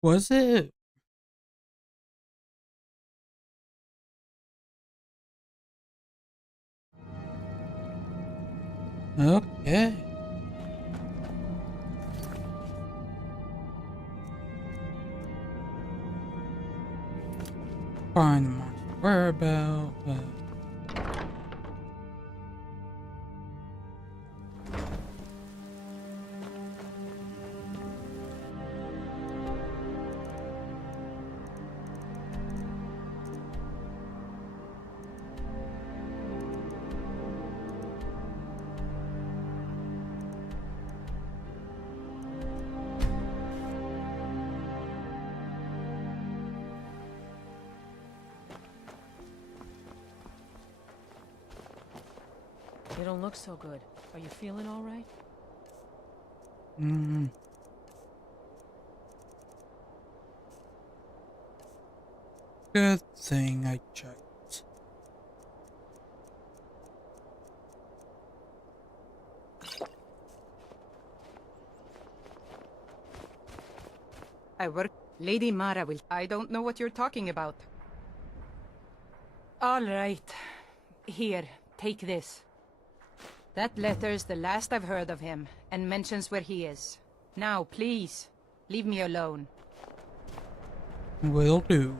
Was it? Okay. Find the monster whereabouts. You don't look so good. Are you feeling all right? Mm, good thing I checked. I work. Lady Mara will. I don't know what you're talking about. All right. Here, take this. That letter's the last I've heard of him, and mentions where he is. Now, please, leave me alone. Will do.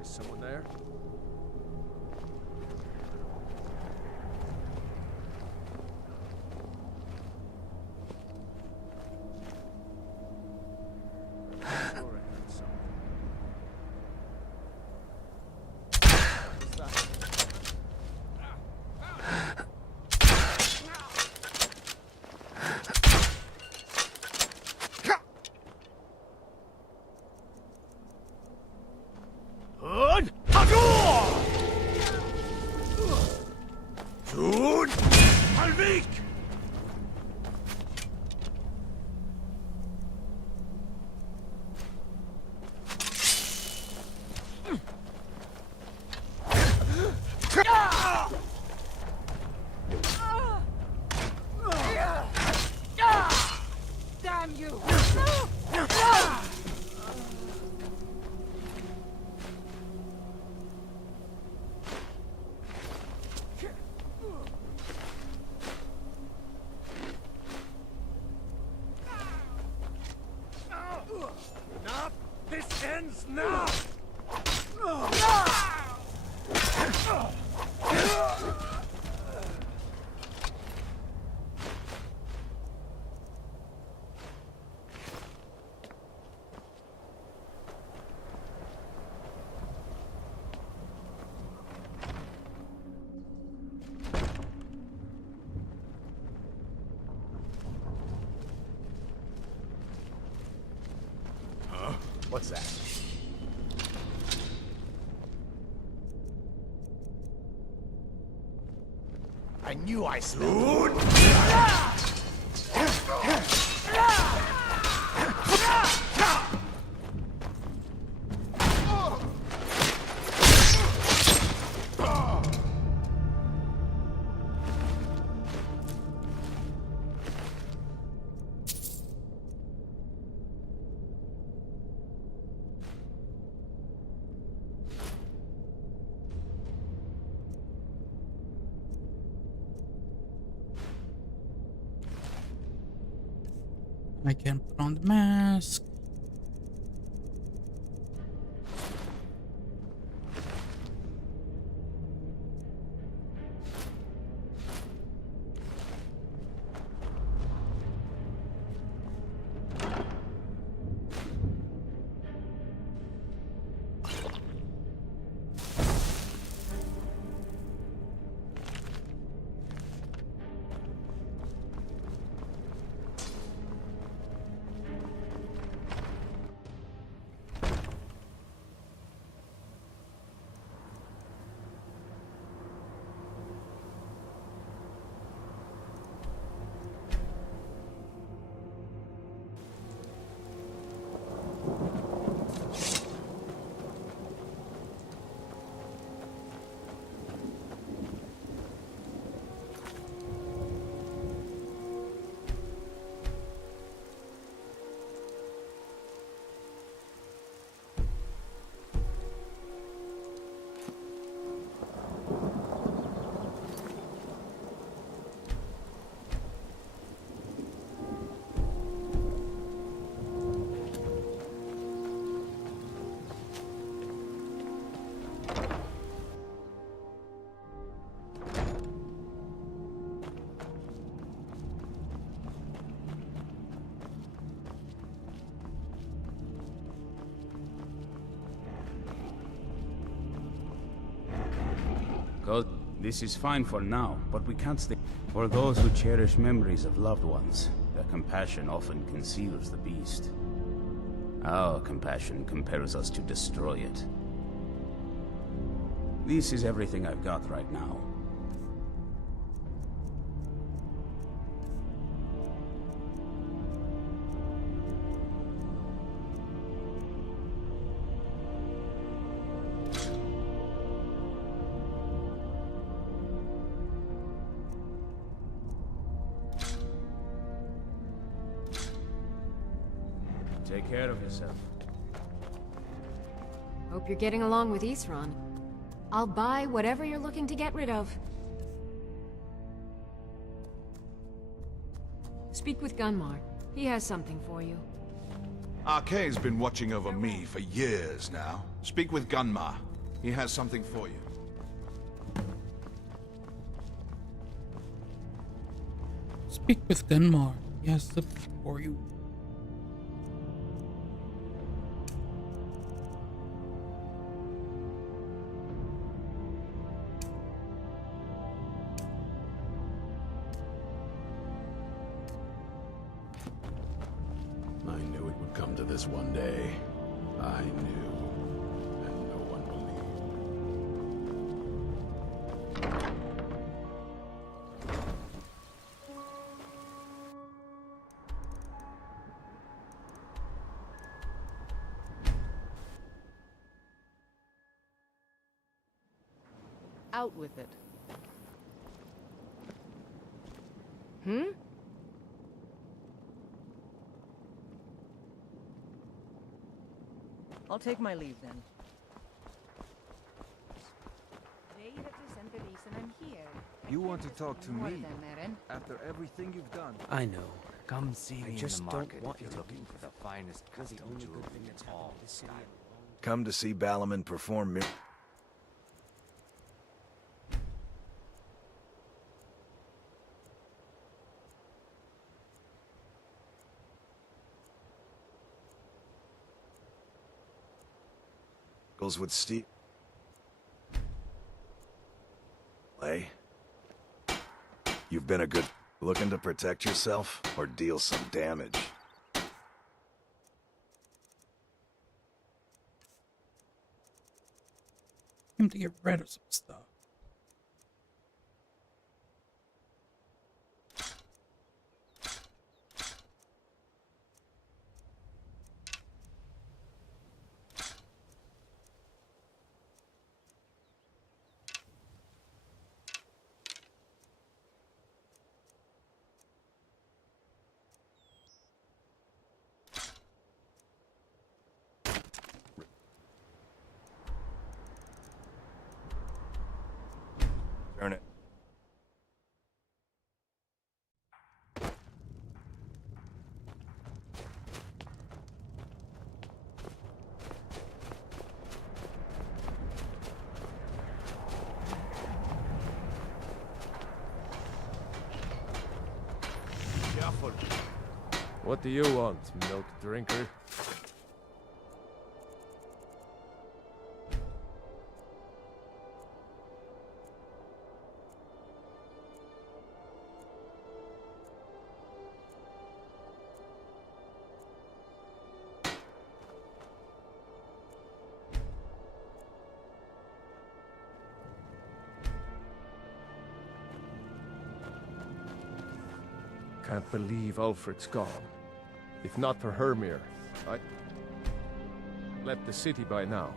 Is someone there? Sure I heard something. What's that? Hood! Hador! Dude! Halvik! Damn you! Enough! This ends now! Huh? What's that? I knew I smelled. I can put on the mask. Go. This is fine for now, but we can't stay. For those who cherish memories of loved ones, their compassion often conceals the beast. Our compassion compels us to destroy it. This is everything I've got right now. Take care of yourself. Hope you're getting along with Isran. I'll buy whatever you're looking to get rid of. Speak with Gunmar. He has something for you. Arkay's been watching over me for years now. Speak with Gunmar. He has something for you. Speak with Gunmar. He has something for you. I knew it would come to this one day. I knew, and no one believed. Out with it. Hmm? I'll take my leave then. They represent the reason I'm here. You want to talk to More me? than Eren. After everything you've done. I know. Come see me I in just the don't market want if you're you looking for the finest custom jewelry in all Skyrim. Come to see Balaman perform miracles with Steve. Lay. You've been a good... Looking to protect yourself or deal some damage? Him to get rid of some stuff. Turn it. Careful. What do you want, milk drinker? Can't believe Ulfred's gone. If not for Hermir, I'd left the city by now.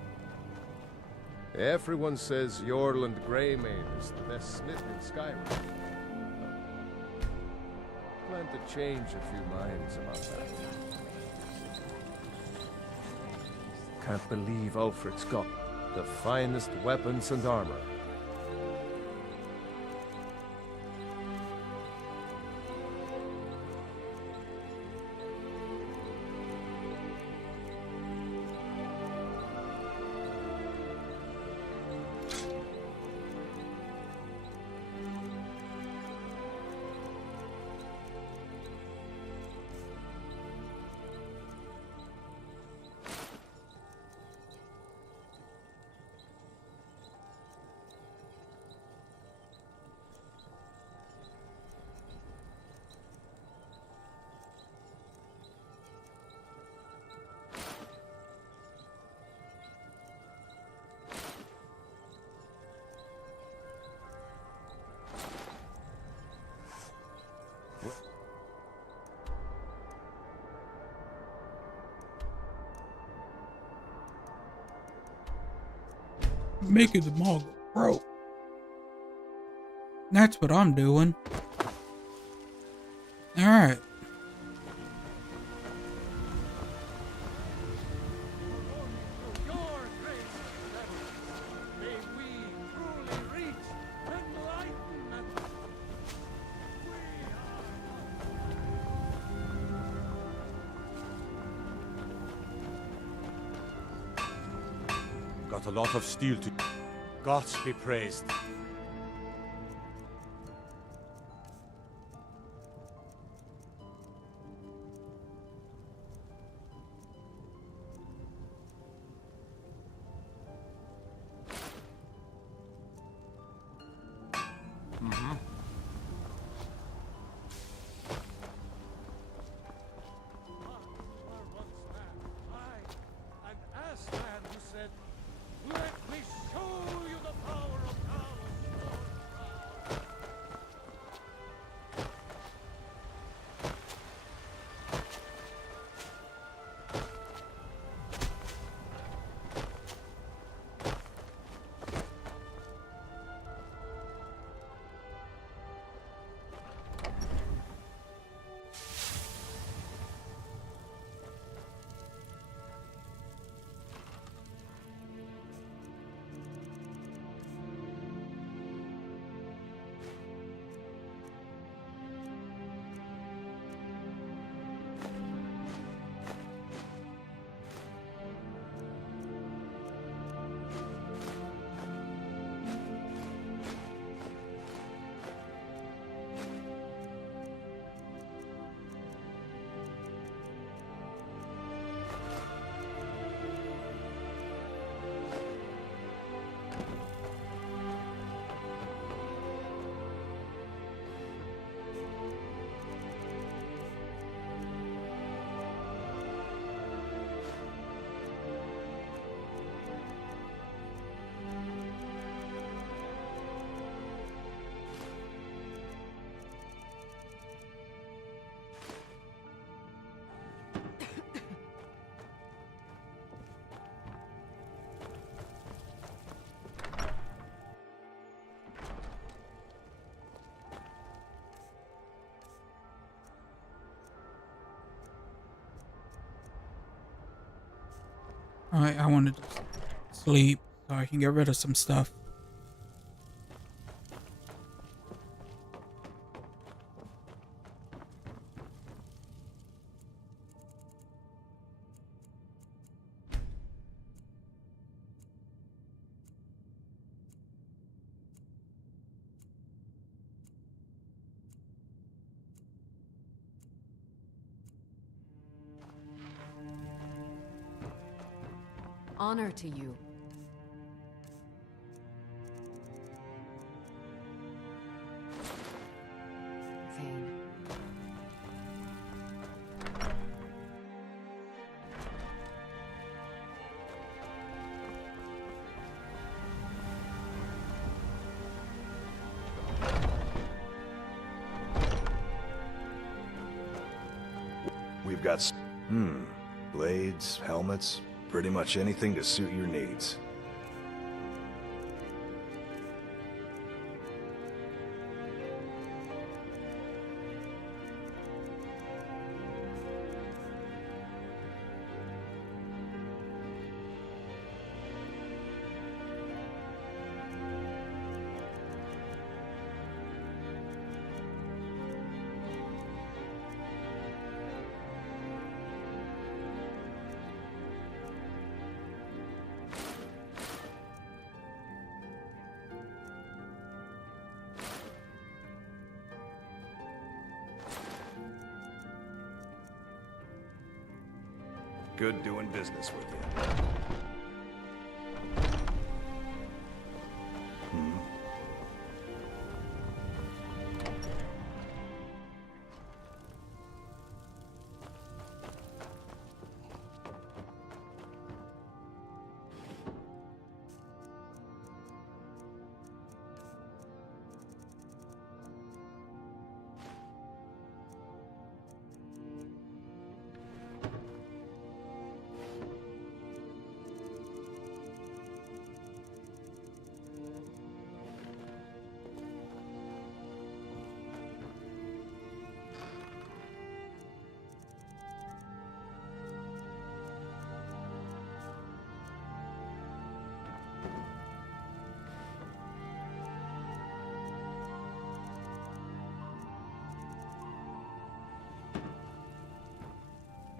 Everyone says Jorland Greymane is the best smith in Skyrim. Plan to change a few minds about that. Can't believe Ulfred's got the finest weapons and armor. Making them all go broke. That's what I'm doing. Alright. Got a lot of steel to... Gods be praised. Alright, I wanted to sleep so I can get rid of some stuff. Honor to you. Vain. We've got blades, helmets, pretty much anything to suit your needs. Good doing business with you.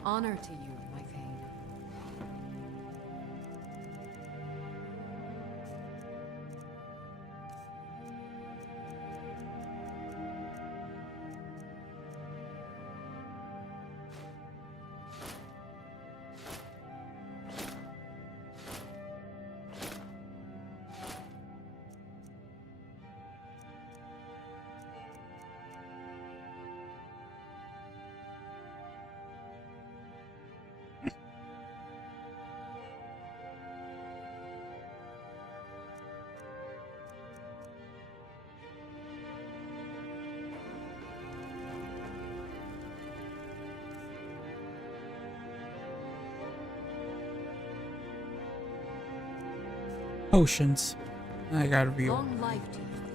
Honor to you, my Thane. Potions. I gotta be. Long life to you, Thane.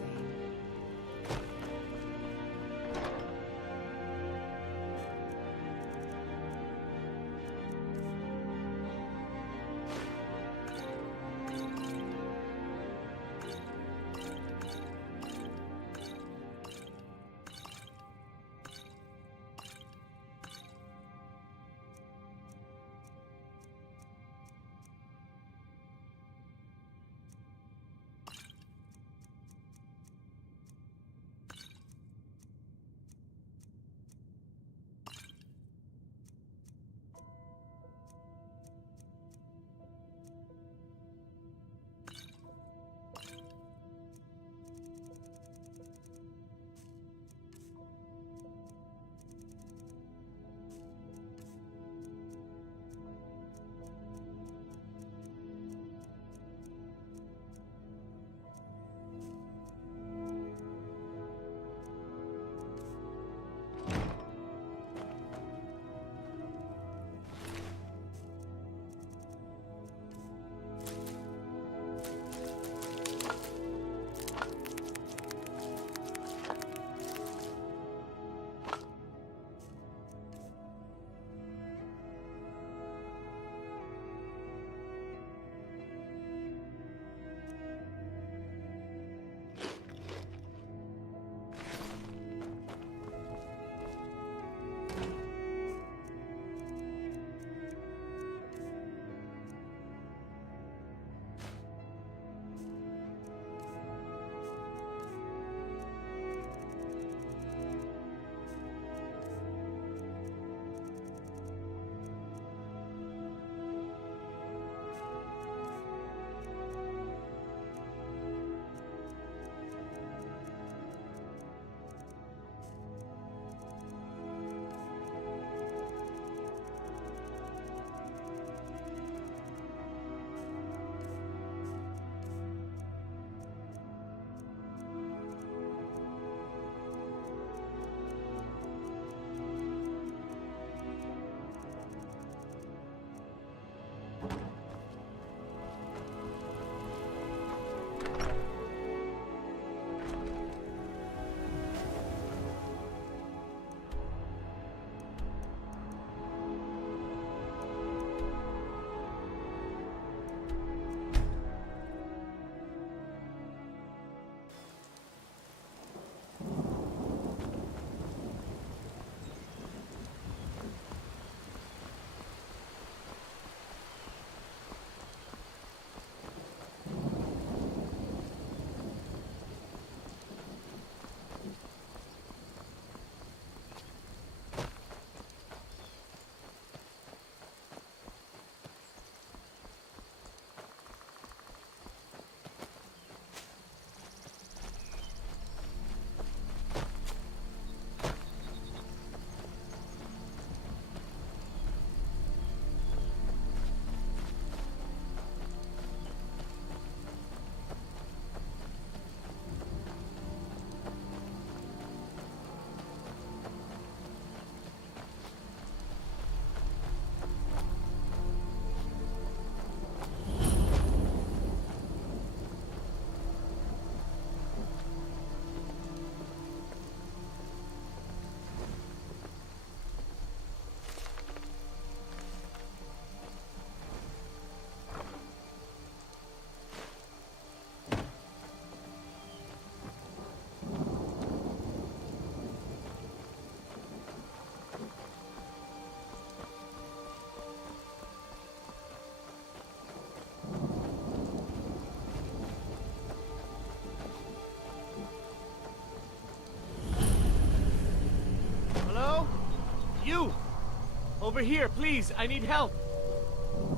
Over here, please. I need help.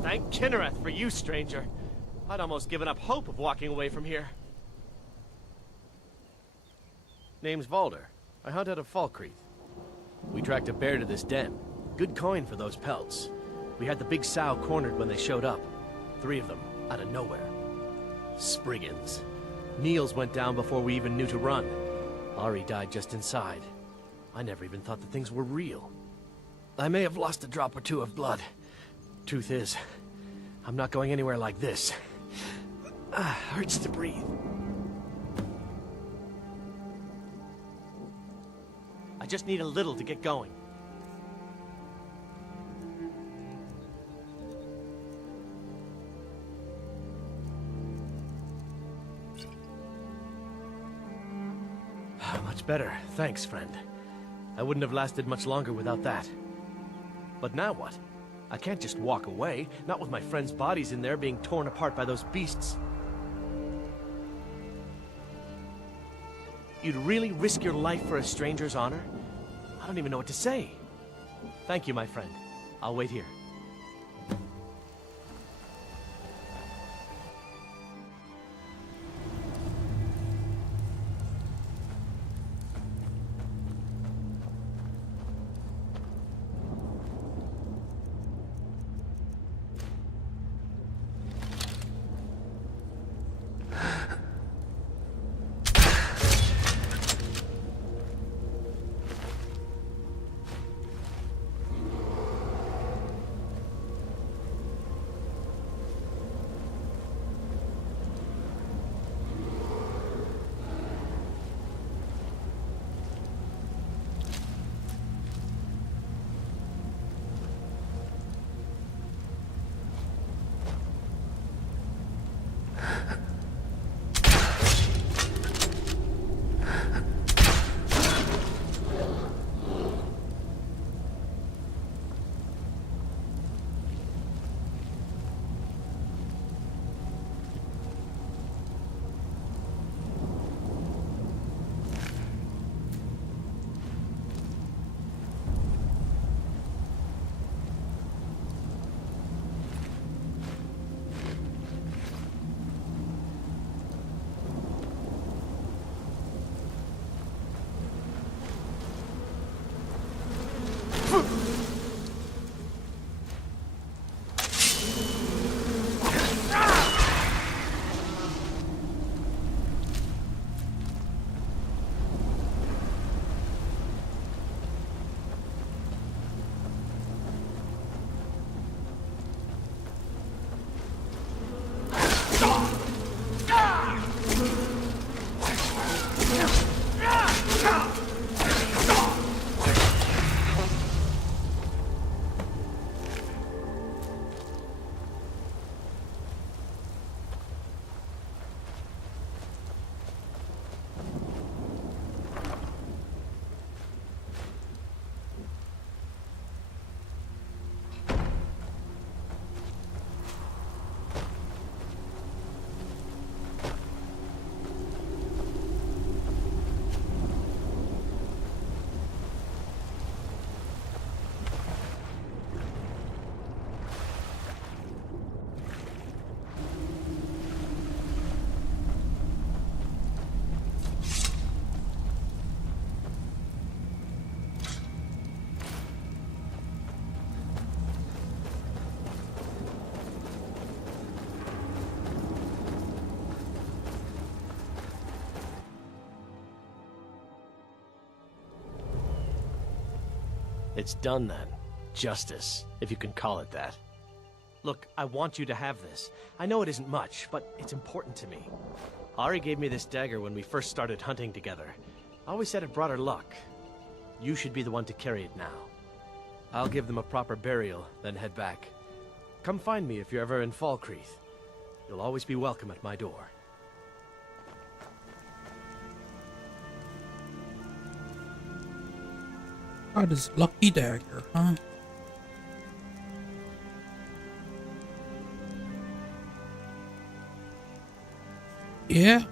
Thank Kinnereth for you, stranger. I'd almost given up hope of walking away from here. Name's Valder. I hunt out of Falkreath. We tracked a bear to this den. Good coin for those pelts. We had the big sow cornered when they showed up. 3 of them, out of nowhere. Spriggans. Niels went down before we even knew to run. Ari died just inside. I never even thought the things were real. I may have lost a drop or 2 of blood. Truth is, I'm not going anywhere like this. Hurts to breathe. I just need a little to get going. Much better. Thanks, friend. I wouldn't have lasted much longer without that. But now what? I can't just walk away, not with my friends' bodies in there being torn apart by those beasts. You'd really risk your life for a stranger's honor? I don't even know what to say. Thank you, my friend. I'll wait here. It's done then. Justice, if you can call it that. Look, I want you to have this. I know it isn't much, but it's important to me. Ari gave me this dagger when we first started hunting together. I always said it brought her luck. You should be the one to carry it now. I'll give them a proper burial, then head back. Come find me if you're ever in Falkreath. You'll always be welcome at my door. Got his lucky dagger, huh? Yeah.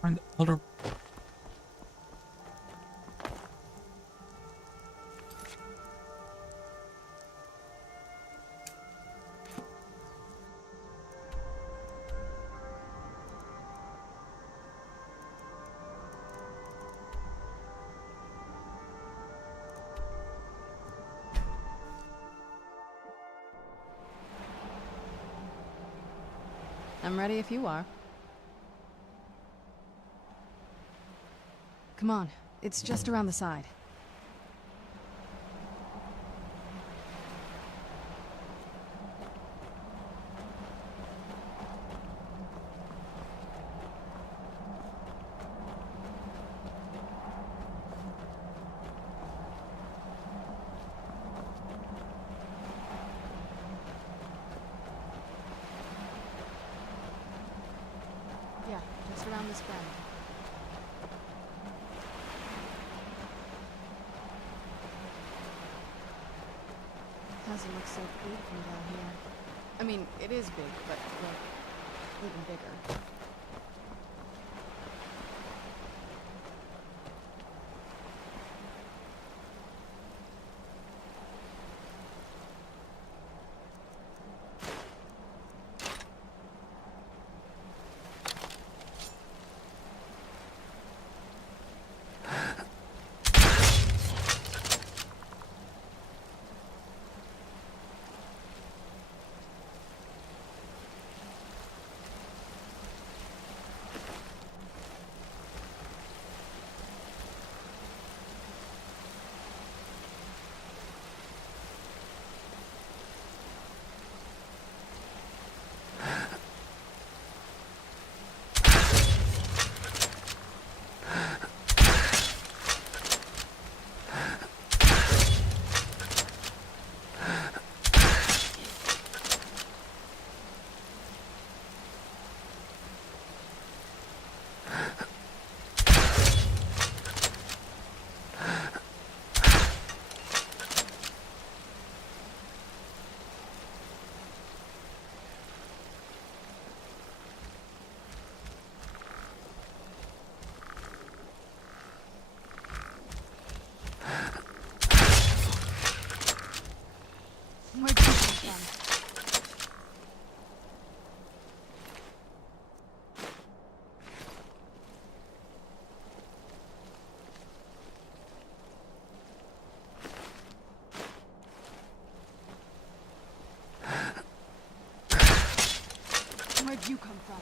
find the elder. I'm ready if you are. Come on, it's just around the side. Yeah, just around this bend. Doesn't look so big from down here. I mean, it is big, but look, even bigger. Where'd you come from? Where'd you come from?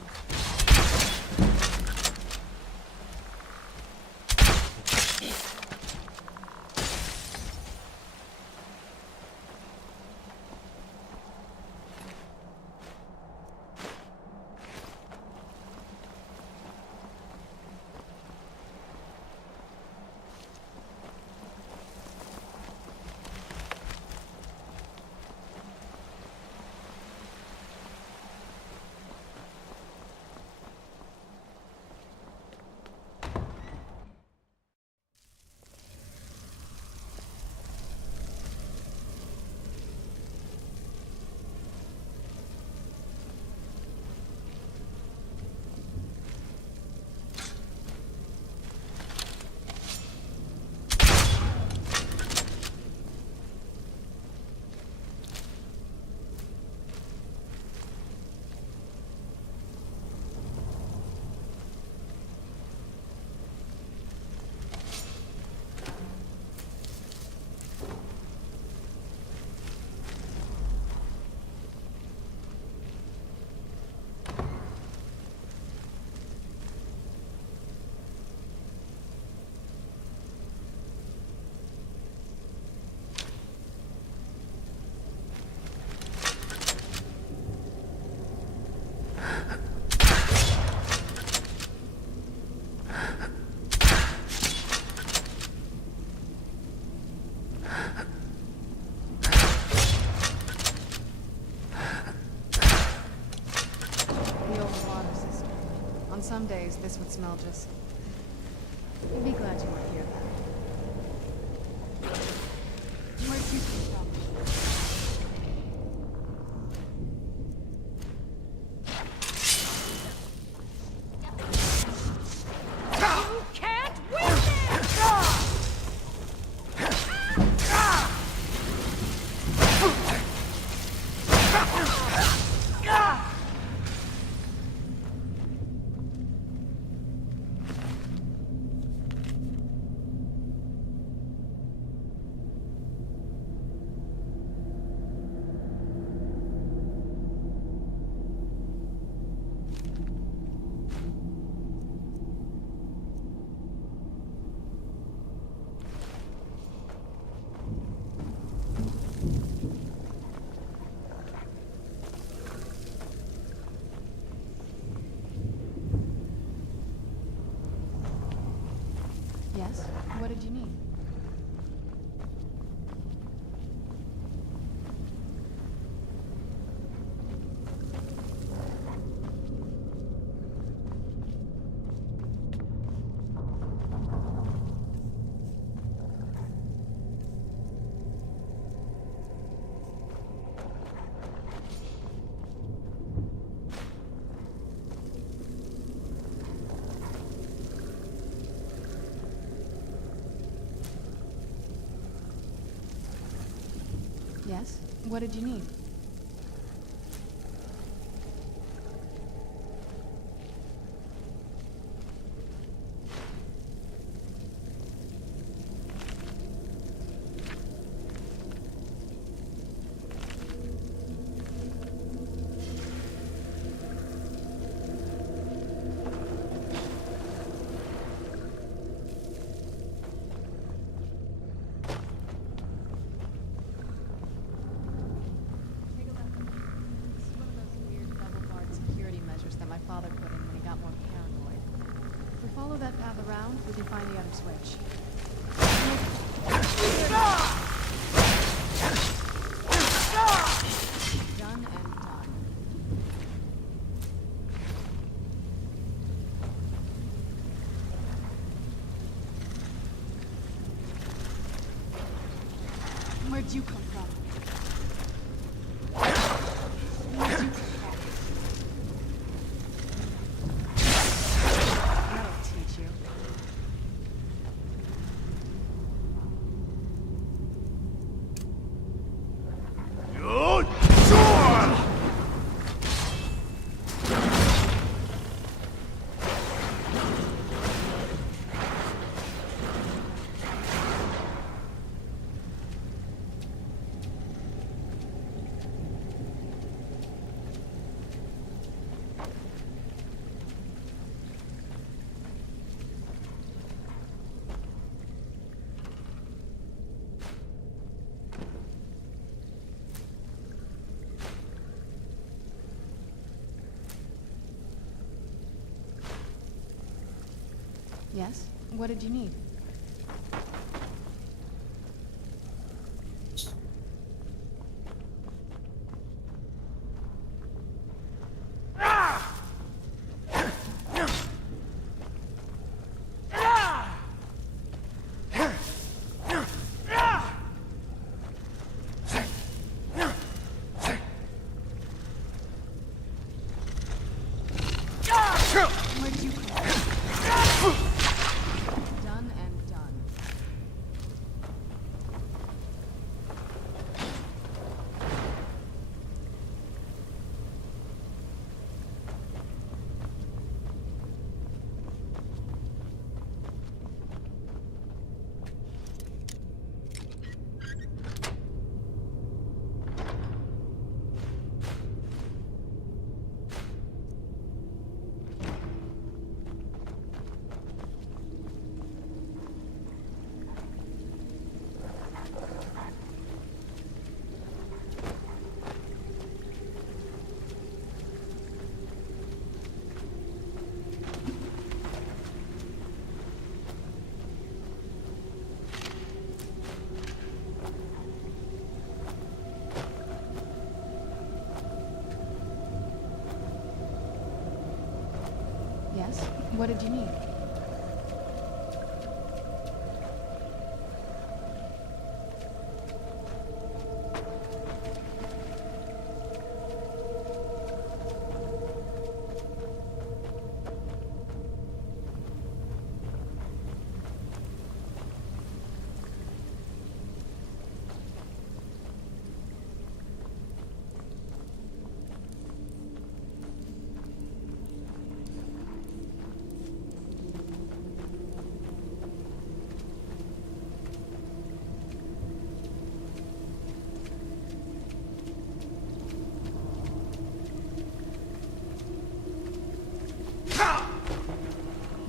On some days, this would smell just... You'd be glad you weren't here then. Where'd you come from? Yes? What did you need? Yes? What did you need? That my father put in when he got more paranoid. If we follow that path around, we can find the other switch. Done and done. Where'd you come from? Where'd you come from? Yes? What did you need? Where did you come from? Done and done. Yes? What did you need?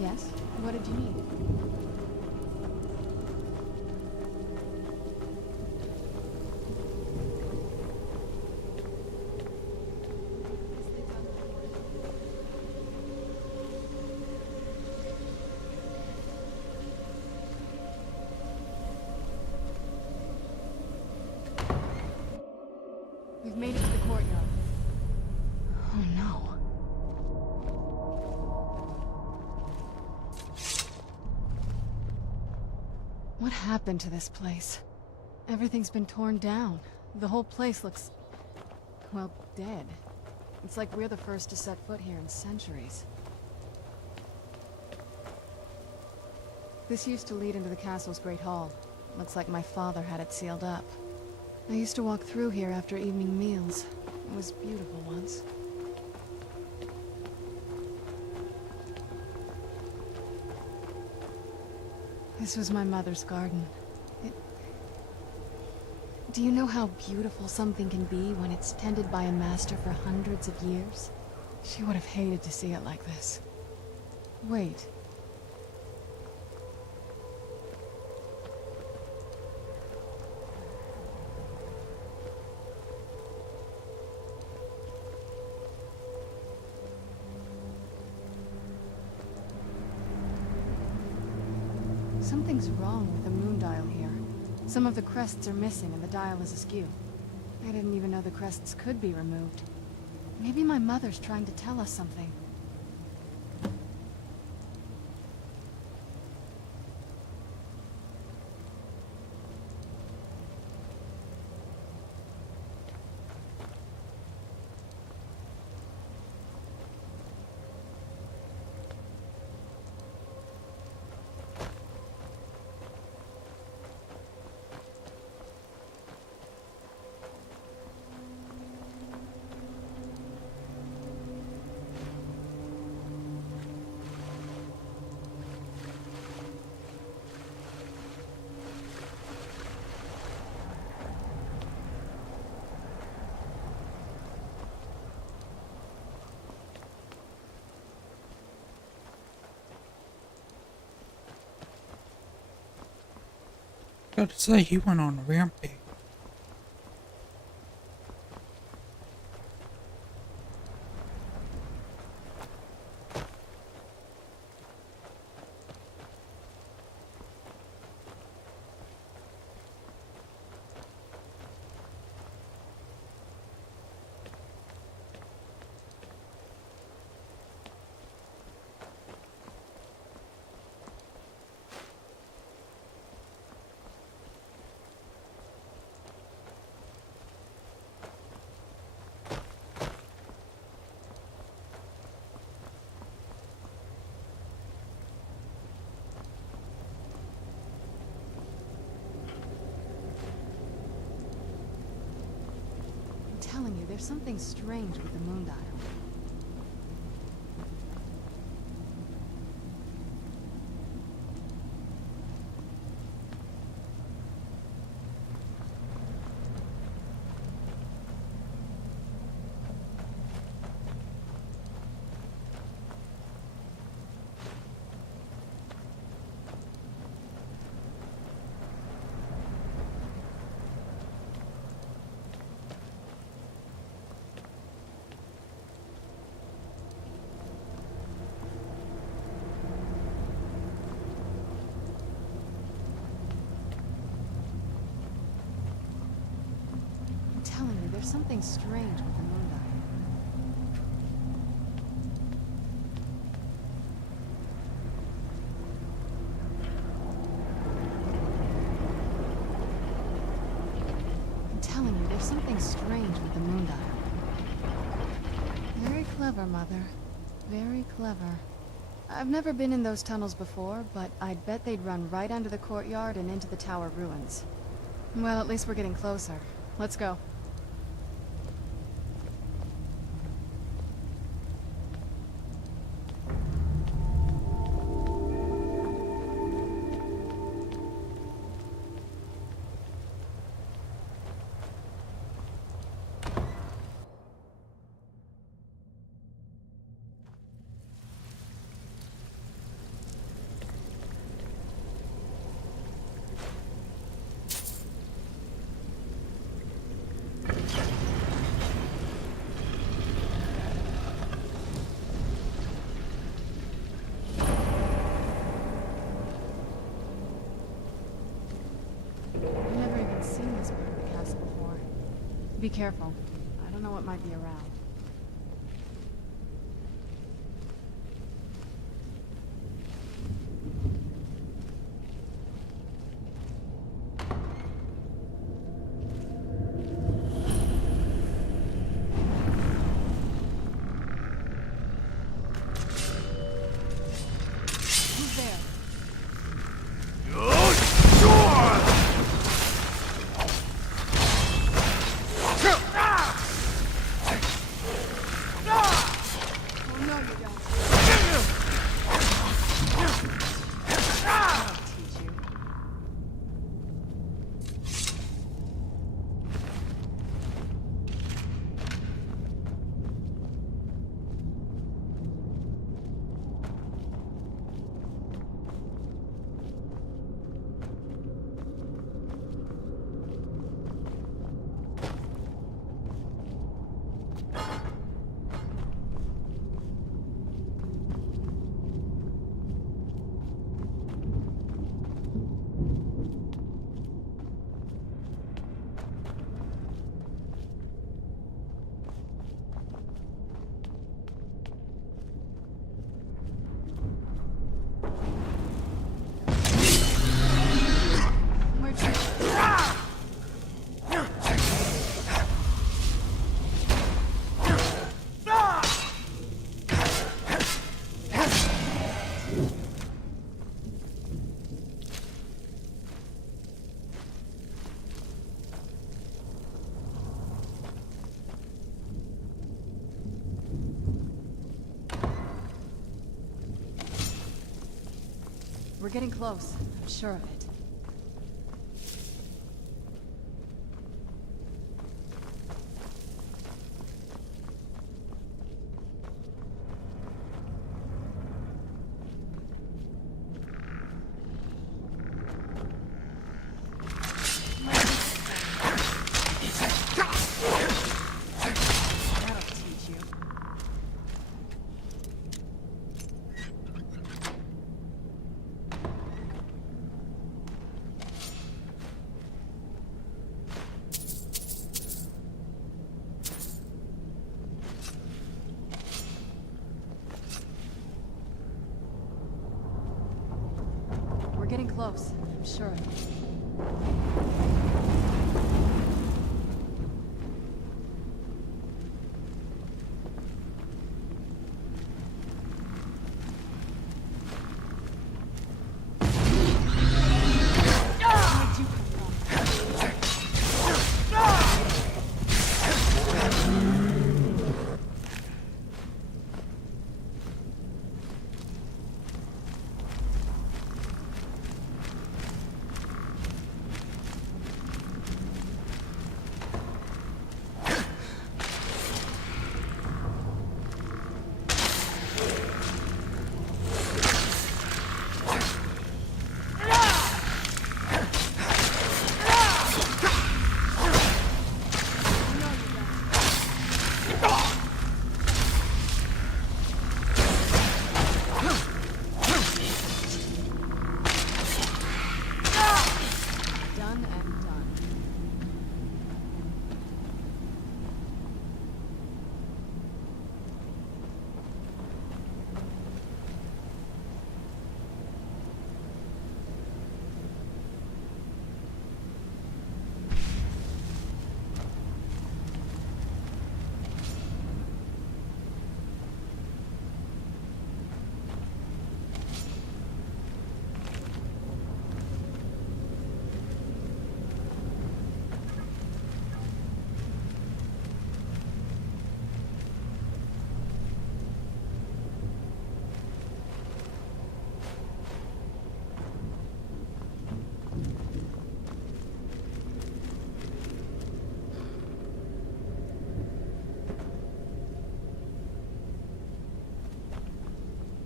Yes? What did you need? What happened to this place? Everything's been torn down. The whole place looks, well, dead. It's like we're the first to set foot here in centuries. This used to lead into the castle's great hall. Looks like my father had it sealed up. I used to walk through here after evening meals. It was beautiful once. This was my mother's garden. Do you know how beautiful something can be when it's tended by a master for hundreds of years? She would have hated to see it like this. Wait. Something's wrong with the moon dial here. Some of the crests are missing and the dial is askew. I didn't even know the crests could be removed. Maybe my mother's trying to tell us something. Got to say, he went on a rampage. I'm telling you, there's something strange with the moon dial. I'm telling you, there's something strange with the moon dial. I'm telling you, there's something strange with the moon dial. Very clever, Mother. Very clever. I've never been in those tunnels before, but I'd bet they'd run right under the courtyard and into the tower ruins. Well, at least we're getting closer. Let's go. Seen this part of the castle before. Be careful. I don't know what might be around. We're getting close. I'm sure of it. That'll teach you. We're getting close. I'm sure of it. Done and done.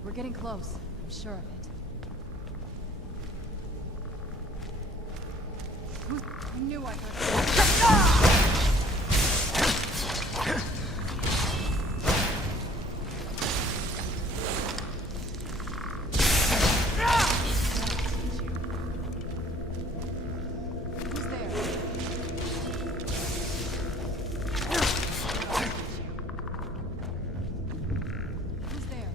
We're getting close. I'm sure of it. I knew I heard. Who's there? Who's there?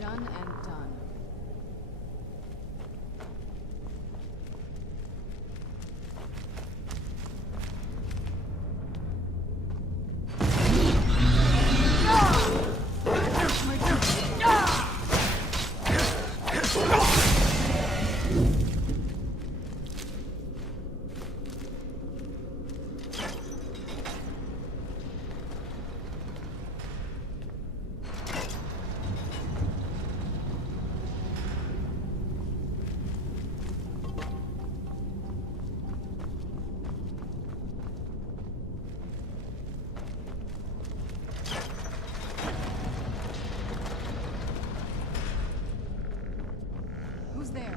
Done and done. Who's there?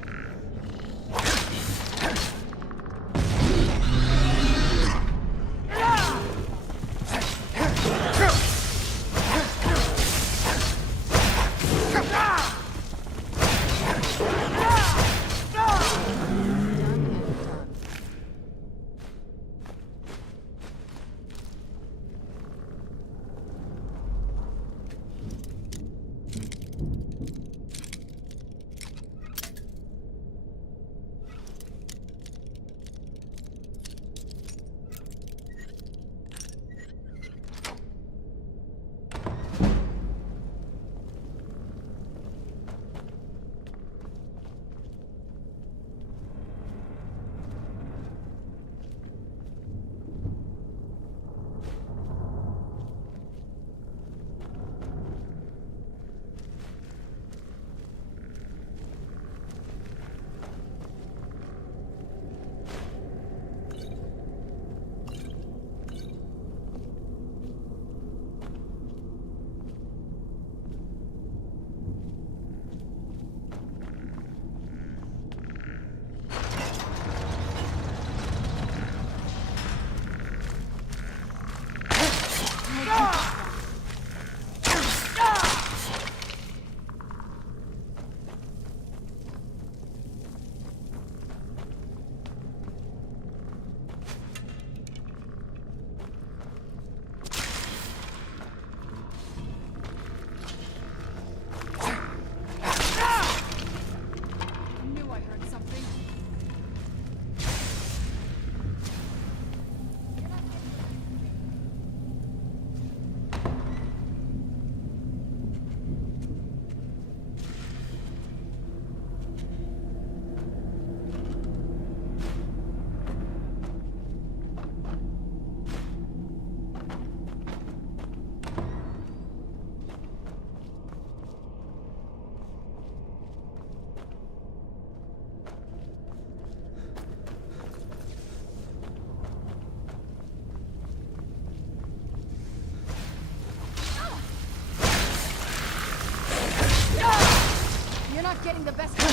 getting the best of me.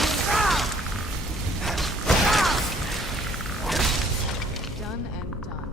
Done and done.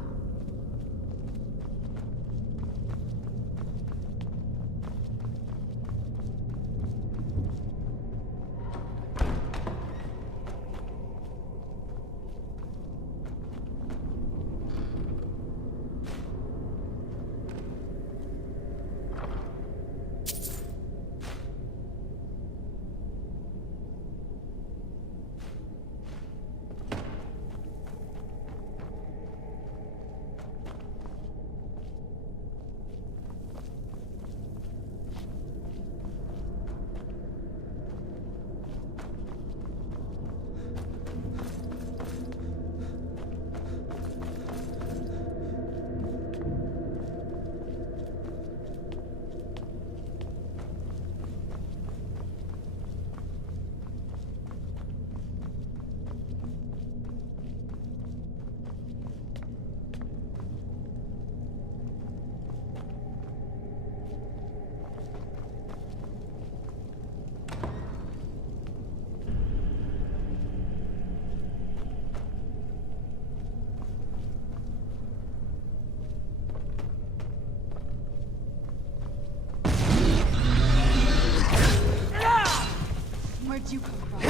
Where'd you come from?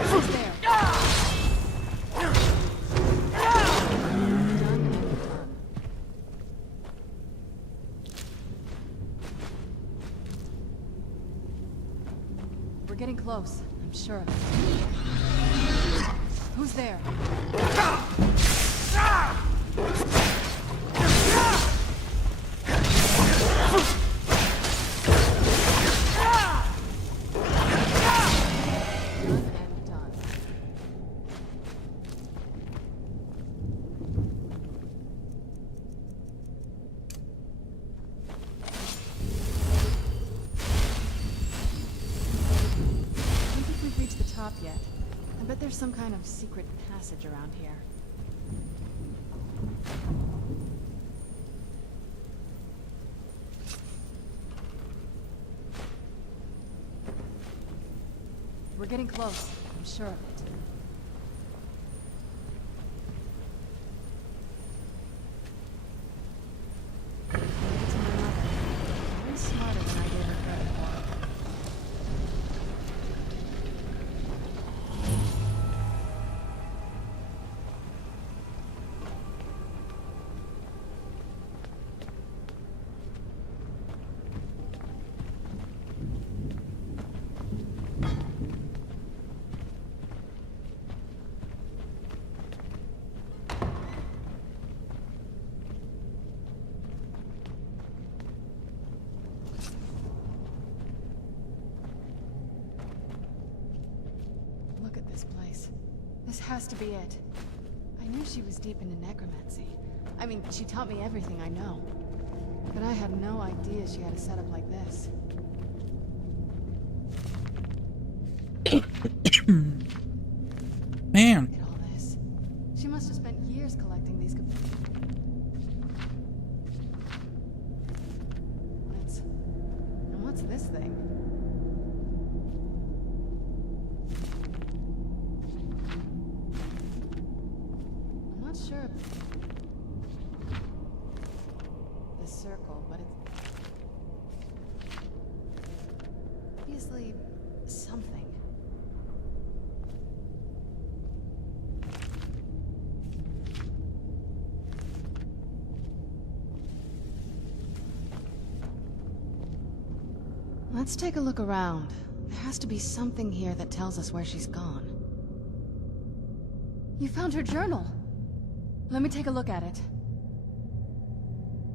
Who's there? Done and done. We're getting close. I'm sure of it. Who's there? Yet. I bet there's some kind of secret passage around here. We're getting close. I'm sure of it. Maybe it's my mother. Way smarter than I gave her credit for. Look at this place. This has to be it. I knew she was deep into necromancy. I mean, she taught me everything I know. But I had no idea she had a setup like this. Man. Look at all this. She must have spent years collecting these. What's this thing? I'm not sure. The circle, but it's obviously something. Let's take a look around. There has to be something here that tells us where she's gone. You found her journal. Let me take a look at it.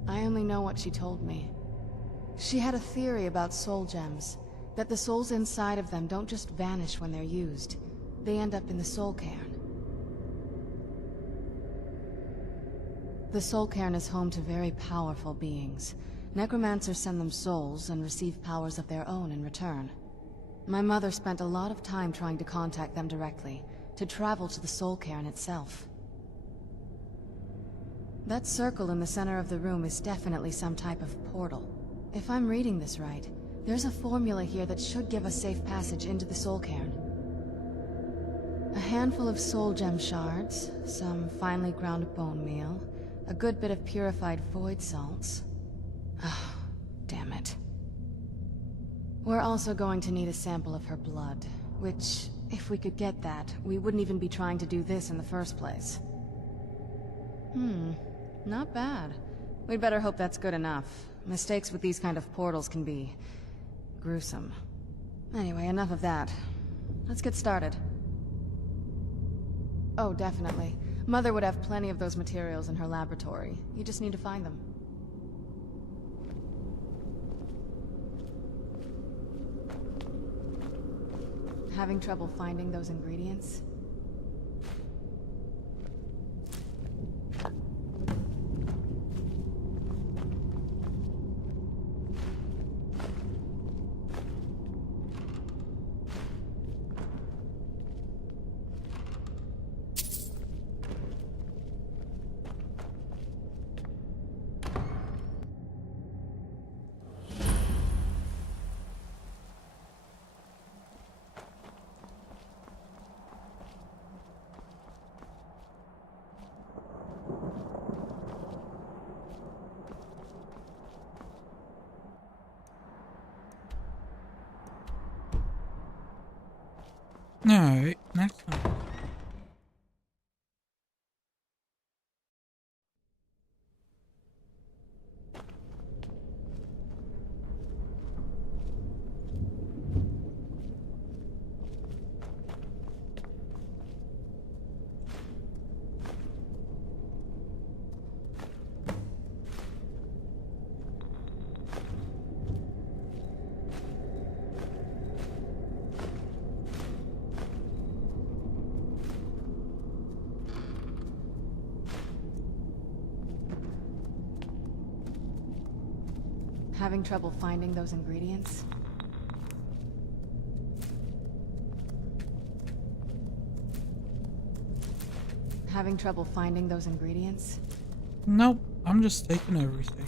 I only know what she told me. She had a theory about soul gems, that the souls inside of them don't just vanish when they're used. They end up in the soul cairn. The soul cairn is home to very powerful beings. Necromancers send them souls and receive powers of their own in return. My mother spent a lot of time trying to contact them directly, to travel to the soul cairn itself. That circle in the center of the room is definitely some type of portal. If I'm reading this right, There's a formula here that should give us safe passage into the soul cairn. A handful of soul gem shards, some finely ground bone meal, a good bit of purified void salts. Oh, damn it. We're also going to need a sample of her blood, which, if we could get that, we wouldn't even be trying to do this in the first place. Not bad. We'd better hope that's good enough. Mistakes with these kind of portals can be gruesome. Anyway, enough of that. Let's get started. Oh, definitely. Mother would have plenty of those materials in her laboratory. You just need to find them. Having trouble finding those ingredients? Alright, next one. Having trouble finding those ingredients? Having trouble finding those ingredients? Nope, I'm just taking everything.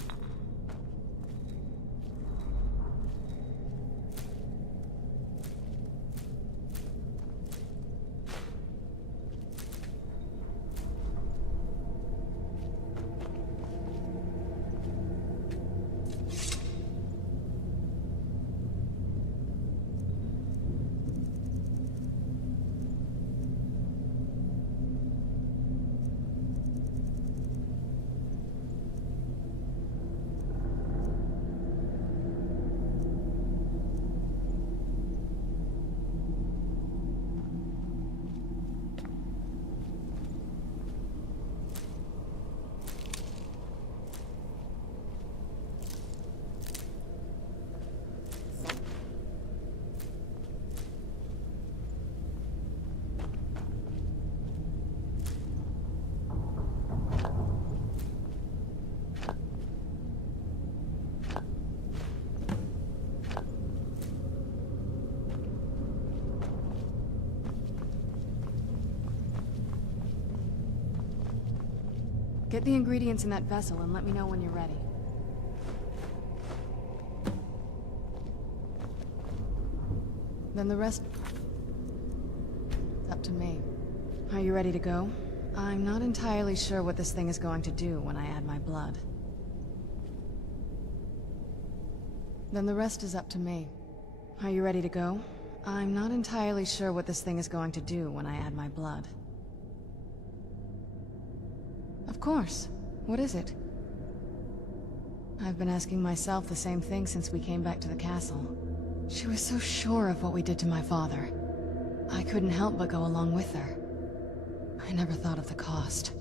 Get the ingredients in that vessel and let me know when you're ready. Then the rest... it's up to me. Are you ready to go? I'm not entirely sure what this thing is going to do when I add my blood. Then the rest is up to me. Are you ready to go? I'm not entirely sure what this thing is going to do when I add my blood. Of course. What is it? I've been asking myself the same thing since we came back to the castle. She was so sure of what we did to my father. I couldn't help but go along with her. I never thought of the cost.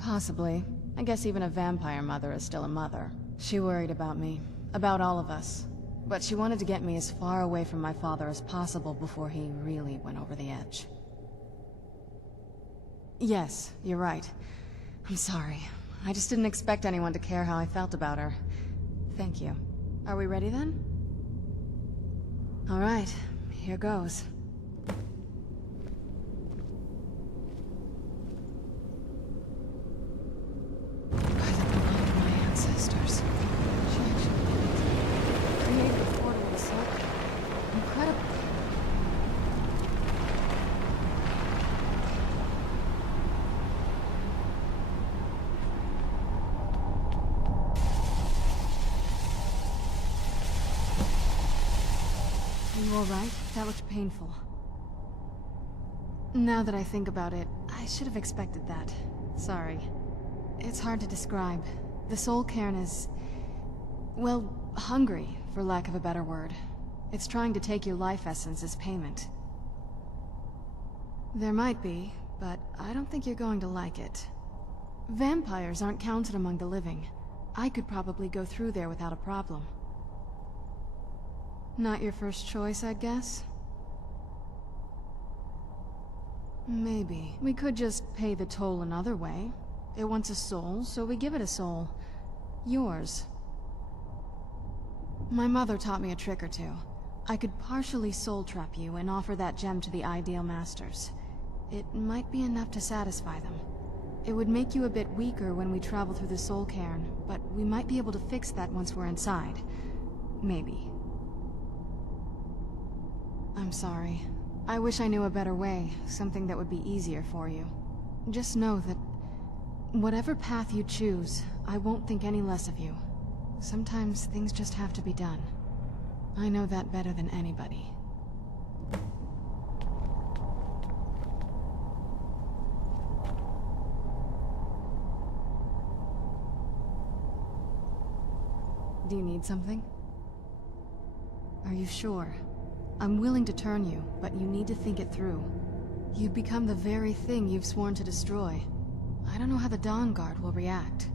Possibly. I guess even a vampire mother is still a mother. She worried about me. About all of us. But she wanted to get me as far away from my father as possible before he really went over the edge. Yes, you're right. I'm sorry. I just didn't expect anyone to care how I felt about her. Thank you. Are we ready then? All right, here goes. By You alright? That looked painful. Now that I think about it, I should have expected that. Sorry. It's hard to describe. The soul cairn is... well, hungry, for lack of a better word. It's trying to take your life essence as payment. There might be, but I don't think you're going to like it. Vampires aren't counted among the living. I could probably go through there without a problem. Not your first choice, I'd guess? Maybe. We could just pay the toll another way. It wants a soul, so we give it a soul. Yours. My mother taught me a trick or two. I could partially soul trap you and offer that gem to the Ideal Masters. It might be enough to satisfy them. It would make you a bit weaker when we travel through the soul cairn, but we might be able to fix that once we're inside. Maybe. I'm sorry. I wish I knew a better way, something that would be easier for you. Just know that whatever path you choose, I won't think any less of you. Sometimes things just have to be done. I know that better than anybody. Do you need something? Are you sure? I'm willing to turn you, but you need to think it through. You've become the very thing you've sworn to destroy. I don't know how the Dawn Guard will react.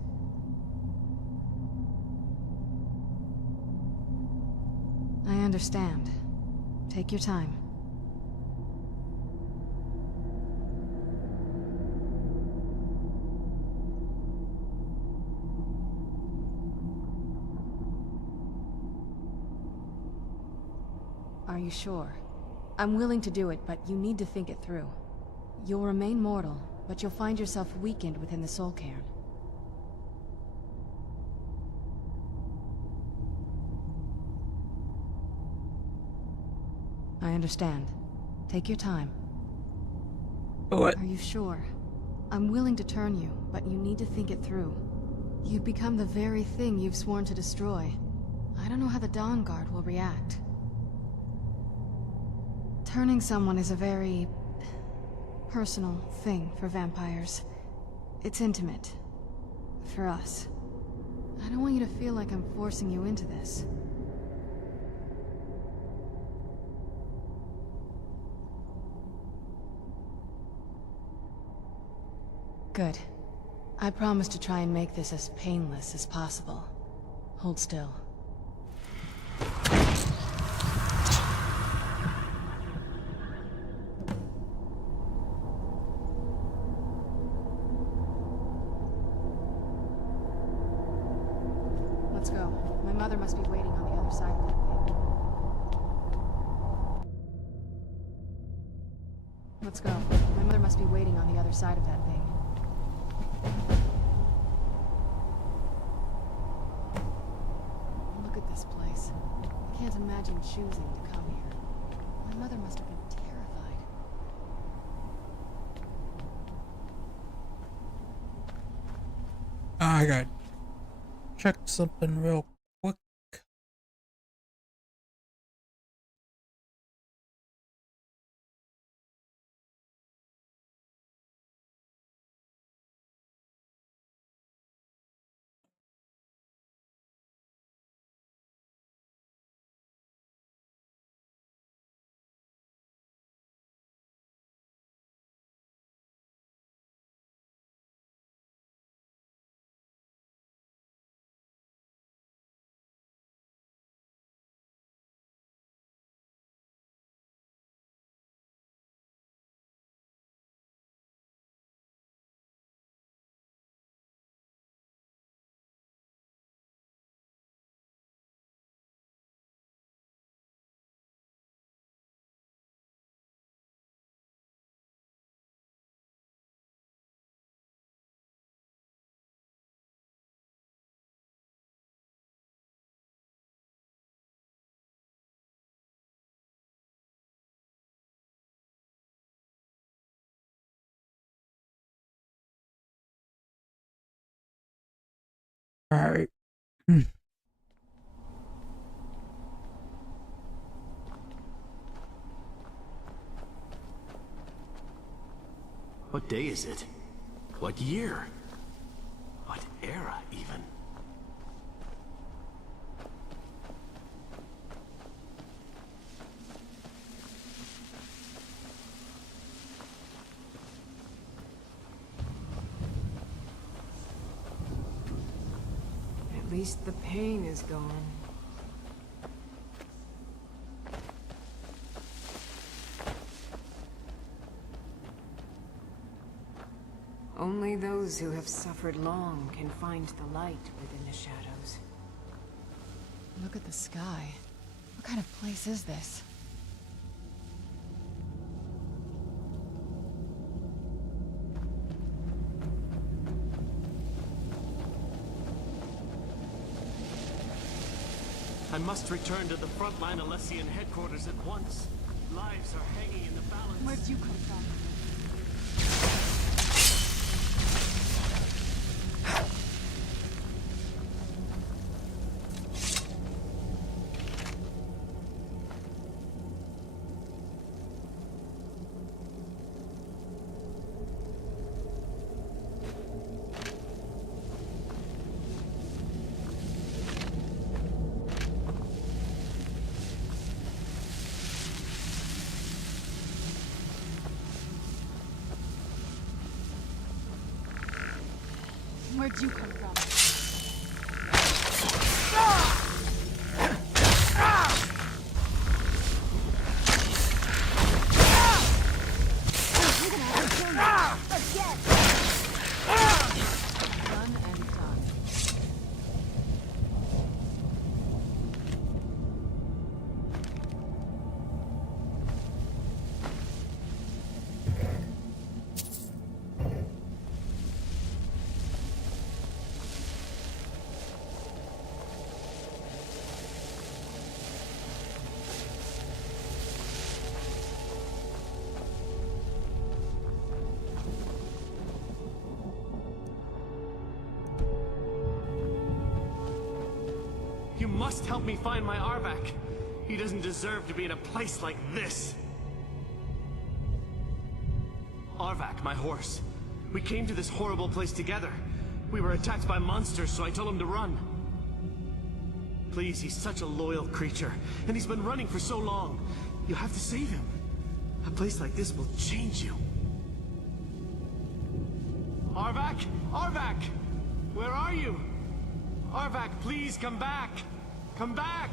I understand. Take your time. Are you sure? I'm willing to do it, but you need to think it through. You'll remain mortal, but you'll find yourself weakened within the soul cairn. I understand. Take your time. What? Are you sure? I'm willing to turn you, but you need to think it through. You've become the very thing you've sworn to destroy. I don't know how the Dawn Guard will react. Turning someone is a very... personal thing for vampires. It's intimate. For us. I don't want you to feel like I'm forcing you into this. Good. I promise to try and make this as painless as possible. Hold still. Let's go. My mother must be waiting on the other side of that thing. Let's go. My mother must be waiting on the other side of that thing. Look at this place. I can't imagine choosing to come here. My mother must have been terrified. I gotta check something real quick. Alright. What day is it? What year? What era, even? At least the pain is gone. Only those who have suffered long can find the light within the shadows. Look at the sky. What kind of place is this? I must return to the frontline Alessian headquarters at once. Lives are hanging in the balance. Where'd you come from? Where'd you come from? Done and done. You must help me find my Arvak. He doesn't deserve to be in a place like this. Arvak, my horse. We came to this horrible place together. We were attacked by monsters, so I told him to run. Please, he's such a loyal creature, and he's been running for so long. You have to save him. A place like this will change you. Arvak! Arvak! Where are you? Arvak, please come back! Come back!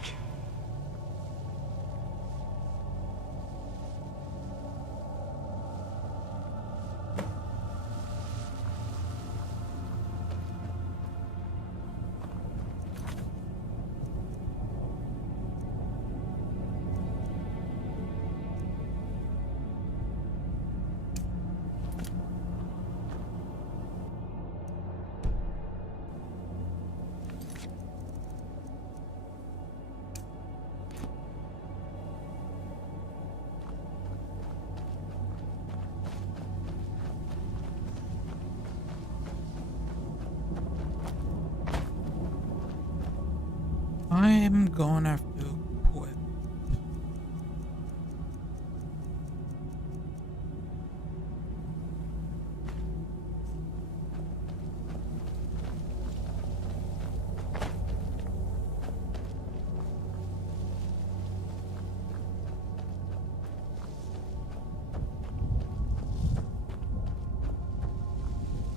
I'm gonna have to quit.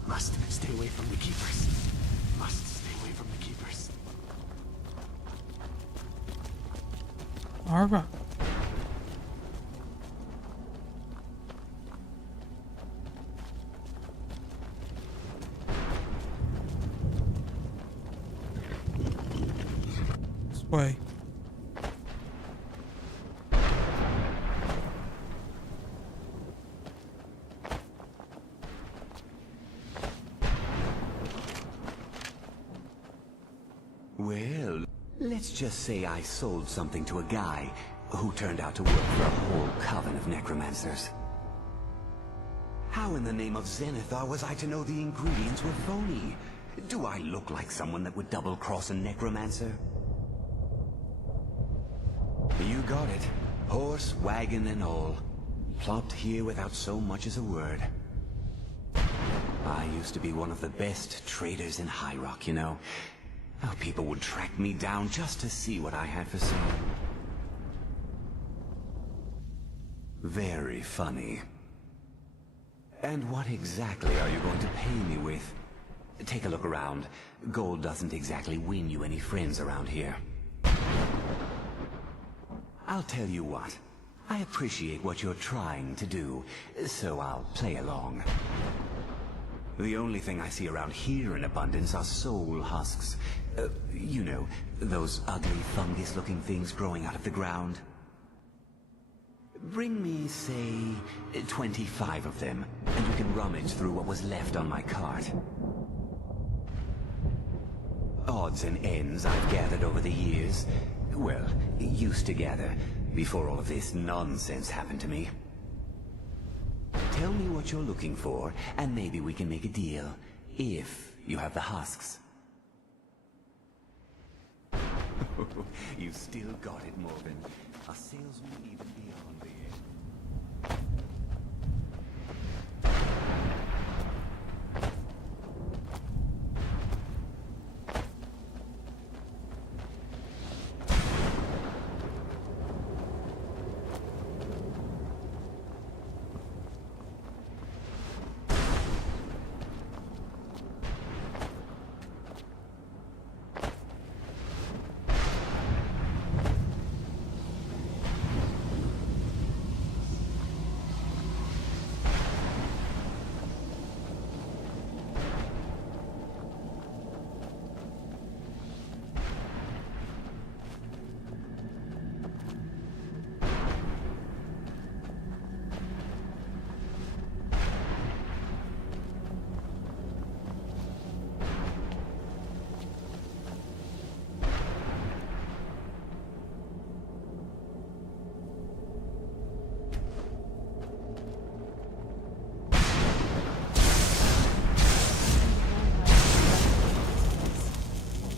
Must stay away from the keepers. Must stay away from the keepers. Alright. This way. Well, let's just say I sold something to a guy who turned out to work for a whole coven of necromancers. How in the name of Zenithar was I to know the ingredients were phony? Do I look like someone that would double-cross a necromancer? You got it. Horse, wagon, and all. Plopped here without so much as a word. I used to be one of the best traders in High Rock, you know. Oh, people would track me down just to see what I had for sale. Very funny. And what exactly are you going to pay me with? Take a look around. Gold doesn't exactly win you any friends around here. I'll tell you what. I appreciate what you're trying to do, so I'll play along. The only thing I see around here in abundance are soul husks. You know, those ugly fungus-looking things growing out of the ground. Bring me, say, 25 of them, and you can rummage through what was left on my cart. Odds and ends I've gathered over the years. Well, used to gather, before all of this nonsense happened to me. Tell me what you're looking for, and maybe we can make a deal, if you have the husks. You still got it, Morgan. A salesman even beyond the end.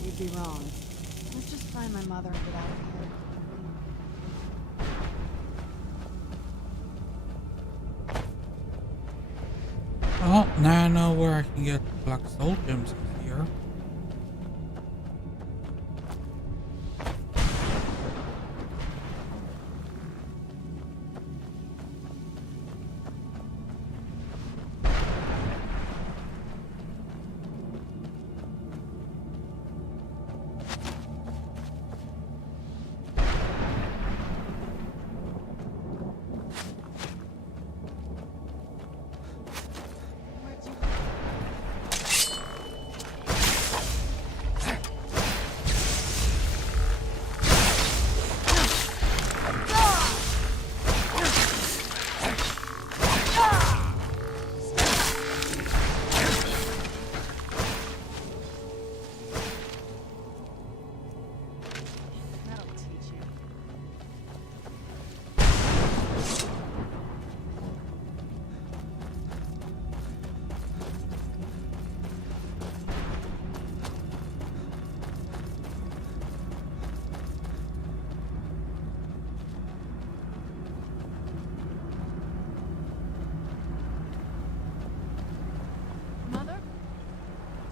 You'd be wrong. Let's just find my mother and get out of here. Oh, now I know where I can get black soul gems here.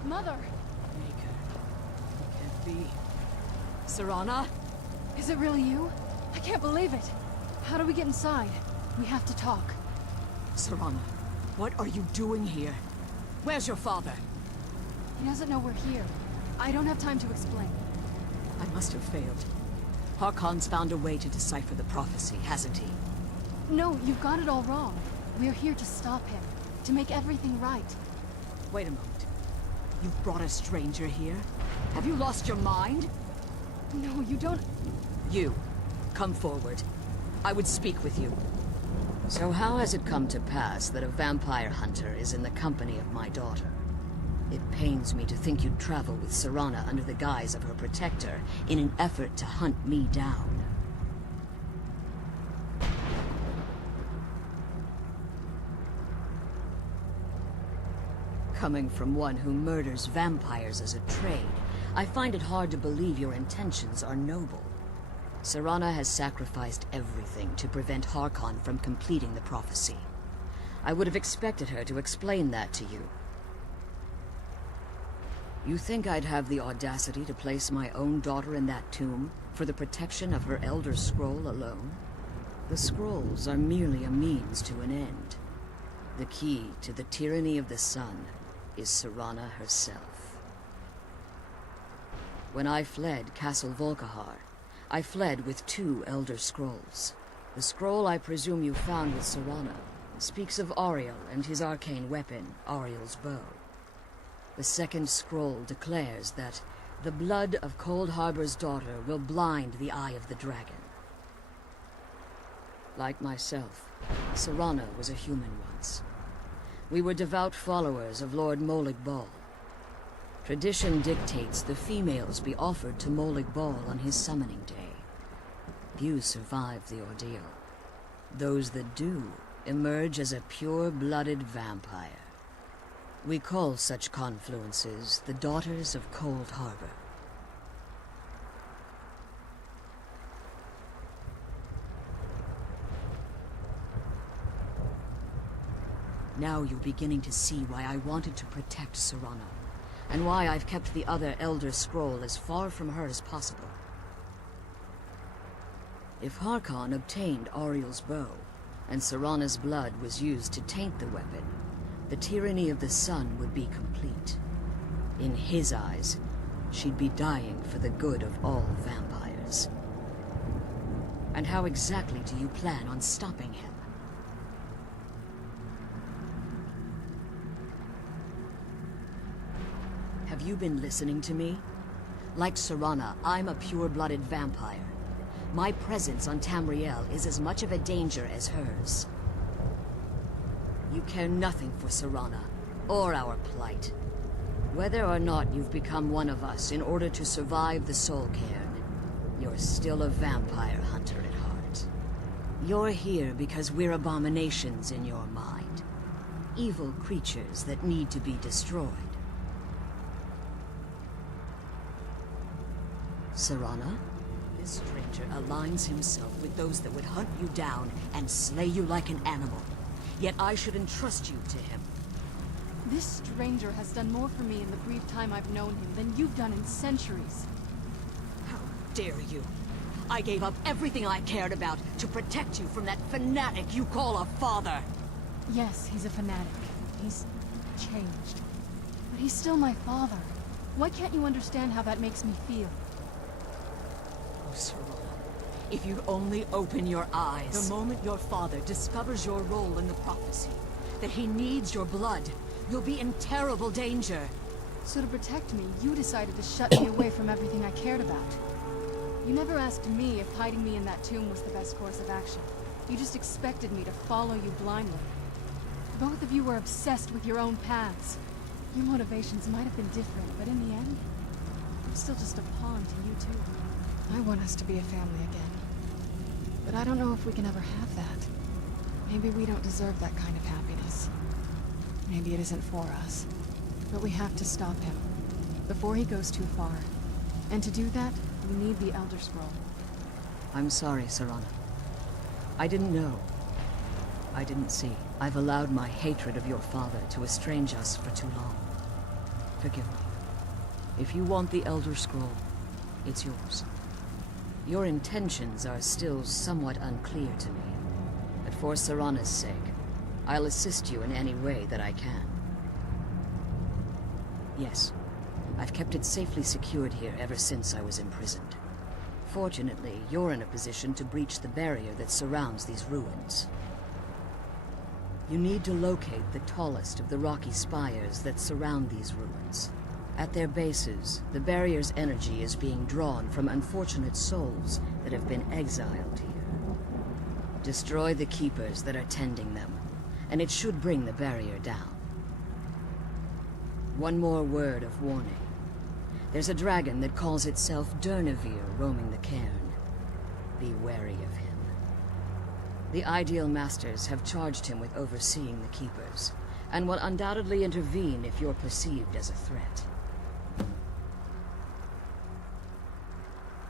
Mother! Maker. It can't be. Serana? Is it really you? I can't believe it. How do we get inside? We have to talk. Serana, what are you doing here? Where's your father? He doesn't know we're here. I don't have time to explain. I must have failed. Harkon's found a way to decipher the prophecy, hasn't he? No, you've got it all wrong. We're here to stop him. To make everything right. Wait a moment. You've brought a stranger here? Have you lost your mind? No, you don't... You, come forward. I would speak with you. So how has it come to pass that a vampire hunter is in the company of my daughter? It pains me to think you'd travel with Serana under the guise of her protector in an effort to hunt me down. Coming from one who murders vampires as a trade, I find it hard to believe your intentions are noble. Serana has sacrificed everything to prevent Harkon from completing the prophecy. I would have expected her to explain that to you. You think I'd have the audacity to place my own daughter in that tomb for the protection of her Elder Scroll alone? The scrolls are merely a means to an end. The key to the tyranny of the sun is Serana herself. When I fled Castle Volkihar, I fled with 2 Elder Scrolls. The scroll I presume you found with Serana speaks of Auriel and his arcane weapon, Auriel's bow. The second scroll declares that the blood of Cold Harbor's daughter will blind the eye of the dragon. Like myself, Serana was a human once. We were devout followers of Lord Molig Bal. Tradition dictates the females be offered to Molig Bal on his summoning day. Few survive the ordeal. Those that do emerge as a pure-blooded vampire. We call such confluences the Daughters of Cold Harbor. Now you're beginning to see why I wanted to protect Serana, and why I've kept the other Elder Scroll as far from her as possible. If Harkon obtained Auriel's bow, and Serana's blood was used to taint the weapon, the tyranny of the sun would be complete. In his eyes, she'd be dying for the good of all vampires. And how exactly do you plan on stopping him? Have you been listening to me? Like Serana, I'm a pure-blooded vampire. My presence on Tamriel is as much of a danger as hers. You care nothing for Serana, or our plight. Whether or not you've become one of us in order to survive the Soul Cairn, you're still a vampire hunter at heart. You're here because we're abominations in your mind. Evil creatures that need to be destroyed. Serana? This stranger aligns himself with those that would hunt you down and slay you like an animal. Yet I should entrust you to him. This stranger has done more for me in the brief time I've known him than you've done in centuries. How dare you? I gave up everything I cared about to protect you from that fanatic you call a father. Yes, he's a fanatic. He's changed. But he's still my father. Why can't you understand how that makes me feel? Serana, if you'd only open your eyes. The moment your father discovers your role in the prophecy, that he needs your blood, you'll be in terrible danger. So to protect me, you decided to shut me away from everything I cared about. You never asked me if hiding me in that tomb was the best course of action. You just expected me to follow you blindly. Both of you were obsessed with your own paths. Your motivations might have been different, but in the end, I'm still just a pawn to you too. I want us to be a family again. But I don't know if we can ever have that. Maybe we don't deserve that kind of happiness. Maybe it isn't for us. But we have to stop him, before he goes too far. And to do that, we need the Elder Scroll. I'm sorry, Serana. I didn't know. I didn't see. I've allowed my hatred of your father to estrange us for too long. Forgive me. If you want the Elder Scroll, it's yours. Your intentions are still somewhat unclear to me, but for Serana's sake, I'll assist you in any way that I can. Yes, I've kept it safely secured here ever since I was imprisoned. Fortunately, you're in a position to breach the barrier that surrounds these ruins. You need to locate the tallest of the rocky spires that surround these ruins. At their bases, the barrier's energy is being drawn from unfortunate souls that have been exiled here. Destroy the keepers that are tending them, and it should bring the barrier down. One more word of warning. There's a dragon that calls itself Durnevere roaming the cairn. Be wary of him. The Ideal Masters have charged him with overseeing the keepers, and will undoubtedly intervene if you're perceived as a threat.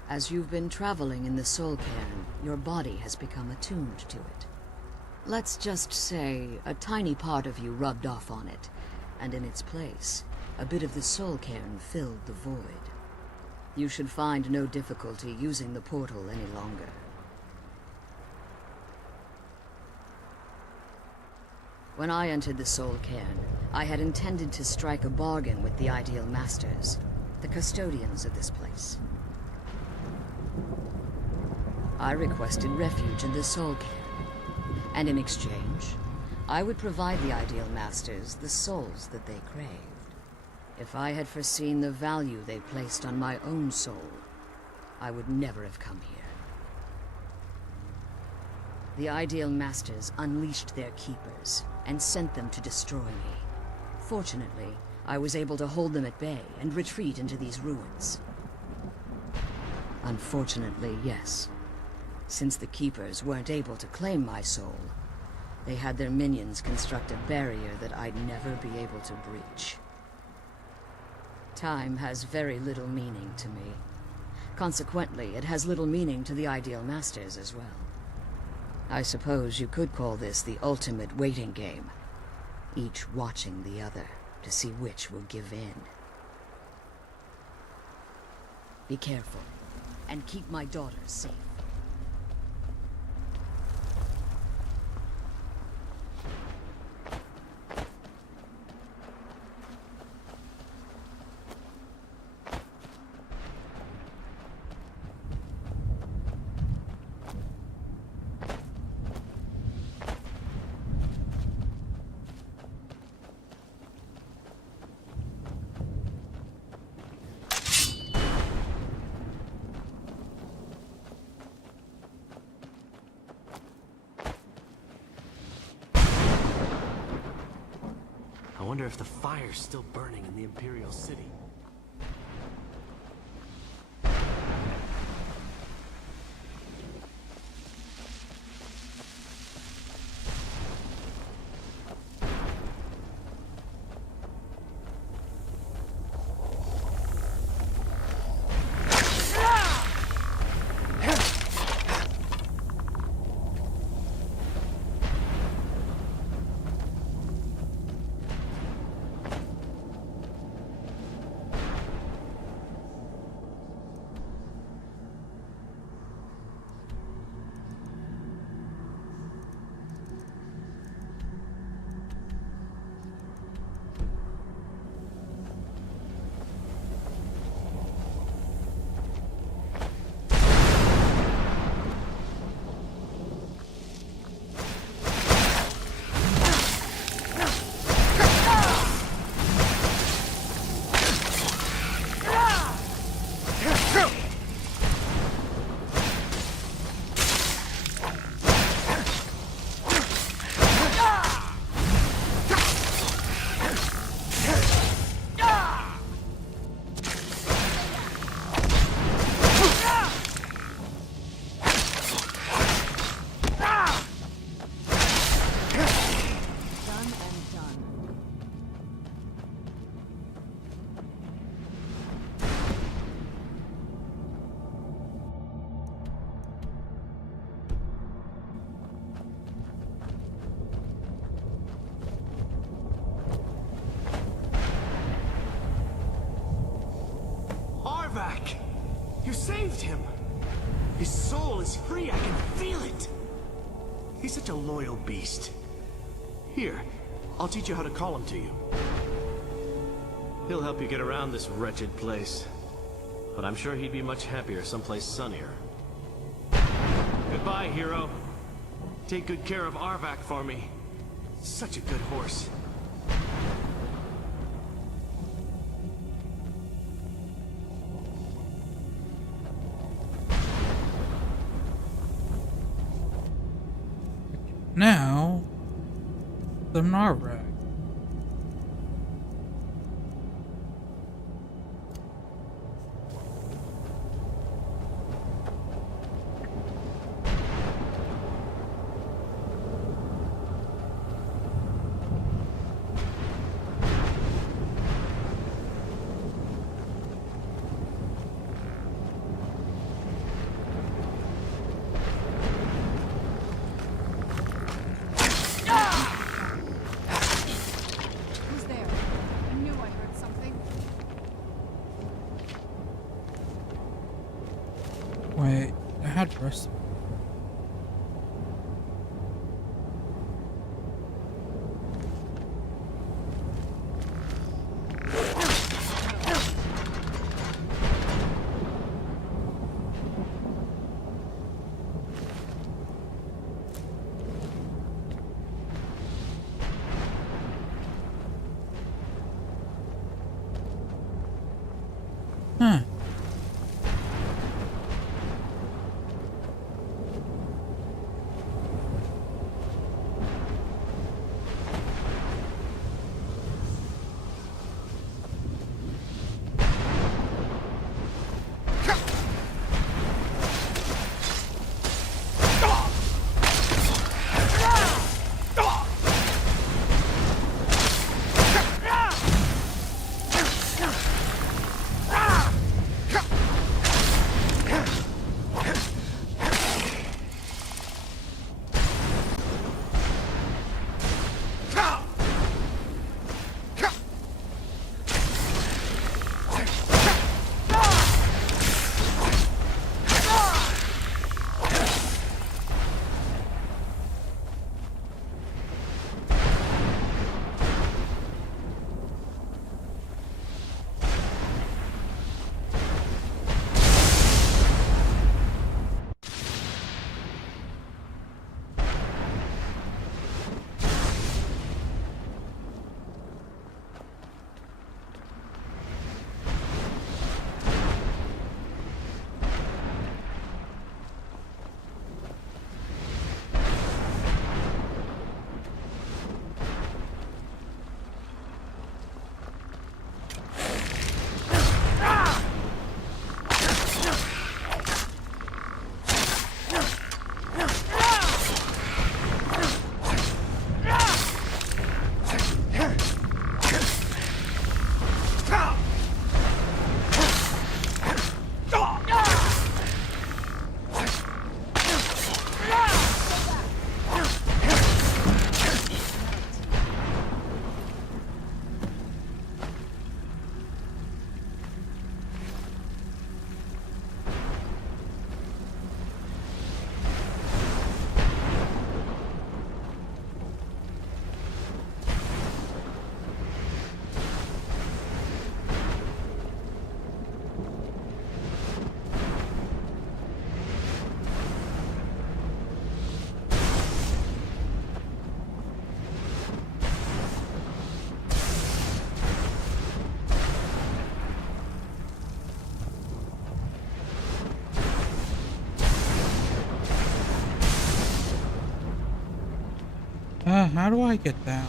As you've been traveling in the Soul Cairn, your body has become attuned to it. Let's just say a tiny part of you rubbed off on it, and in its place, a bit of the soul cairn filled the void. You should find no difficulty using the portal any longer. When I entered the soul cairn, I had intended to strike a bargain with the Ideal Masters, the custodians of this place. I requested refuge in the soul cairn, and in exchange, I would provide the Ideal Masters the souls that they craved. If I had foreseen the value they placed on my own soul, I would never have come here. The Ideal Masters unleashed their keepers and sent them to destroy me. Fortunately, I was able to hold them at bay and retreat into these ruins. Unfortunately, yes. Since the keepers weren't able to claim my soul, they had their minions construct a barrier that I'd never be able to breach. Time has very little meaning to me. Consequently, it has little meaning to the Ideal Masters as well. I suppose you could call this the ultimate waiting game, each watching the other to see which will give in. Be careful, and keep my daughter safe. I wonder if the fire's still burning in the Imperial City. You saved him! His soul is free, I can feel it! He's such a loyal beast. Here, I'll teach you how to call him to you. He'll help you get around this wretched place. But I'm sure he'd be much happier someplace sunnier. Goodbye, hero. Take good care of Arvak for me. Such a good horse. Now, the Narvak. Wait, I had first. Huh. How do I get down?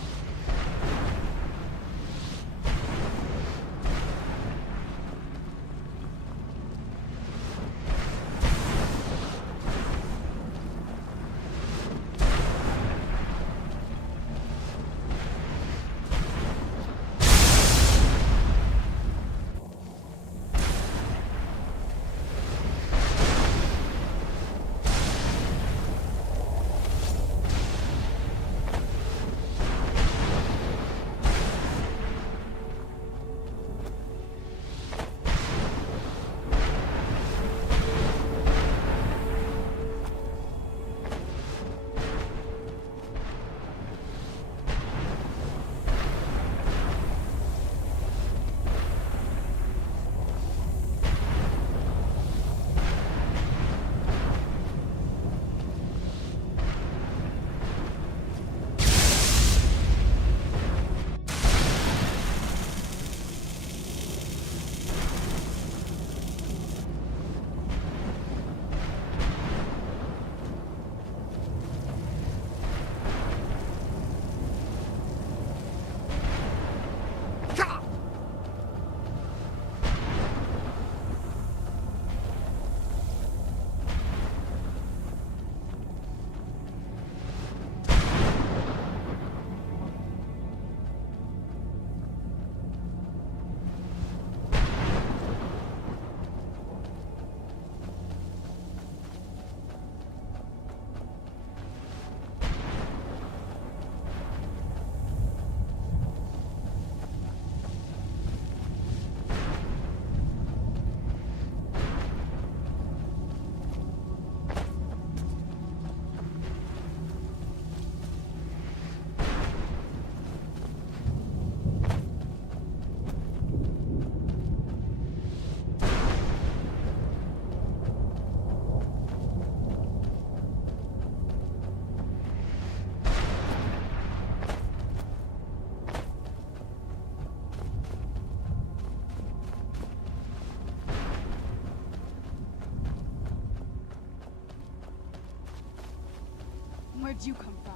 Where'd you come from?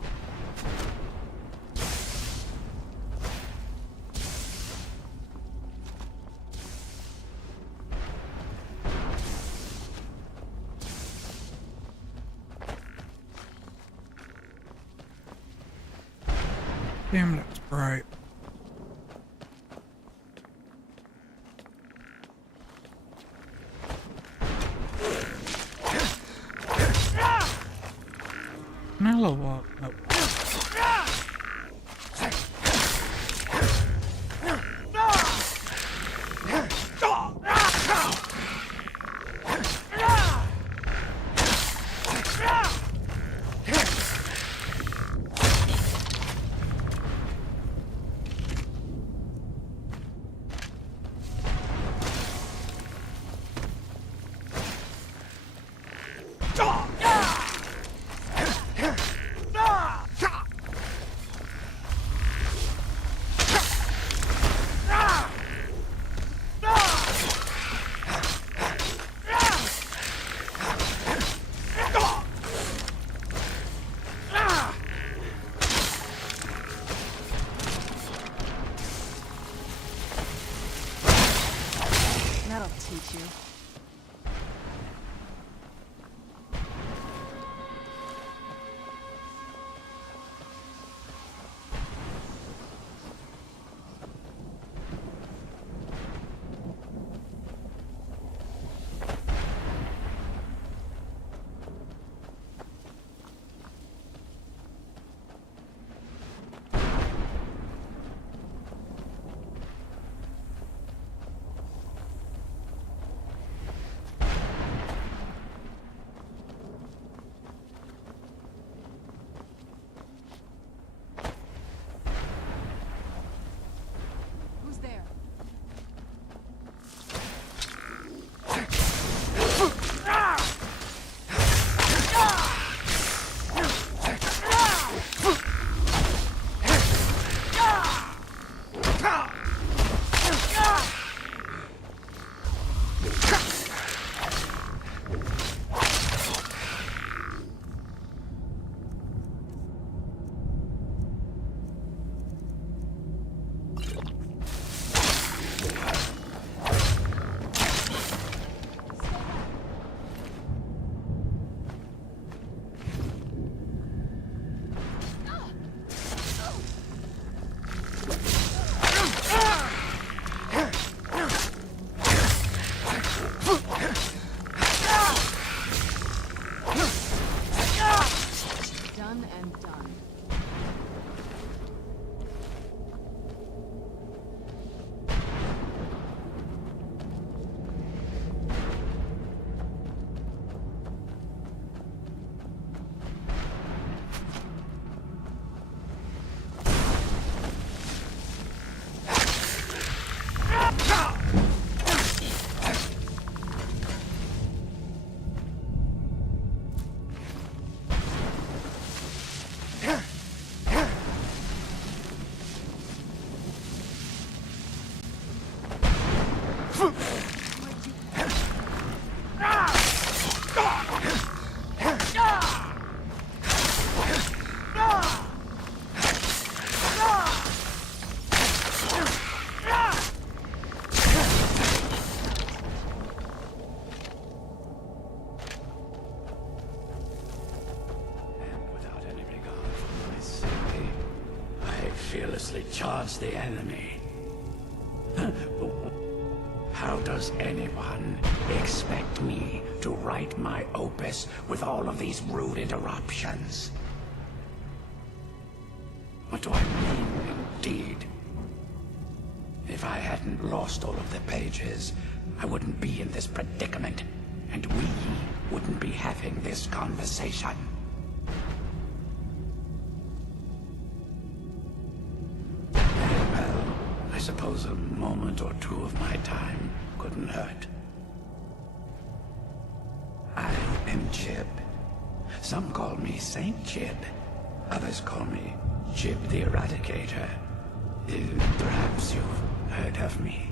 Damn, that's bright. Hello, what? Oh. That'll teach you. Who's there? Done and done. Fearlessly charge the enemy. How does anyone expect me to write my opus with all of these rude interruptions? What do I mean, indeed? If I hadn't lost all of the pages, I wouldn't be in this predicament, and we wouldn't be having this conversation. I suppose a moment or two of my time couldn't hurt. I am Chib. Some call me Saint Chib. Others call me Chib the Eradicator. Perhaps you've heard of me.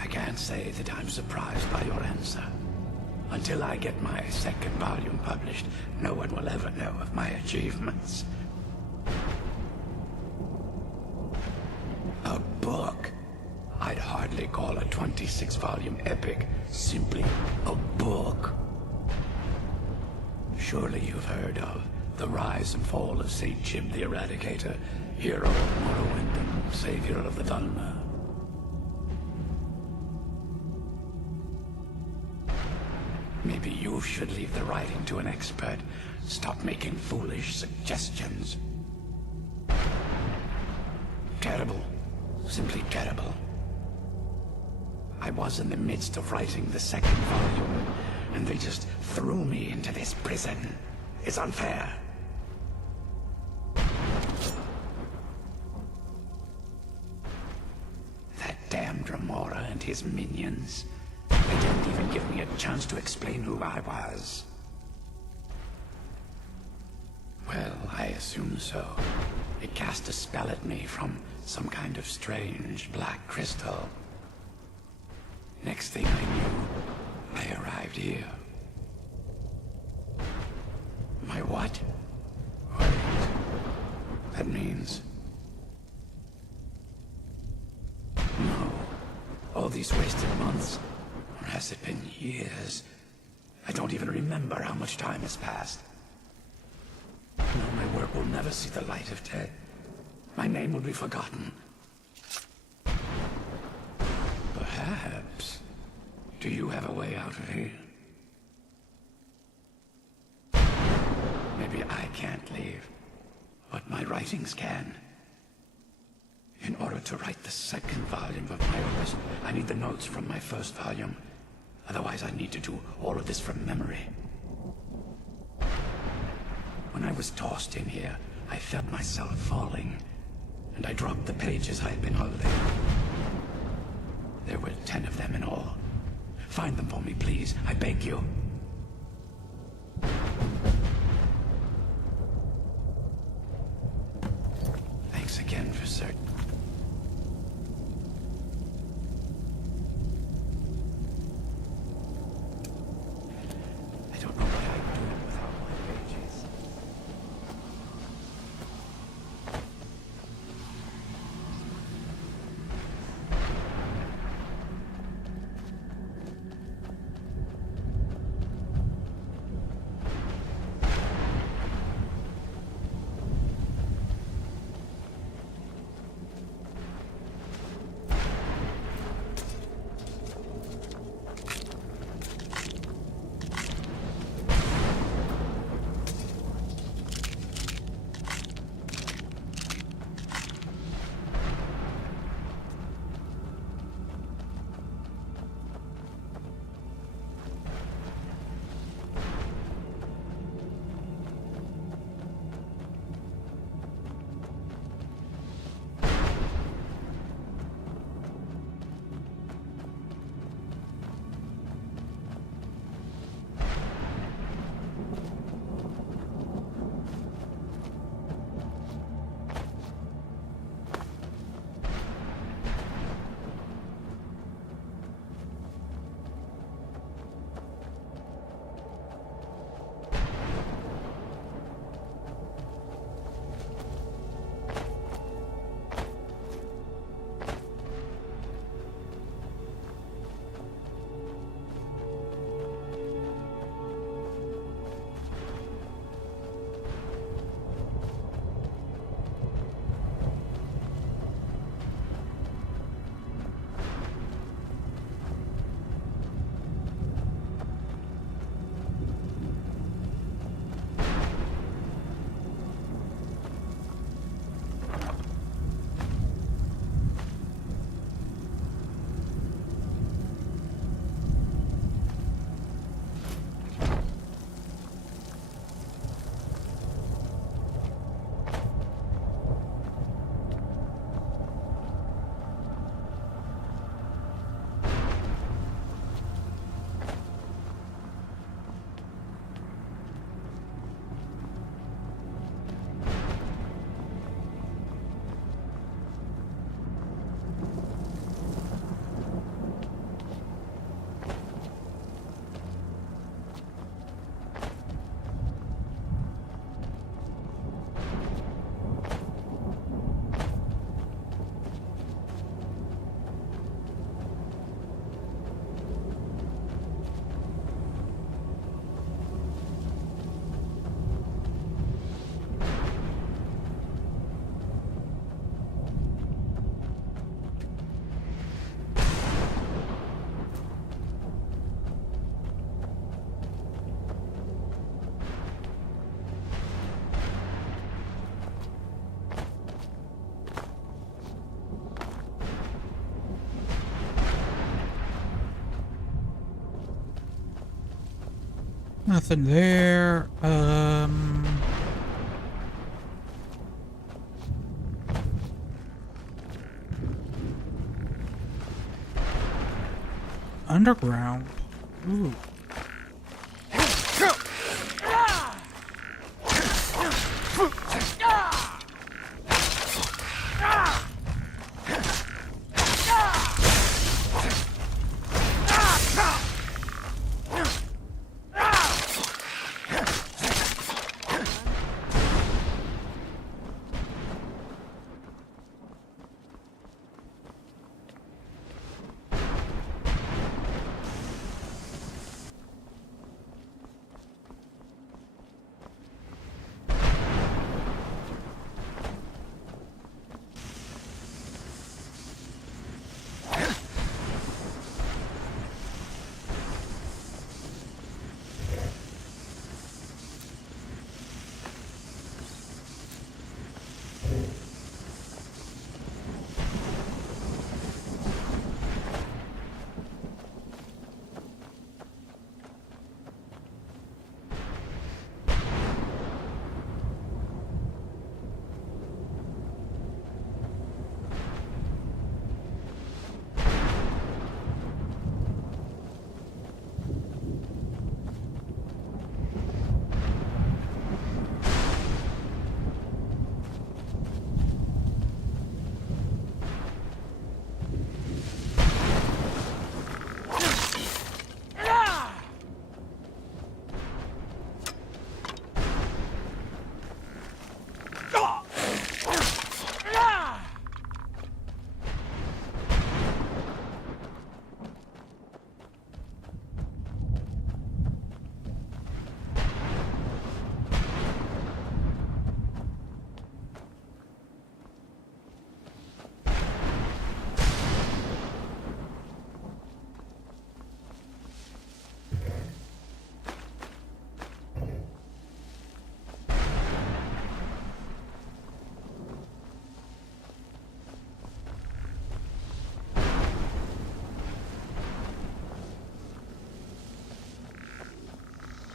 I can't say that I'm surprised by your answer. Until I get my second volume published, no one will ever know of my achievements. A book? I'd hardly call a 26-volume epic simply a book. Surely you've heard of the rise and fall of St. Jim the Eradicator, hero of Morrowind and savior of the Dhalma. Maybe you should leave the writing to an expert. Stop making foolish suggestions. Terrible. Simply terrible. I was in the midst of writing the second volume, and they just threw me into this prison. It's unfair. That damned Remora and his minions. They didn't even give me a chance to explain who I was. Well, I assume so. It cast a spell at me from some kind of strange black crystal. Next thing I knew, I arrived here. My what? Wait. That means... No. All these wasted months. Or has it been years? I don't even remember how much time has passed. No, my work will never see the light of day. My name will be forgotten. Perhaps. Do you have a way out of here? Maybe I can't leave, but my writings can. In order to write the second volume of my opus, I need the notes from my first volume. Otherwise, I need to do all of this from memory. When I was tossed in here, I felt myself falling, and I dropped the pages I had been holding. There were 10 of them in all. Find them for me, please. I beg you. Thanks again for searching. I don't know what I'd do without my pages. Nothing there. Underground. Ooh.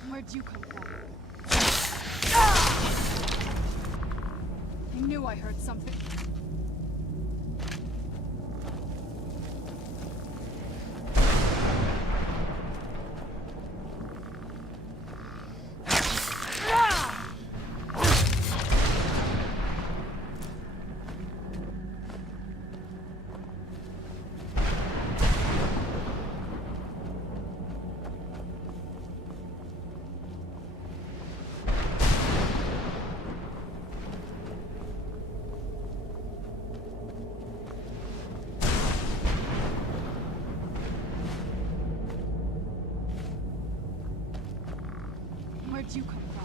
Where'd you come from? I knew I heard something. Where'd you come from?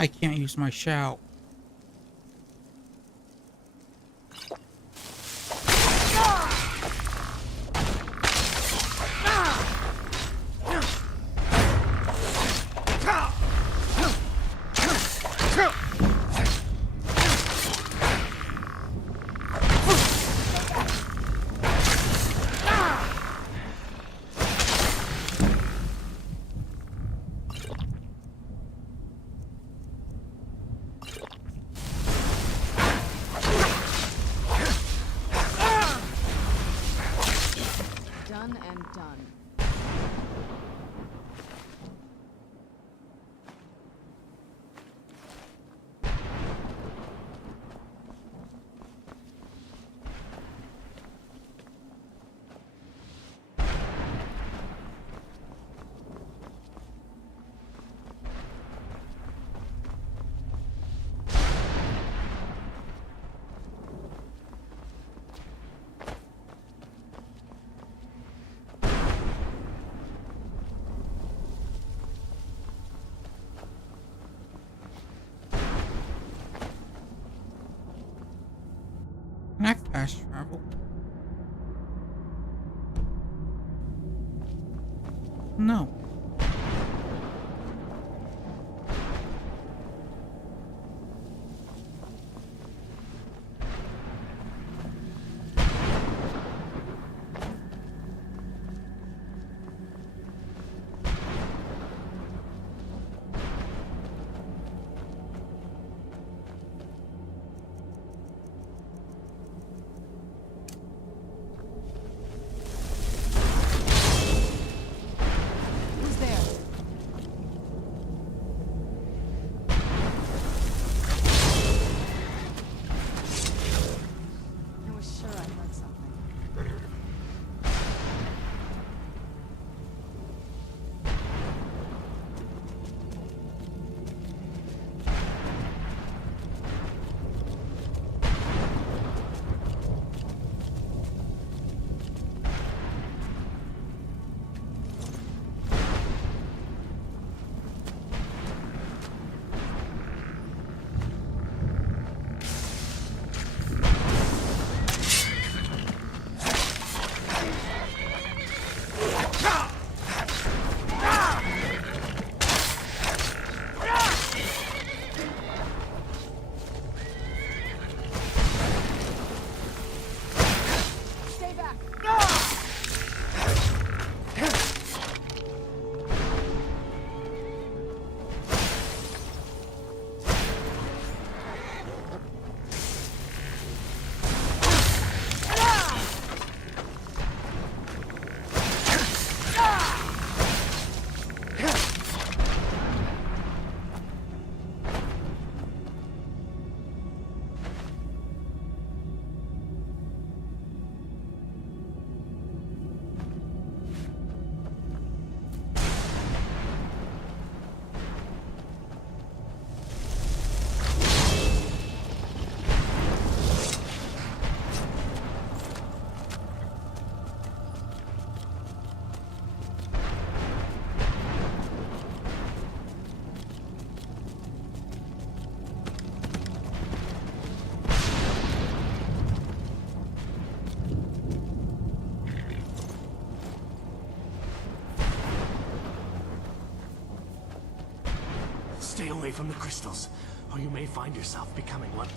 I can't use my shout. Done and done. Can I fast travel? No. Who's there? I was sure I heard something. Stay back. Stay away from the crystals, or you may find yourself becoming one.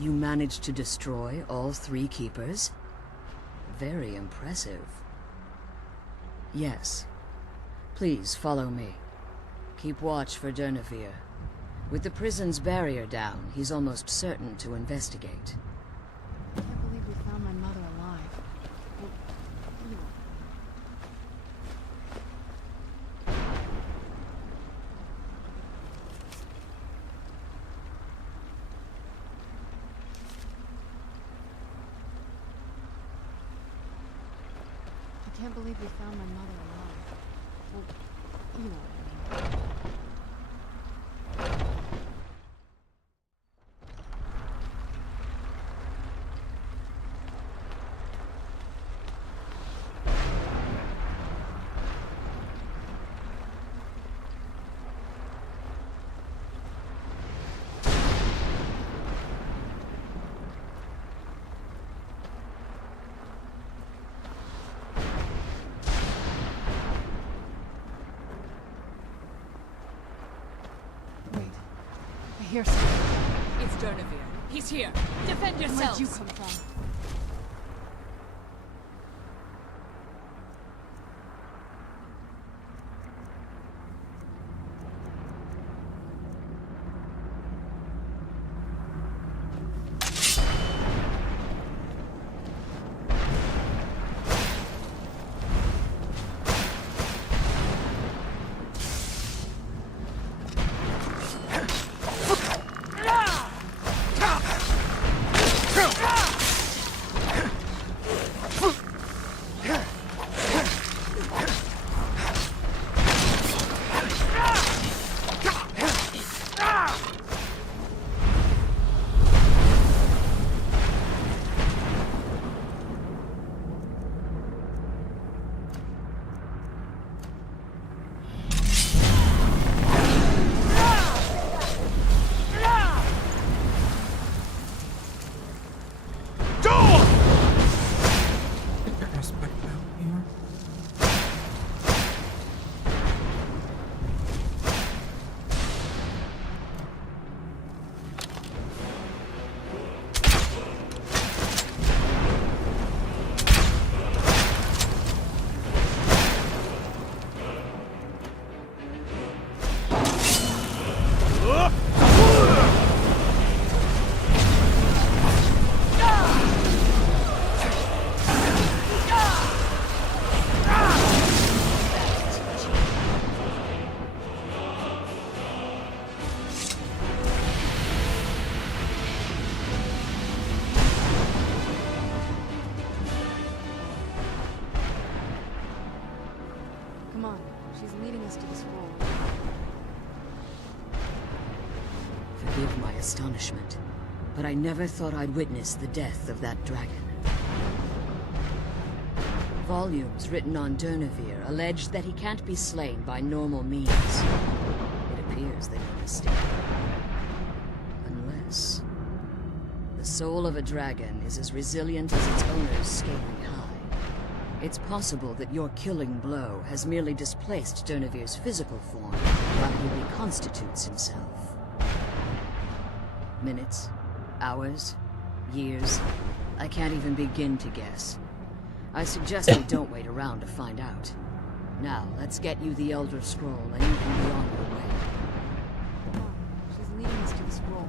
You managed to destroy all 3 keepers? Very impressive. Yes. Please follow me. Keep watch for Durnevere. With the prison's barrier down, he's almost certain to investigate. I can't believe we found my mother alive. Oh, you. I can't believe we found my mother alive. Well, you know what I mean. I hear something. It's Durnevere. He's here. Defend Where'd yourselves! you come from? Come on, she's leading us to the scroll. Forgive my astonishment, but I never thought I'd witness the death of that dragon. Volumes written on Durnevere allege that he can't be slain by normal means. It appears they were mistaken. Unless... the soul of a dragon is as resilient as its owner's scaly hide. It's possible that your killing blow has merely displaced Durnevere's physical form while he reconstitutes himself. Minutes, hours, years, I can't even begin to guess. I suggest we don't wait around to find out. Now, let's get you the Elder Scroll and you can be on your way. Come on, she's leading us to the scroll.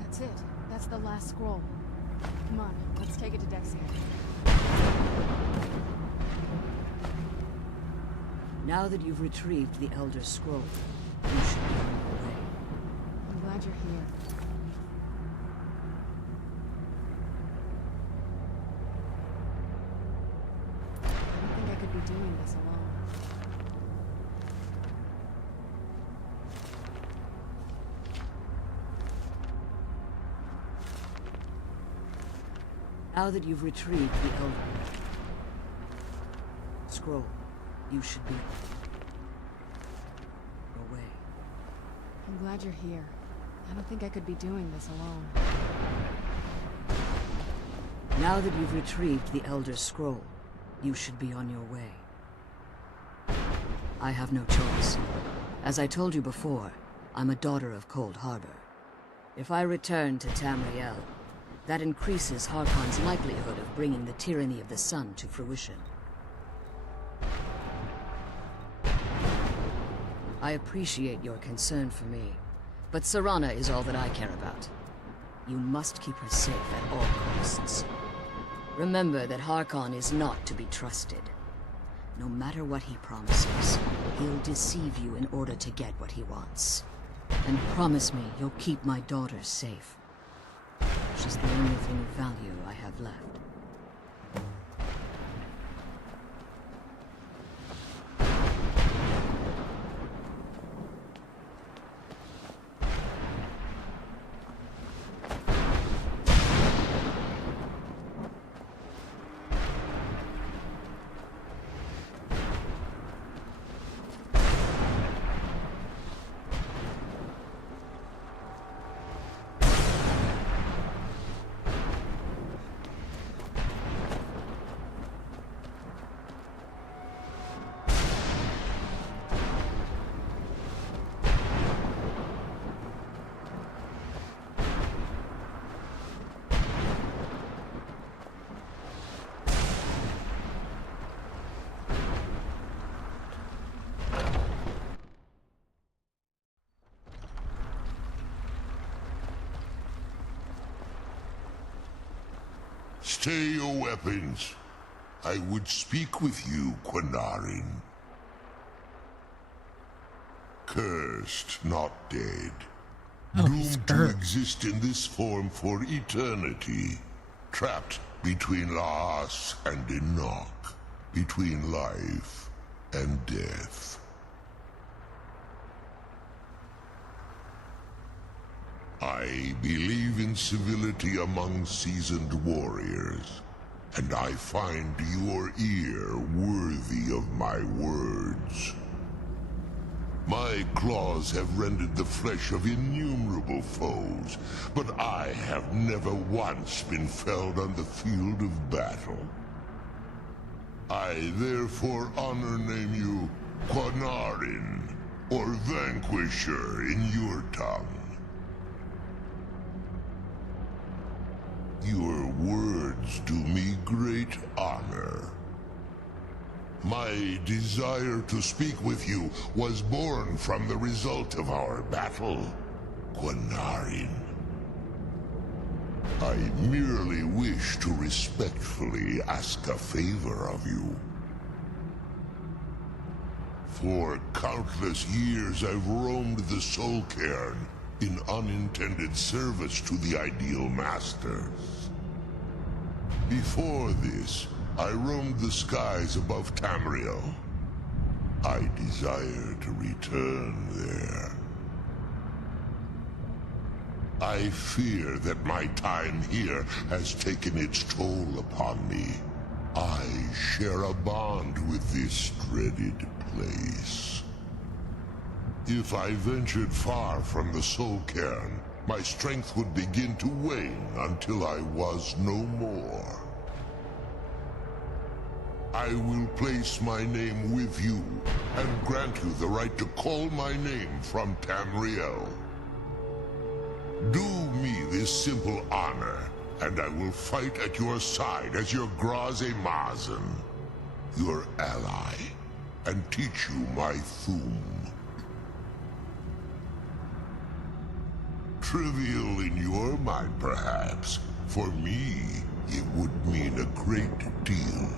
That's it. That's the last scroll. Come on, let's take it to Dexia. Now that you've retrieved the Elder Scroll, you should be on your way. I'm glad you're here. I don't think I could be doing this alone. Now that you've retrieved the Elder Scroll, you should be your way. I'm glad you're here. I don't think I could be doing this alone. Now that you've retrieved the Elder Scroll, you should be on your way. I have no choice. As I told you before, I'm a daughter of Cold Harbor. If I return to Tamriel, that increases Harkon's likelihood of bringing the tyranny of the sun to fruition. I appreciate your concern for me, but Serana is all that I care about. You must keep her safe at all costs. Remember that Harkon is not to be trusted. No matter what he promises, he'll deceive you in order to get what he wants. And promise me you'll keep my daughter safe. She's the only thing of value I have left. Stay your weapons. I would speak with you, Quinarin. Cursed, not dead. Doomed to exist in this form for eternity. Trapped between Laas and Enoch. Between life and death. I believe in civility among seasoned warriors, and I find your ear worthy of my words. My claws have rended the flesh of innumerable foes, but I have never once been felled on the field of battle. I therefore honor name you Quinarin, or Vanquisher in your tongue. Your words do me great honor. My desire to speak with you was born from the result of our battle, Quinarin. I merely wish to respectfully ask a favor of you. For countless years I've roamed the Soul Cairn in unintended service to the Ideal Masters. Before this, I roamed the skies above Tamriel. I desire to return there. I fear that my time here has taken its toll upon me. I share a bond with this dreaded place. If I ventured far from the Soul Cairn, my strength would begin to wane until I was no more. I will place my name with you, and grant you the right to call my name from Tamriel. Do me this simple honor, and I will fight at your side as your Graze Mazen, your ally, and teach you my Thum. Trivial in your mind, perhaps. For me, it would mean a great deal.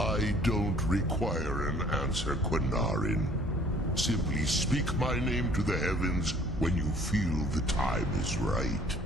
I don't require an answer, Quinarin. Simply speak my name to the heavens when you feel the time is right.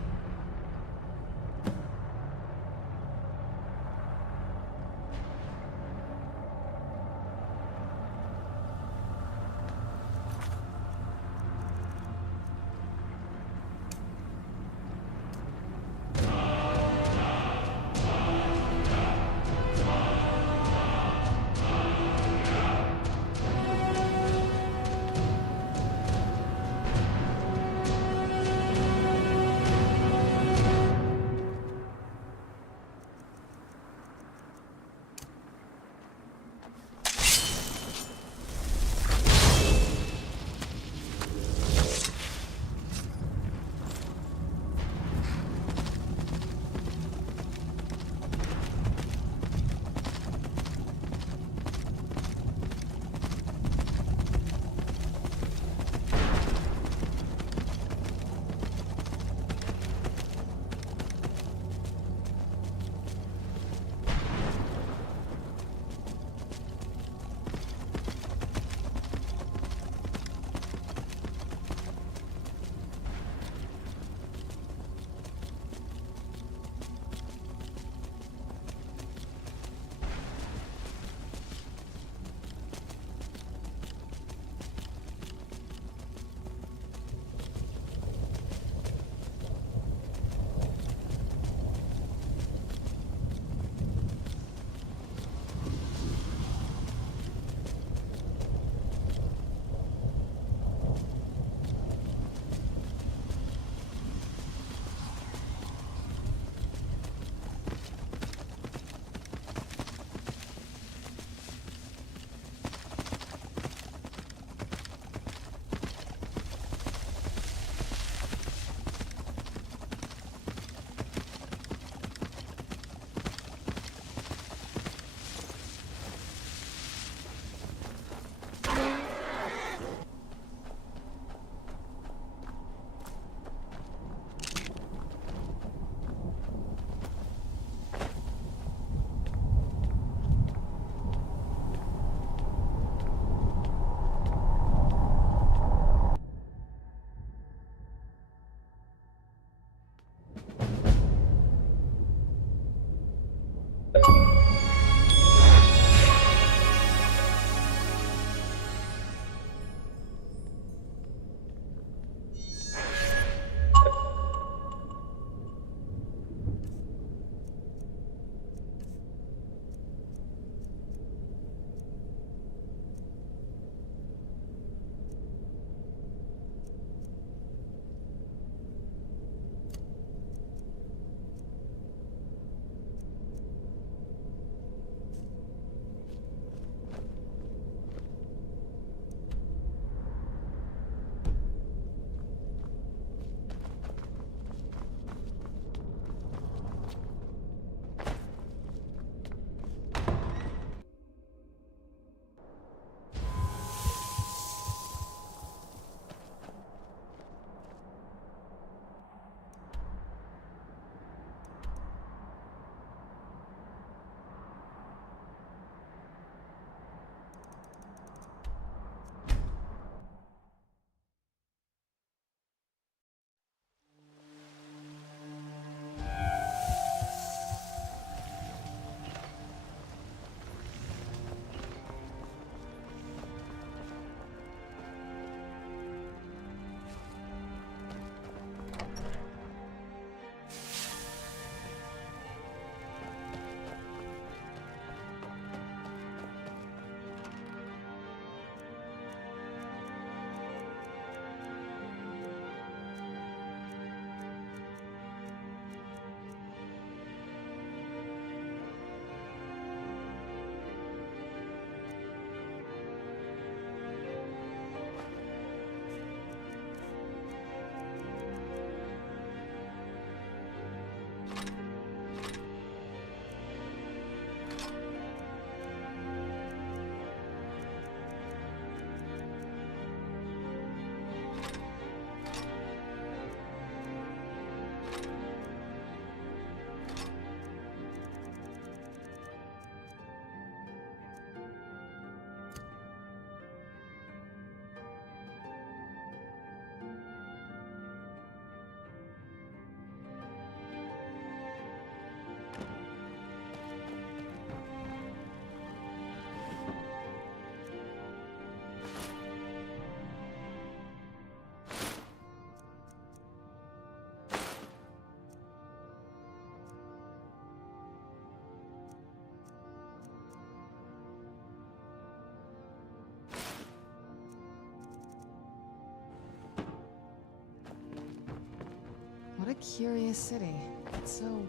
curious city. It's so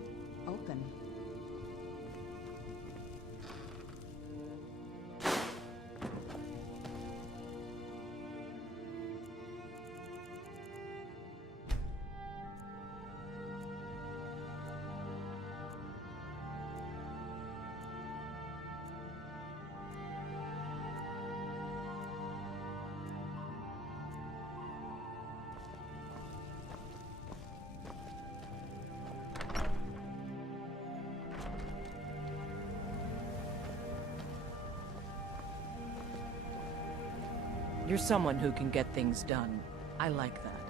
open. You're someone who can get things done. I like that.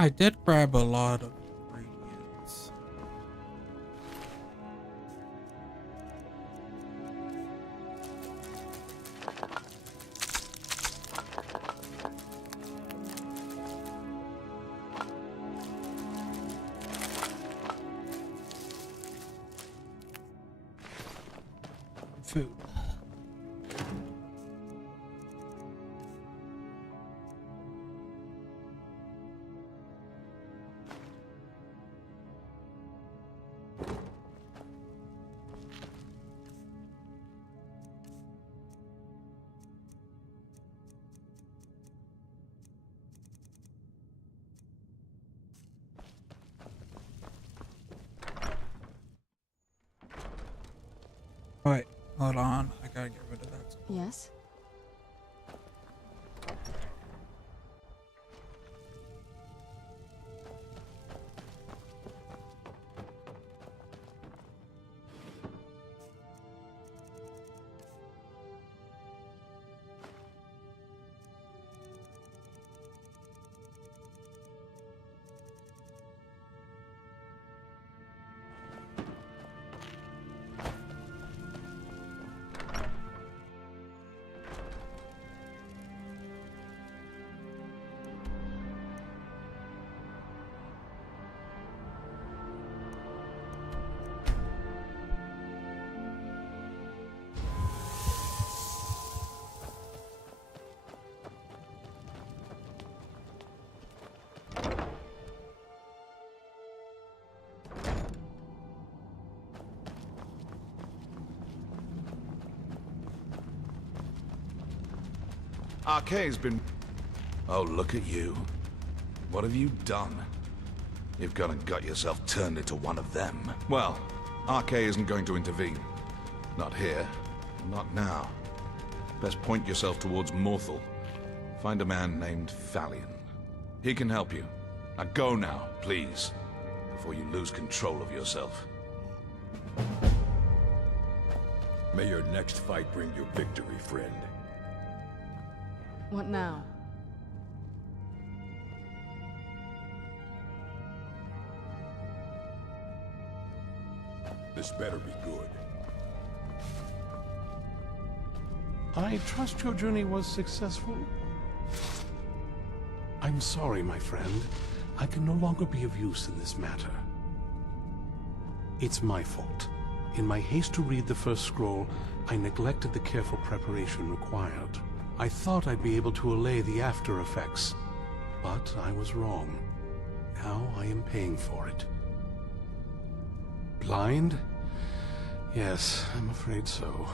I did grab a lot of ingredients. Food. Wait, hold on. I gotta get rid of that. Yes? Arkay's been... Oh, look at you. What have you done? You've gone and got yourself turned into one of them. Well, Arkay isn't going to intervene. Not here. Not now. Best point yourself towards Morthal. Find a man named Thalion. He can help you. Now go now, please. Before you lose control of yourself. May your next fight bring you victory, friend. What now? This better be good. I trust your journey was successful. I'm sorry, my friend. I can no longer be of use in this matter. It's my fault. In my haste to read the first scroll, I neglected the careful preparation required. I thought I'd be able to allay the after effects, but I was wrong. Now I am paying for it. Blind? Yes, I'm afraid so.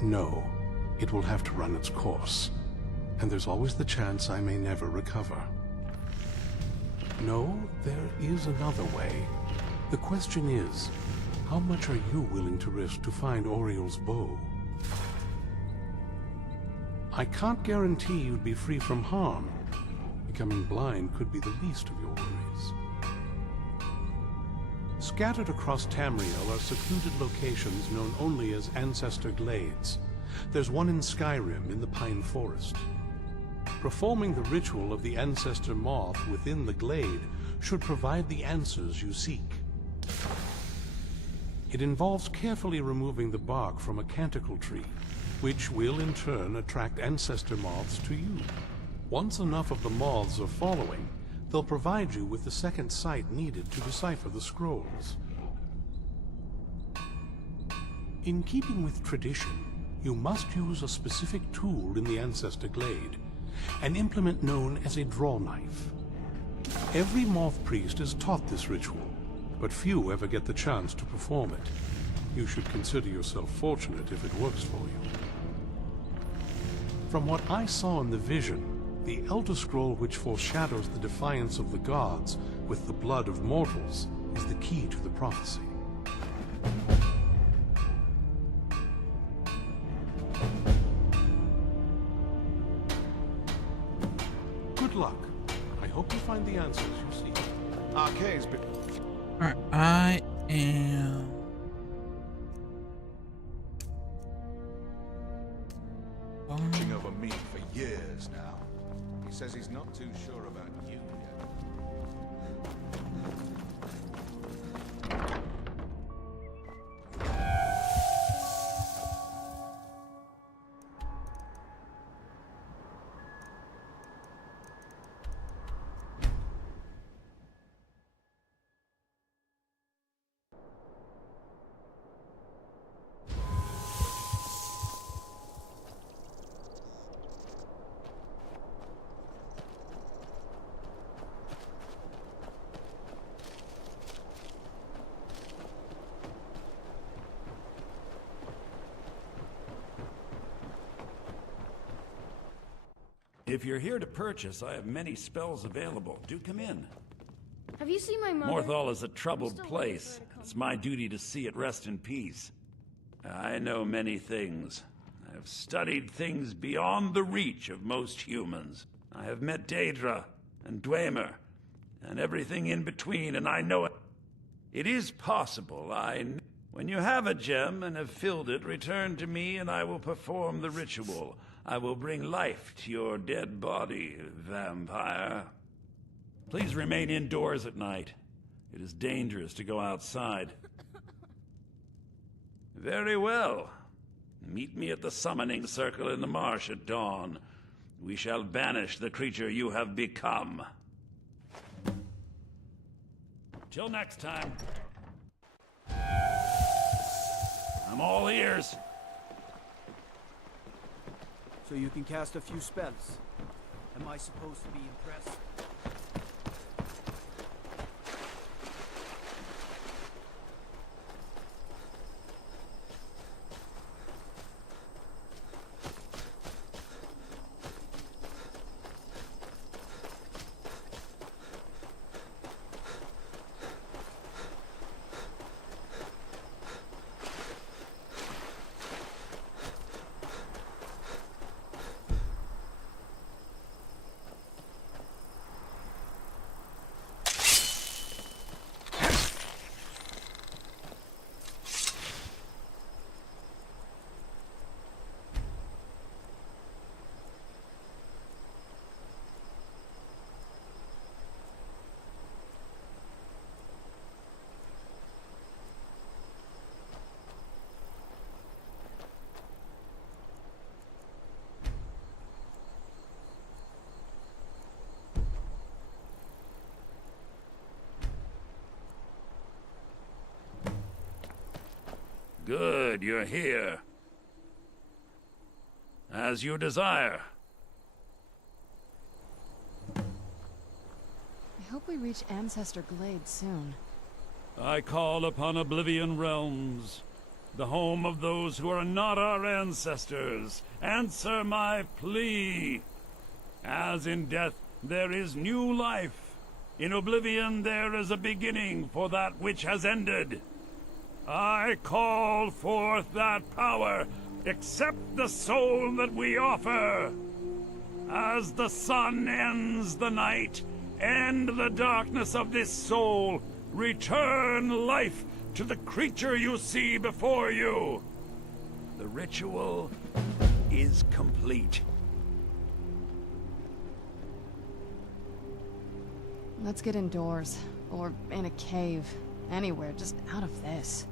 No, it will have to run its course, and there's always the chance I may never recover. No, there is another way. The question is, how much are you willing to risk to find Oriel's bow? I can't guarantee you'd be free from harm. Becoming blind could be the least of your worries. Scattered across Tamriel are secluded locations known only as Ancestor Glades. There's one in Skyrim in the Pine Forest. Performing the ritual of the Ancestor Moth within the glade should provide the answers you seek. It involves carefully removing the bark from a canticle tree, which will in turn attract ancestor moths to you. Once enough of the moths are following, they'll provide you with the second sight needed to decipher the scrolls. In keeping with tradition, you must use a specific tool in the Ancestor Glade, an implement known as a draw knife. Every moth priest is taught this ritual, but few ever get the chance to perform it. You should consider yourself fortunate if it works for you. From what I saw in the vision, the Elder Scroll which foreshadows the defiance of the gods with the blood of mortals is the key to the prophecy. Good luck. I hope you find the answers you seek. Arkay's been... Alright, I am... watching over me for years now. He says he's not too sure about you yet. If you're here to purchase, I have many spells available. Do come in. Have you seen my mother? Morthal is a troubled place. It's my duty to see it rest in peace. I know many things. I have studied things beyond the reach of most humans. I have met Daedra and Dwemer, and everything in between, and I know it. It is possible, When you have a gem and have filled it, return to me and I will perform the ritual. I will bring life to your dead body, vampire. Please remain indoors at night. It is dangerous to go outside. Very well. Meet me at the summoning circle in the marsh at dawn. We shall banish the creature you have become. Till next time. I'm all ears. So you can cast a few spells. Am I supposed to be impressed? Good, you're here. As you desire. I hope we reach Ancestor Glade soon. I call upon Oblivion Realms, the home of those who are not our ancestors. Answer my plea. As in death there is new life, in Oblivion there is a beginning for that which has ended. I call forth that power. Accept the soul that we offer. As the sun ends the night, end the darkness of this soul. Return life to the creature you see before you. The ritual is complete. Let's get indoors. Or in a cave. Anywhere, just out of this.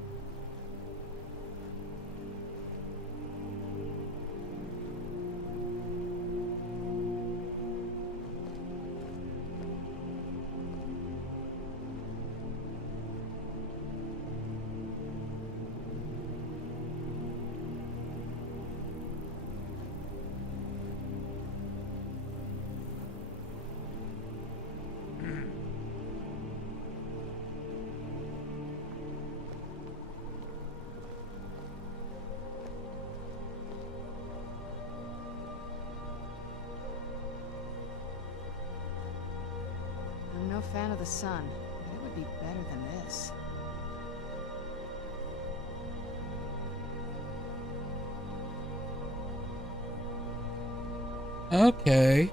I'm no fan of the sun, but it would be better than this. Okay.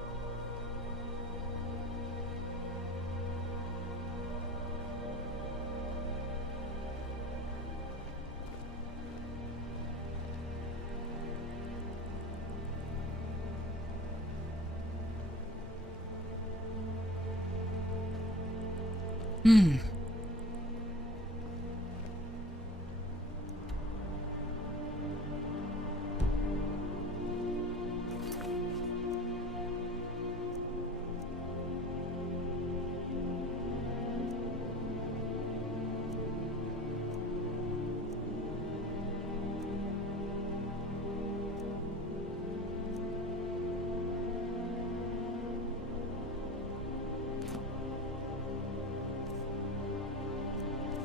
Hmm.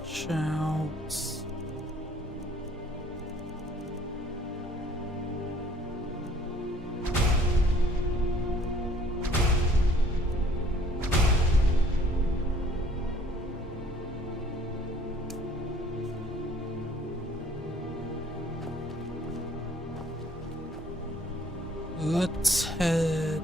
Shouts. Let's head.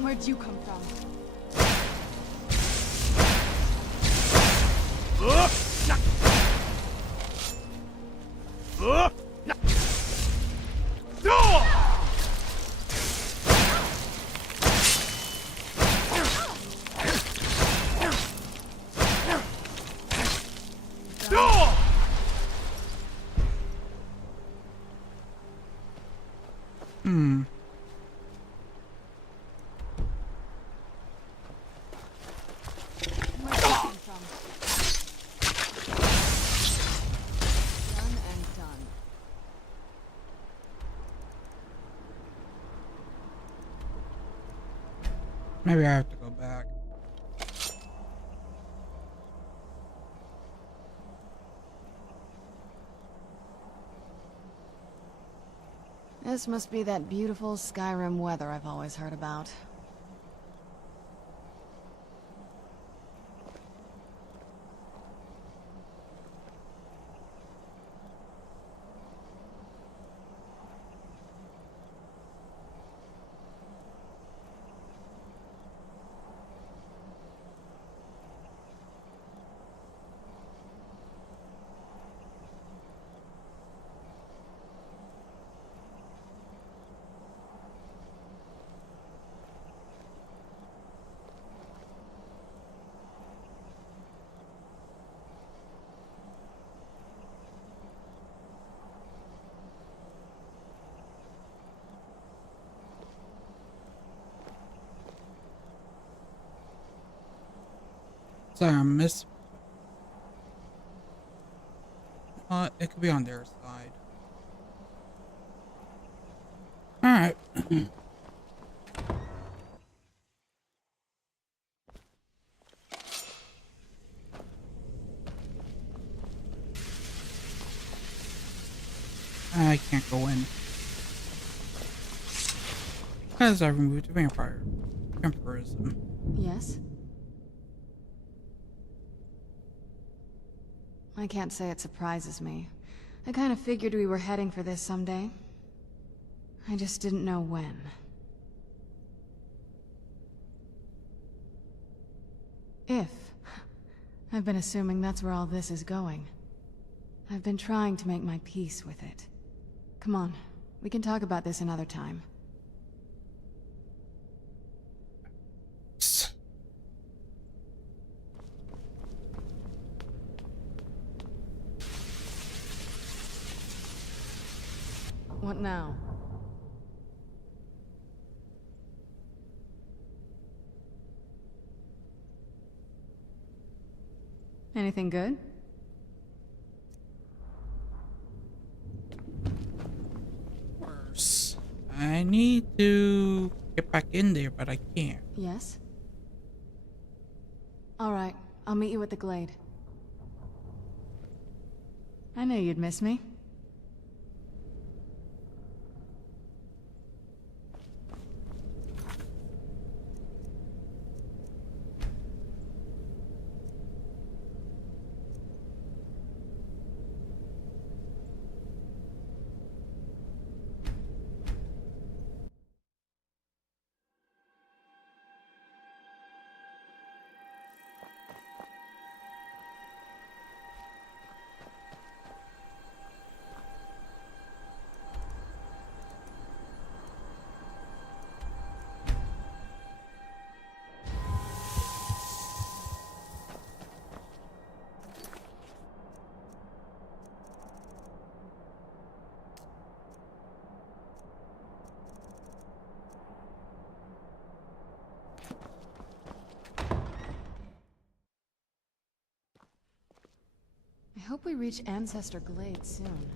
Where'd you come from? Hmm. Where'd you come from? Done and done. Maybe I have to go back. This must be that beautiful Skyrim weather I've always heard about. Sorry, I missed. It could be on their side. Alright. I can't go in. As I removed vampire vampirism. Yes? I can't say it surprises me. I kind of figured we were heading for this someday. I just didn't know when. If. I've been assuming that's where all this is going. I've been trying to make my peace with it. Come on, we can talk about this another time. What now? Anything good? Worse. I need to get back in there, but I can't. Yes? Alright, I'll meet you at the Glade. I knew you'd miss me. hope we reach Ancestor Glade soon.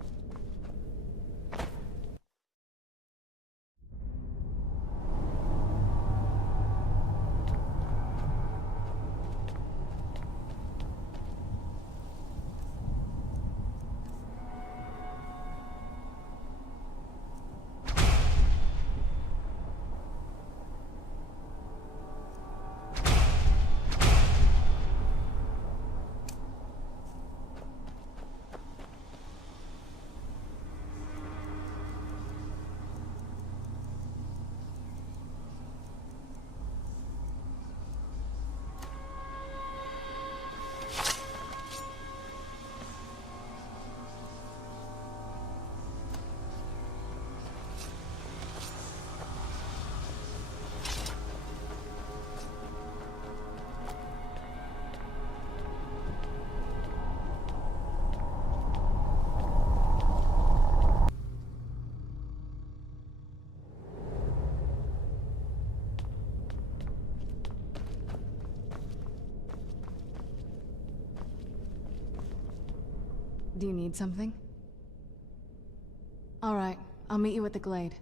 Do you need something? All right, I'll meet you at the glade.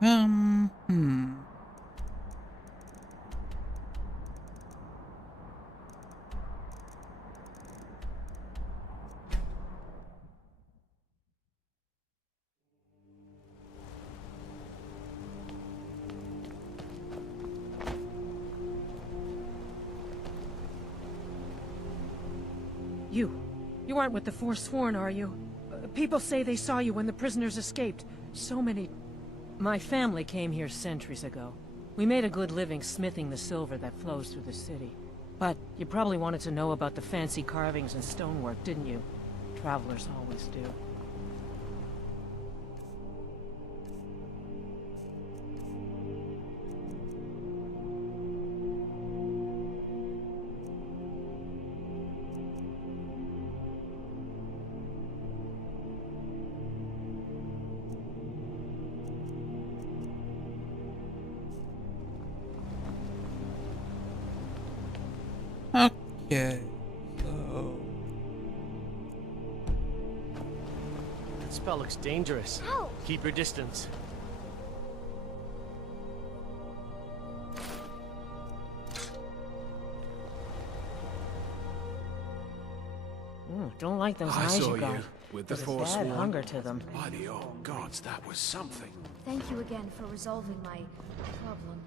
Hmm. You aren't with the Forsworn, are you? People say they saw you when the prisoners escaped. So many... My family came here centuries ago. We made a good living smithing the silver that flows through the city. But you probably wanted to know about the fancy carvings and stonework, didn't you? Travelers always do. Okay, so... That spell looks dangerous. Ow. Keep your distance. Don't like those I eyes saw you got. you with the There's a Forsworn. bad hunger to them. By the old gods, that was something. Thank you again for resolving my problem.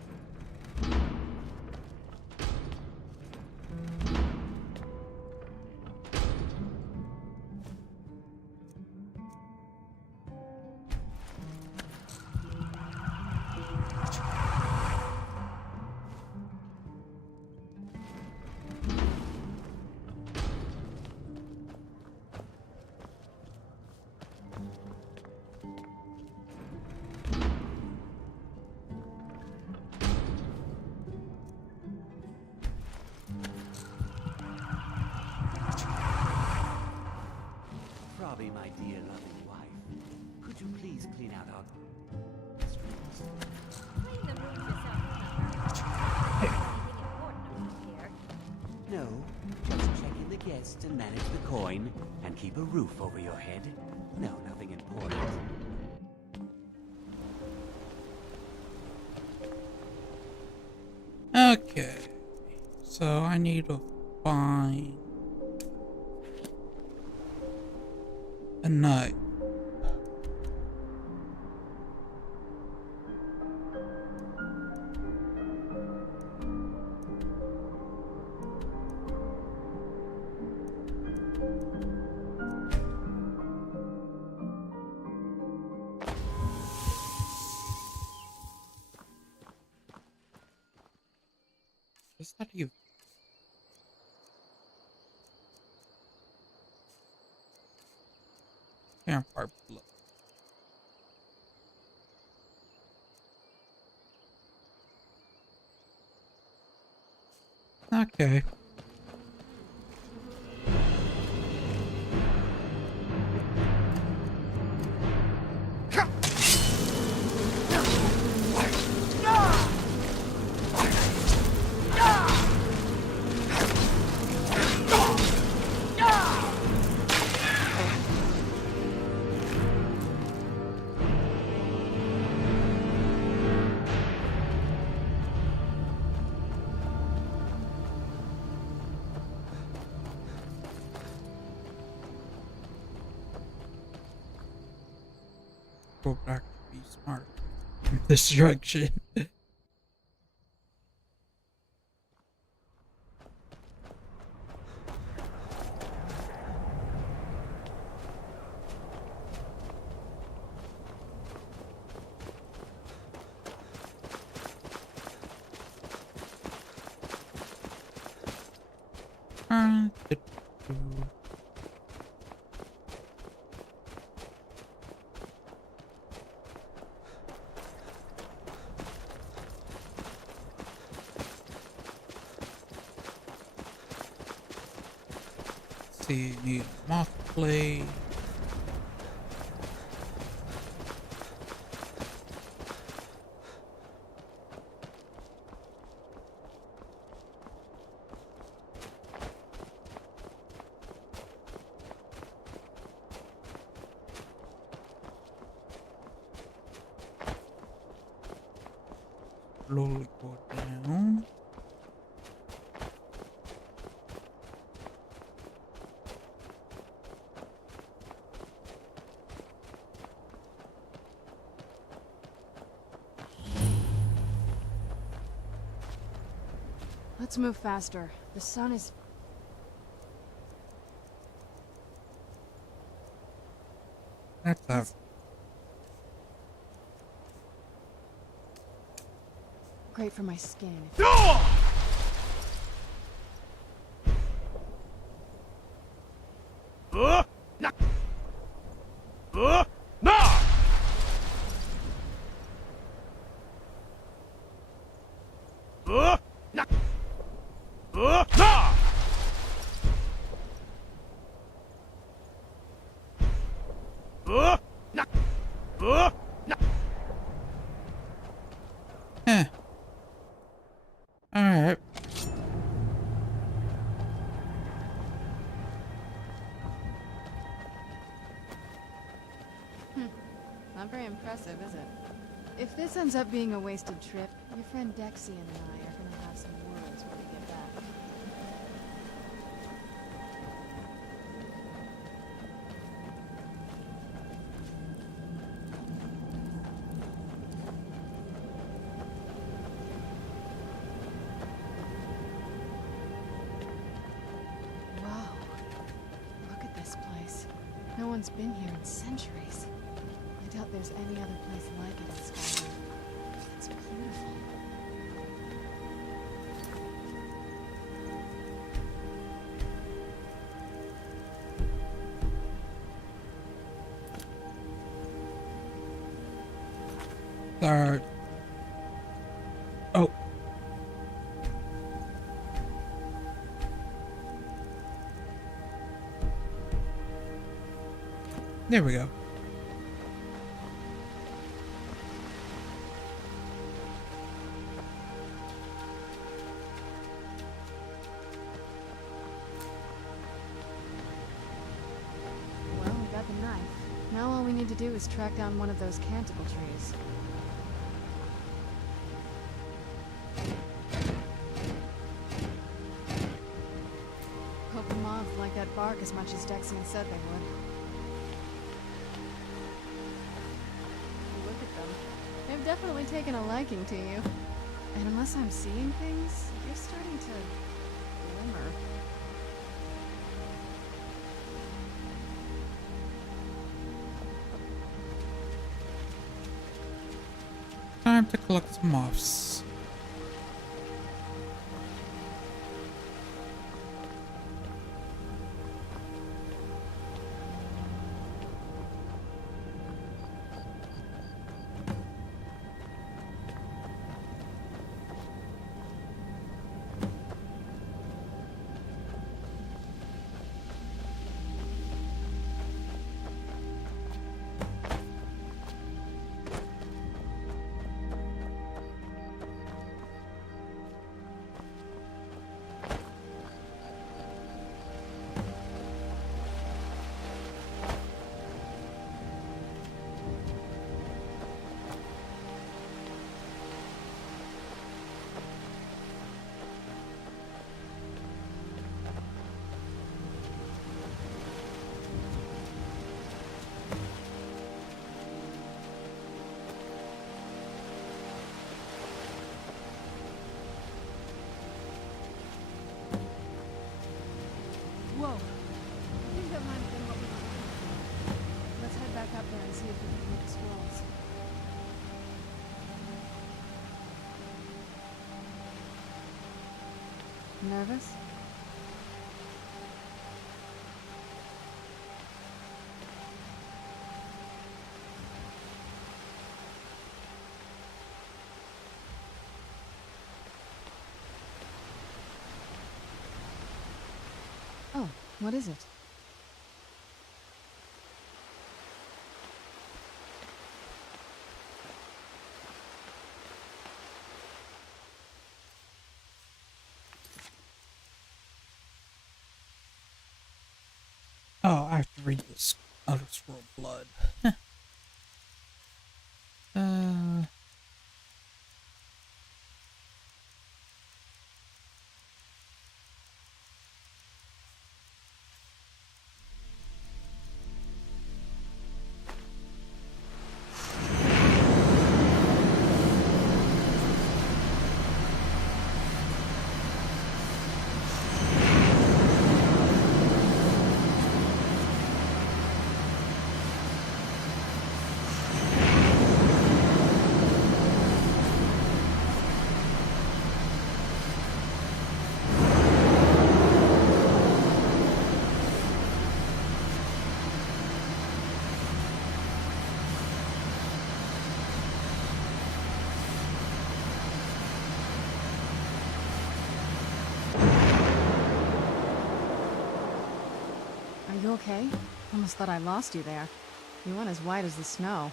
Robbie, my dear loving wife, could you please clean out our streets? Clean the room yourself, Anything important around here? No, just checking the guests and manage the coin and keep a roof over your head. No, nothing important. Okay, so I need to find a nut. Is that you? Campfire blood. Okay. Go back to be smart. Destruction. See, need moth play. Slowly go down. Let's move faster. The sun is... That's up. great for my skin. Alright. Not very impressive, is it? If this ends up being a wasted trip, your friend Dexy and I are gonna have some words when we get back. Wow. Look at this place. No one's been here in centuries. I doubt there's any other place like it in Skyrim. It's beautiful. Start. Oh. There we go. Well, we got the knife. Now all we need to do is track down one of those canticle trees. Hope the moths like that bark as much as Dexian said they would. Look at them. They've definitely taken a liking to you. And unless I'm seeing things, you're starting to glimmer. Time to collect some moths. hike up there and see if we can read the scrolls. Nervous? Oh, what is it? Oh, I have to read this other scroll blood. Are you okay? Almost thought I lost you there. You went as white as the snow.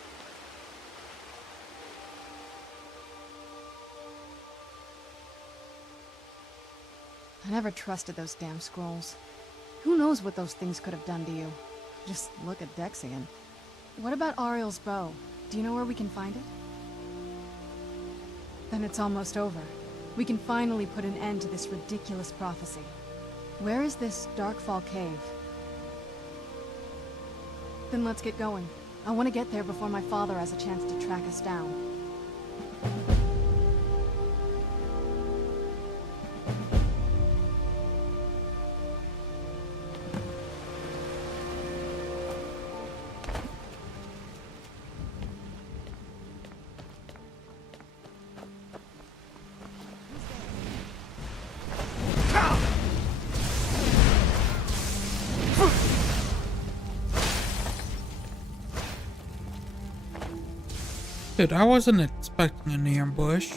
I never trusted those damn scrolls. Who knows what those things could have done to you? Just look at Dexian. What about Ariel's bow? Do you know where we can find it? Then it's almost over. We can finally put an end to this ridiculous prophecy. Where is this Darkfall cave? Then let's get going. I want to get there before my father has a chance to track us down. Dude, I wasn't expecting an ambush.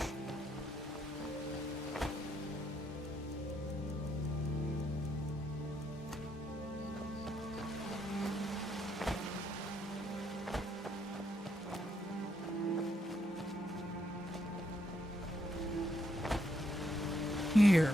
Here.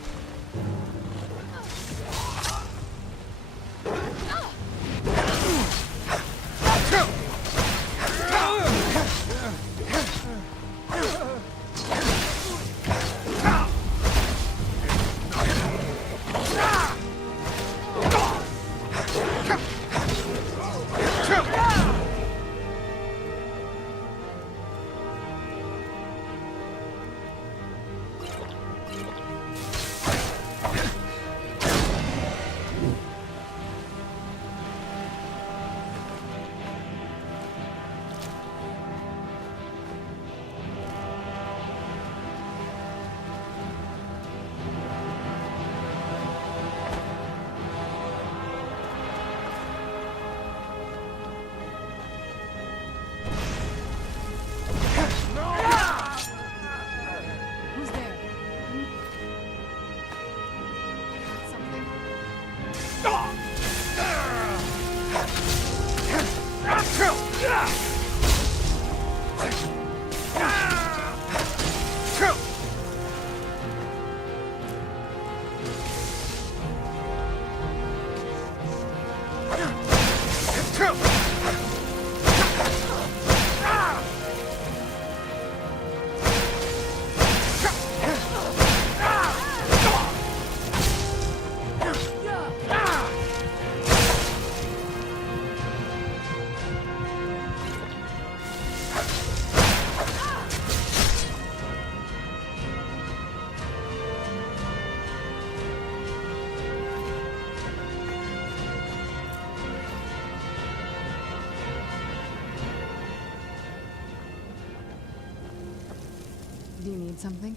Do you need something?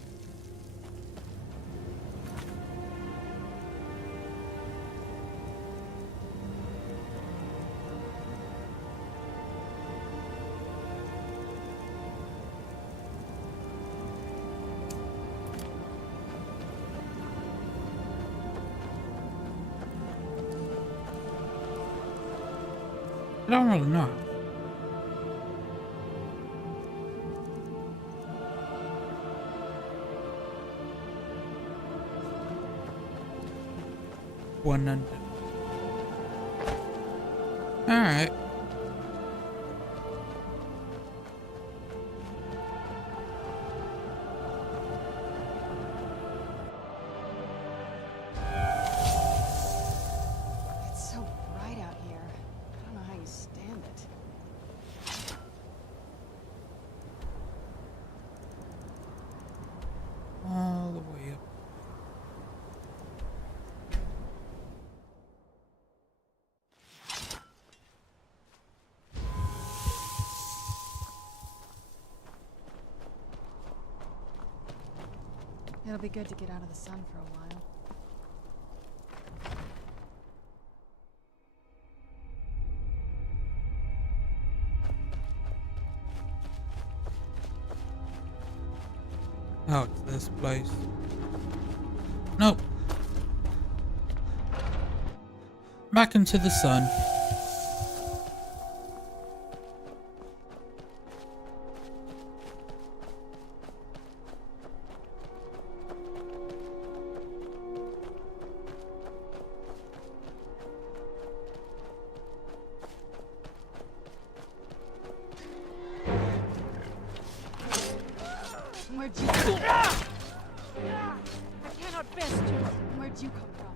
I don't really know. One under. Alright. It's so bright out here. I don't know how you stand it. All the way up. It'll be good to get out of the sun for a while. Oh, it's this place. Nope. Back into the sun. Where'd you come from? I cannot best you. Where'd you come from?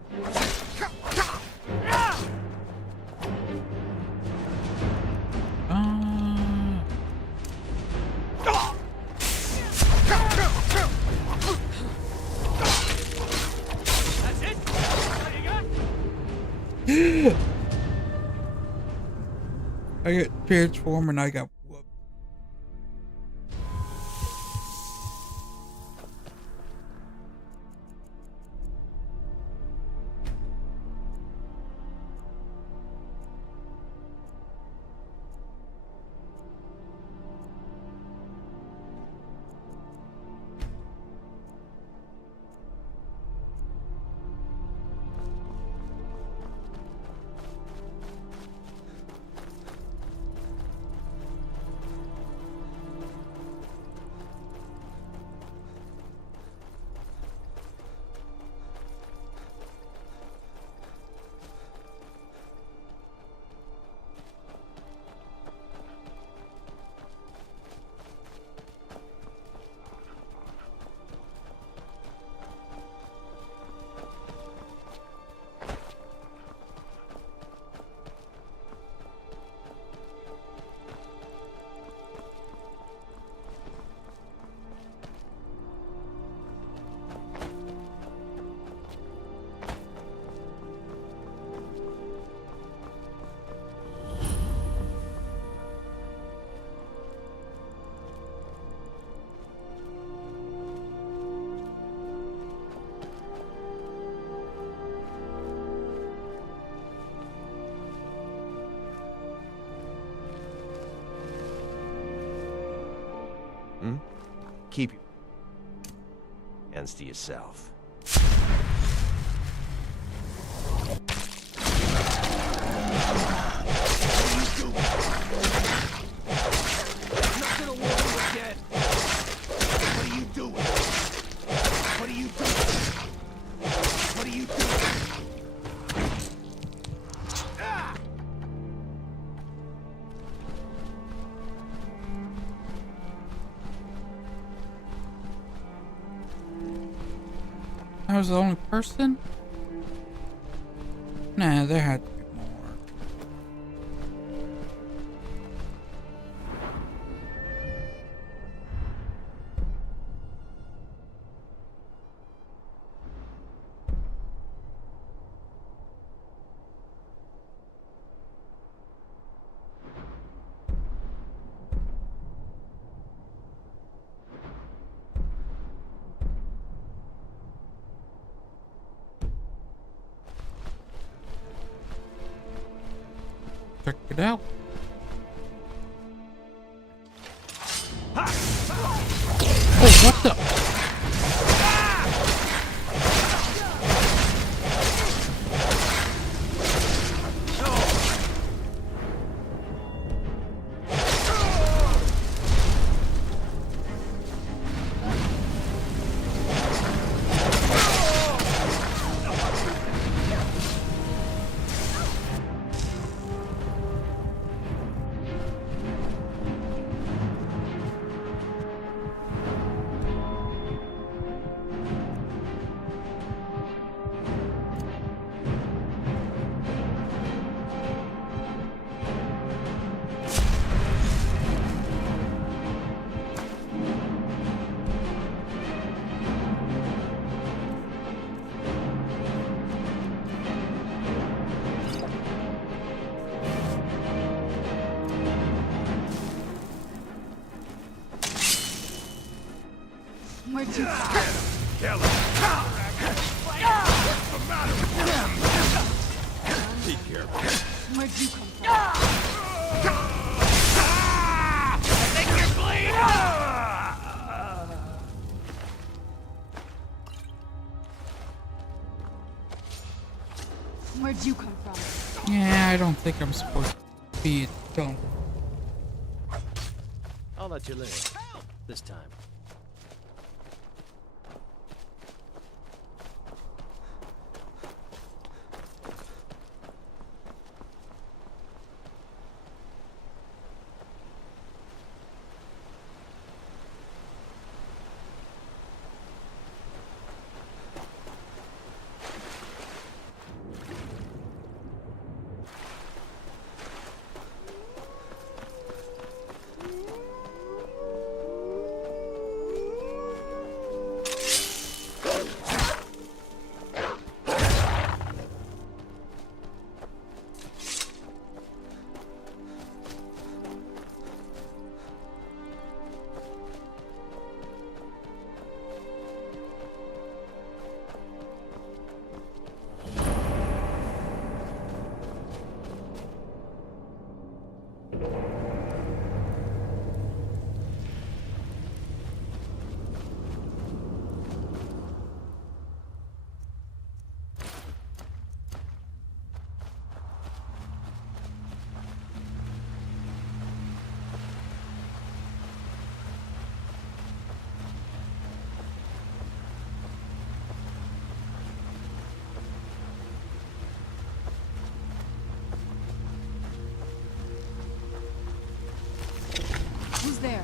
That's it? What do you got? I get transformed and I got whooped. Keep your hands to yourself. I was the only person? Nah, there had to be more. check it out. Oh, what the? Where'd you Kill him. What's the matter with them? Be careful. Where'd you come from? I think you're bleeding! Where'd you come from? Yeah, I don't think I'm supposed to be done. I'll let you live. This time. Who's there?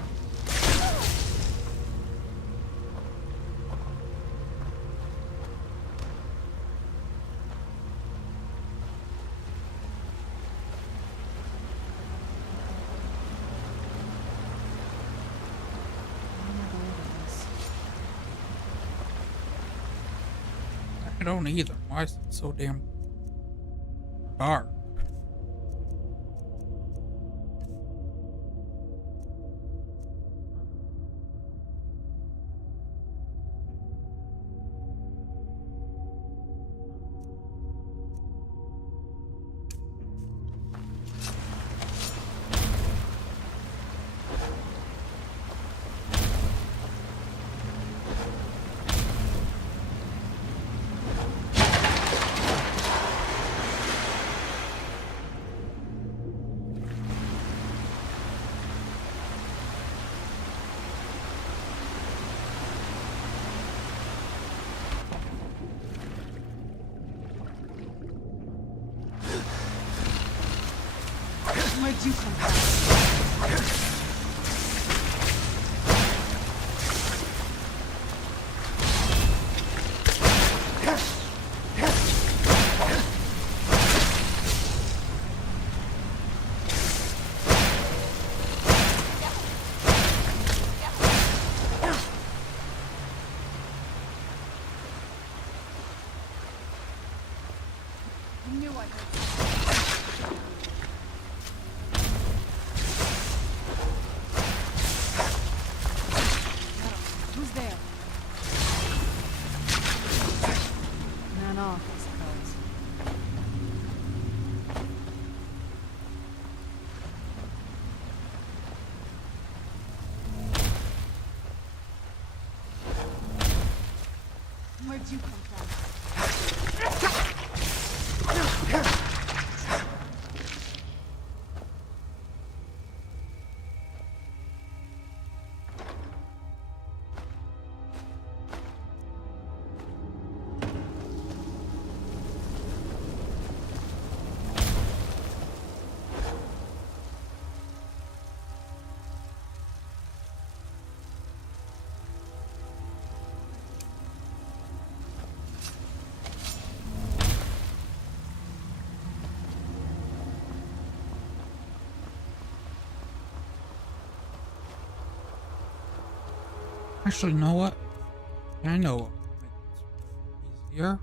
I don't either. Why is it so damn dark? Where'd you come from? I knew I heard something. did you come from? Actually, you know what? I know. It's easier.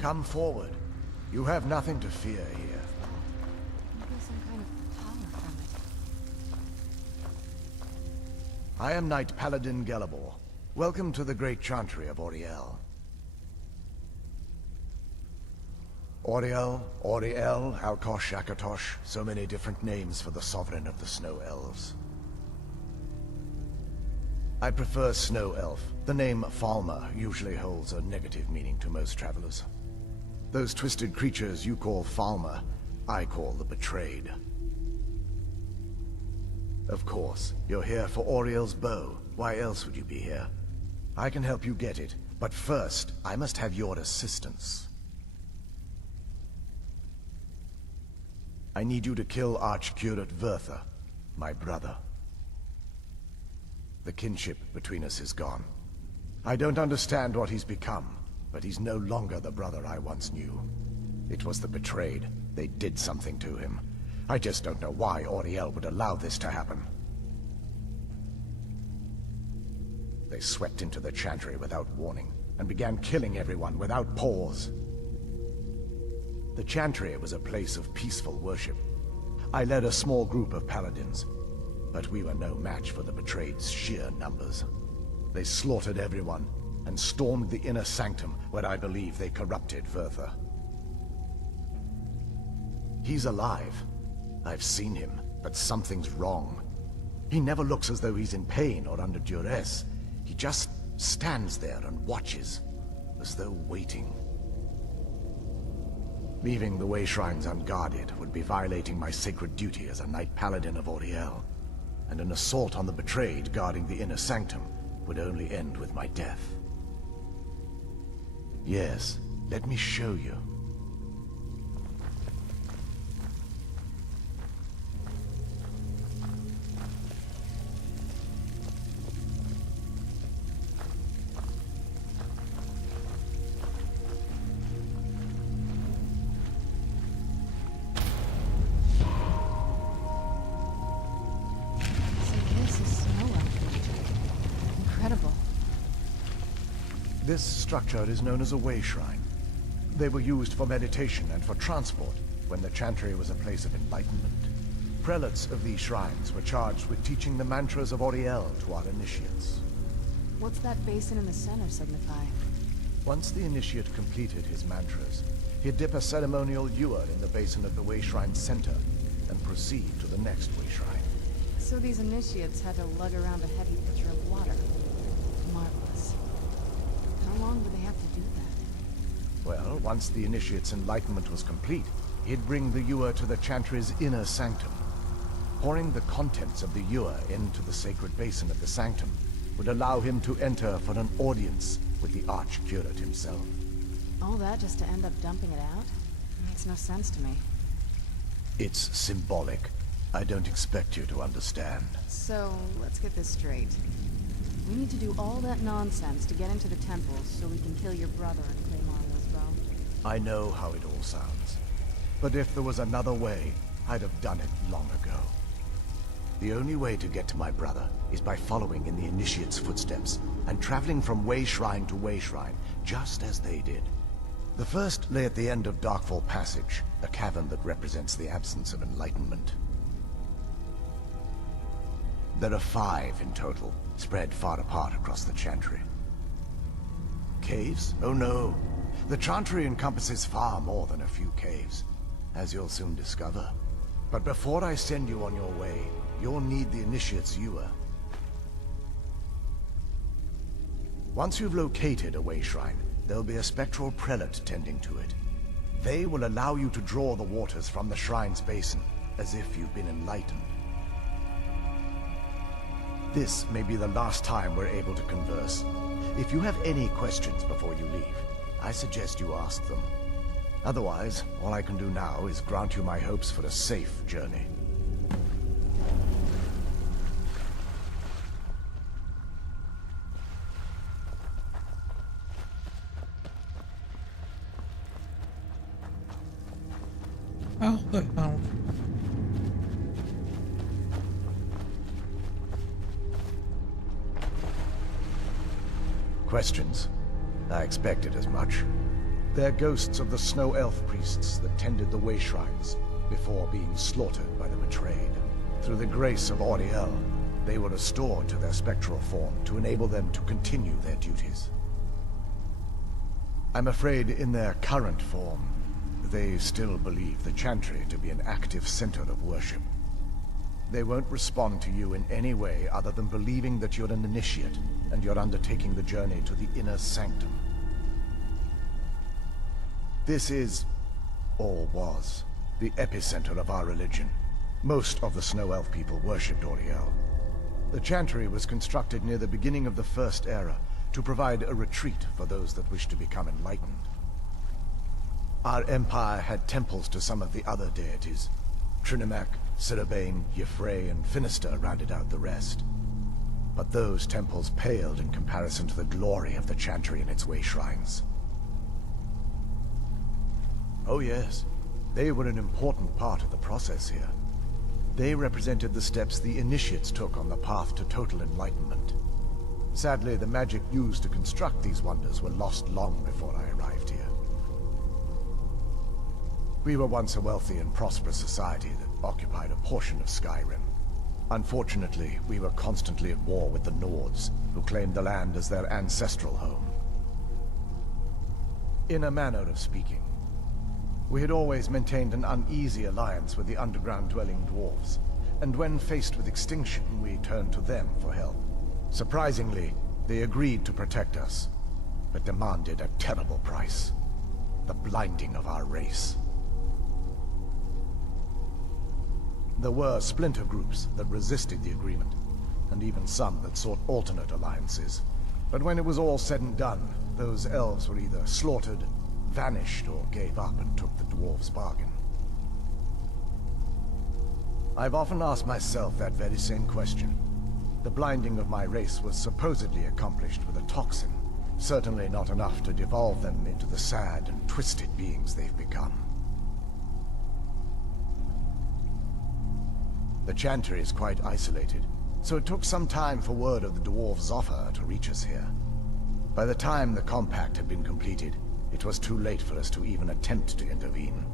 Come forward. You have nothing to fear here. You feel some kind of power from it. I am Knight Paladin Gelabor. Welcome to the great chantry of Auriel. Auriel, Alkosh, Akatosh, so many different names for the sovereign of the Snow Elves. I prefer Snow Elf. The name Falmer usually holds a negative meaning to most travelers. Those twisted creatures you call Falmer, I call the Betrayed. Of course, you're here for Auriel's bow. Why else would you be here? I can help you get it, but first, I must have your assistance. I need you to kill Archcurate Vertha, my brother. The kinship between us is gone. I don't understand what he's become, but he's no longer the brother I once knew. It was the Betrayed. They did something to him. I just don't know why Auriel would allow this to happen. They swept into the chantry without warning, and began killing everyone without pause. The chantry was a place of peaceful worship. I led a small group of paladins, but we were no match for the Betrayed's sheer numbers. They slaughtered everyone, and stormed the inner sanctum where I believe they corrupted Vertha. He's alive. I've seen him, but something's wrong. He never looks as though he's in pain or under duress. He just stands there and watches, as though waiting. Leaving the way shrines unguarded would be violating my sacred duty as a Knight Paladin of Auriel, and an assault on the Betrayed guarding the inner sanctum would only end with my death. Yes, let me show you. This structure is known as a way shrine. They were used for meditation and for transport when the chantry was a place of enlightenment. Prelates of these shrines were charged with teaching the mantras of Auriel to our initiates. What's that basin in the center signify? Once the initiate completed his mantras, he'd dip a ceremonial ewer in the basin of the way shrine's center and proceed to the next way shrine. So these initiates had to lug around a heavy pitcher of water. Marvelous. How long would they have to do that? Well, once the initiate's enlightenment was complete, he'd bring the ewer to the chantry's inner sanctum. Pouring the contents of the ewer into the sacred basin of the sanctum would allow him to enter for an audience with the Archcurate himself. All that just to end up dumping it out? Makes no sense to me. It's symbolic. I don't expect you to understand. So, let's get this straight. We need to do all that nonsense to get into the temples so we can kill your brother and claim Auriel's bow. I know how it all sounds. But if there was another way, I'd have done it long ago. The only way to get to my brother is by following in the initiate's footsteps and traveling from way shrine to way shrine, just as they did. The first lay at the end of Darkfall Passage, a cavern that represents the absence of enlightenment. There are 5 in total, spread far apart across the chantry. Caves? Oh no. The chantry encompasses far more than a few caves, as you'll soon discover. But before I send you on your way, you'll need the initiate's ewer. Once you've located a way shrine, there'll be a spectral prelate tending to it. They will allow you to draw the waters from the shrine's basin, as if you've been enlightened. This may be the last time we're able to converse. If you have any questions before you leave, I suggest you ask them. Otherwise, all I can do now is grant you my hopes for a safe journey. Oh, the hell. Questions? I expected as much. They're ghosts of the snow elf priests that tended the way shrines before being slaughtered by the betrayed. Through the grace of Auriel, they were restored to their spectral form to enable them to continue their duties. I'm afraid in their current form, they still believe the Chantry to be an active center of worship. They won't respond to you in any way other than believing that you're an initiate and you're undertaking the journey to the inner sanctum. This is, or was, the epicenter of our religion. Most of the Snow Elf people worshipped Auriel. The Chantry was constructed near the beginning of the First Era to provide a retreat for those that wished to become enlightened. Our empire had temples to some of the other deities. Trinimac, Ciribane, Yffrey, and Finister rounded out the rest. But those temples paled in comparison to the glory of the Chantry and its way shrines. Oh yes, they were an important part of the process here. They represented the steps the initiates took on the path to total enlightenment. Sadly, the magic used to construct these wonders were lost long before I arrived here. We were once a wealthy and prosperous society that occupied a portion of Skyrim. Unfortunately, we were constantly at war with the Nords, who claimed the land as their ancestral home. In a manner of speaking, we had always maintained an uneasy alliance with the underground-dwelling dwarves, and when faced with extinction, we turned to them for help. Surprisingly, they agreed to protect us, but demanded a terrible price: the blinding of our race. There were splinter groups that resisted the agreement, and even some that sought alternate alliances. But when it was all said and done, those elves were either slaughtered, vanished, or gave up and took the dwarves' bargain. I've often asked myself that very same question. The blinding of my race was supposedly accomplished with a toxin, certainly not enough to devolve them into the sad and twisted beings they've become. The Chantry is quite isolated, so it took some time for word of the dwarves' offer to reach us here. By the time the compact had been completed, it was too late for us to even attempt to intervene.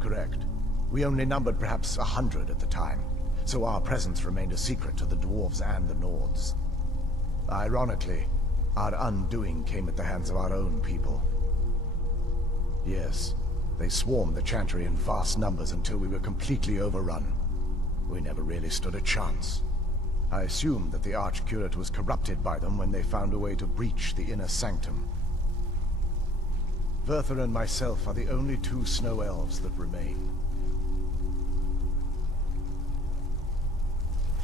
Correct. We only numbered perhaps 100 at the time, so our presence remained a secret to the dwarves and the Nords. Ironically, our undoing came at the hands of our own people. Yes, they swarmed the Chantry in vast numbers until we were completely overrun. We never really stood a chance. I assumed that the Archcurate was corrupted by them when they found a way to breach the inner sanctum. Verther and myself are the only two snow elves that remain.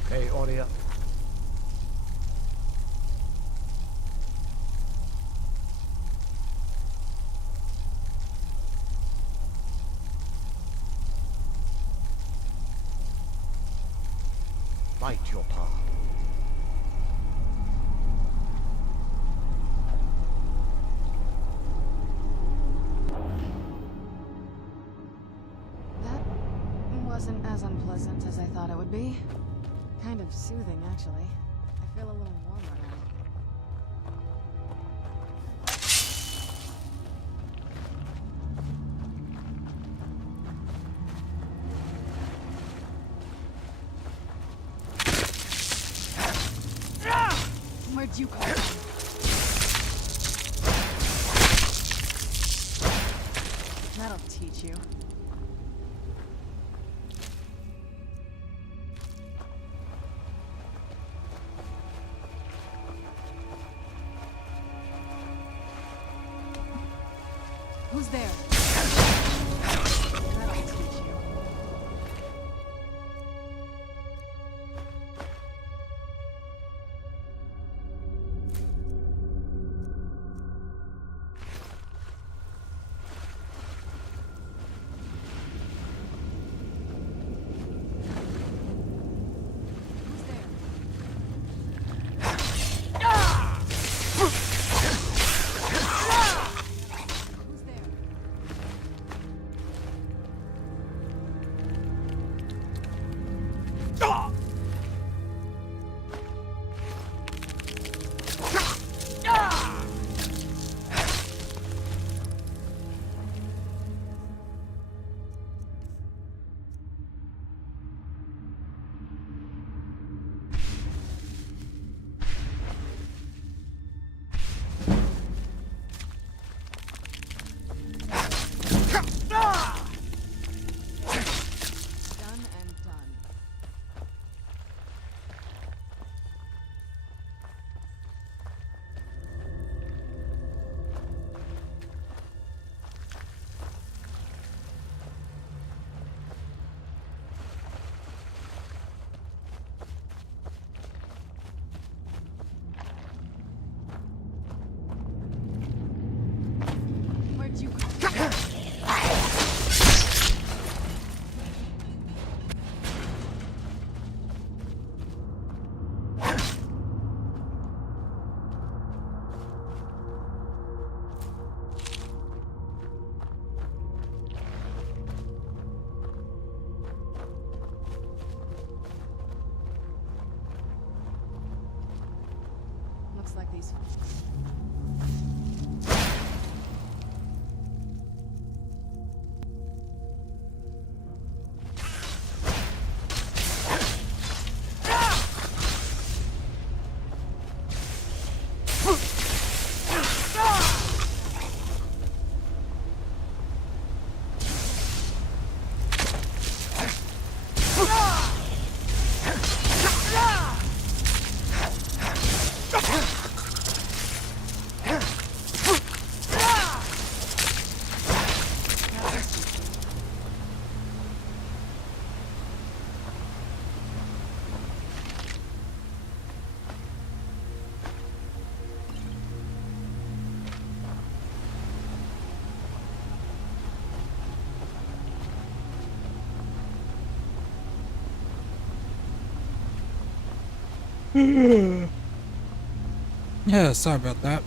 Hey, Auriel. Light your path. That wasn't as unpleasant as I thought it would be. Kind of soothing, actually. I feel a little warmer now. Where'd you come from? That'll teach you. Who's there? That'll teach you. Looks like these... Yeah, sorry about that.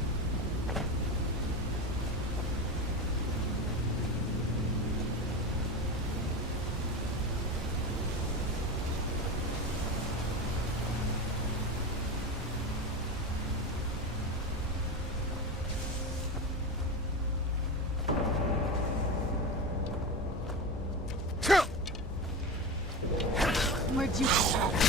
Where'd you go?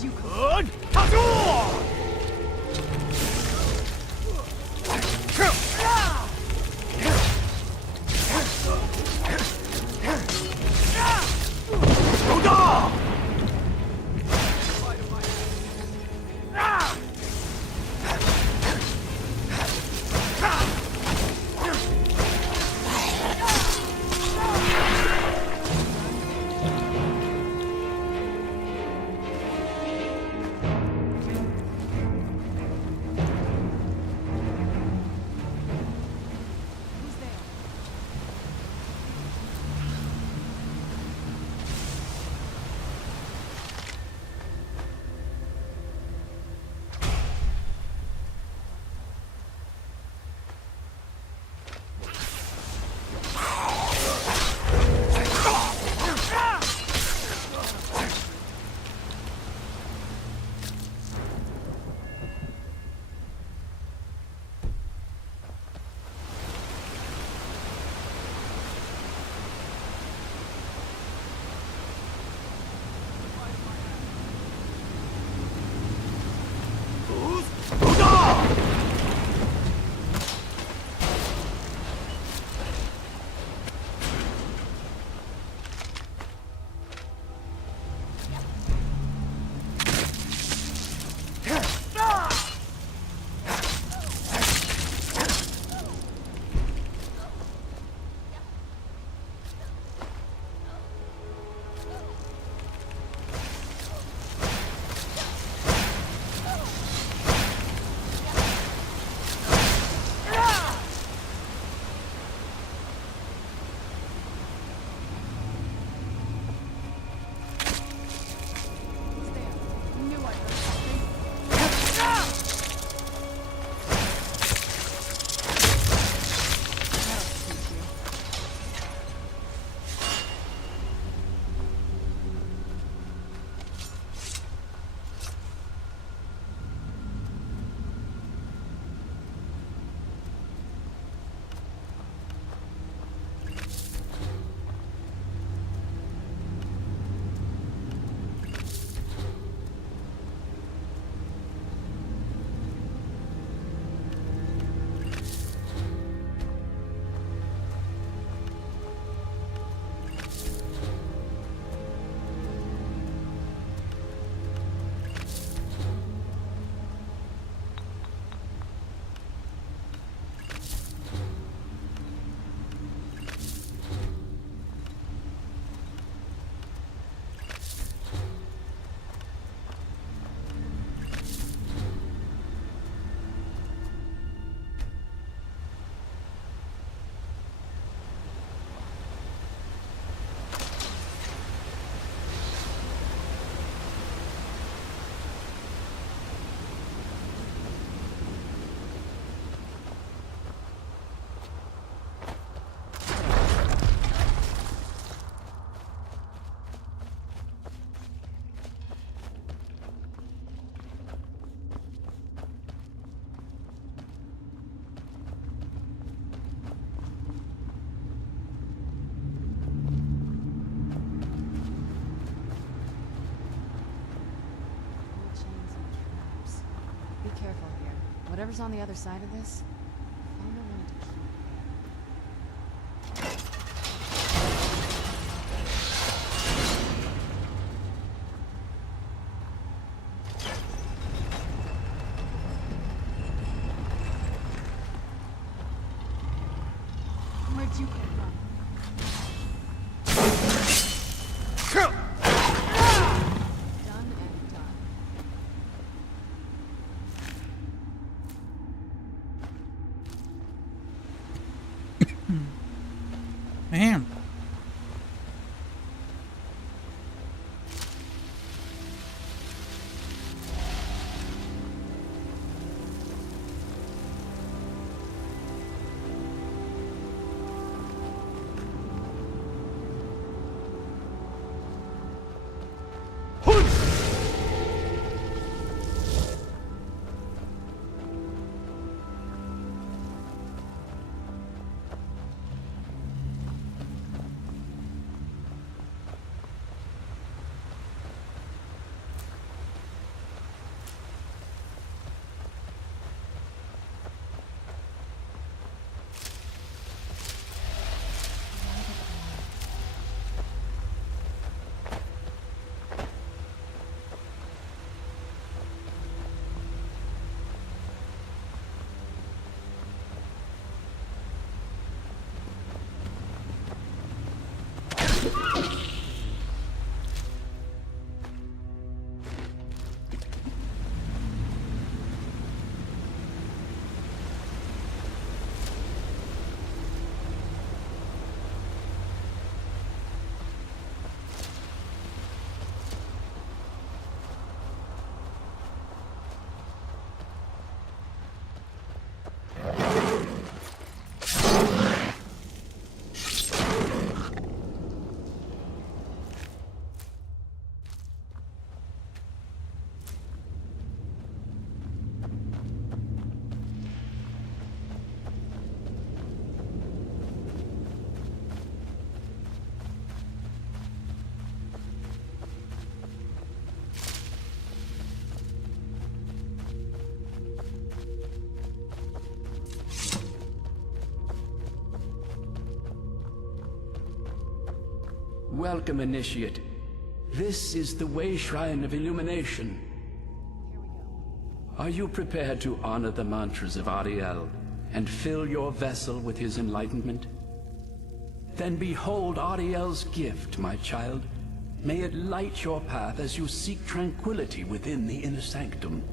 You could. careful here. Whatever's on the other side of this, find a way to keep there. Where'd you come from? Done and done. Man. Welcome, Initiate. This is the Way Shrine of Illumination. Are you prepared to honor the mantras of Ariel and fill your vessel with his enlightenment? Then behold Ariel's gift, my child. May it light your path as you seek tranquility within the inner sanctum.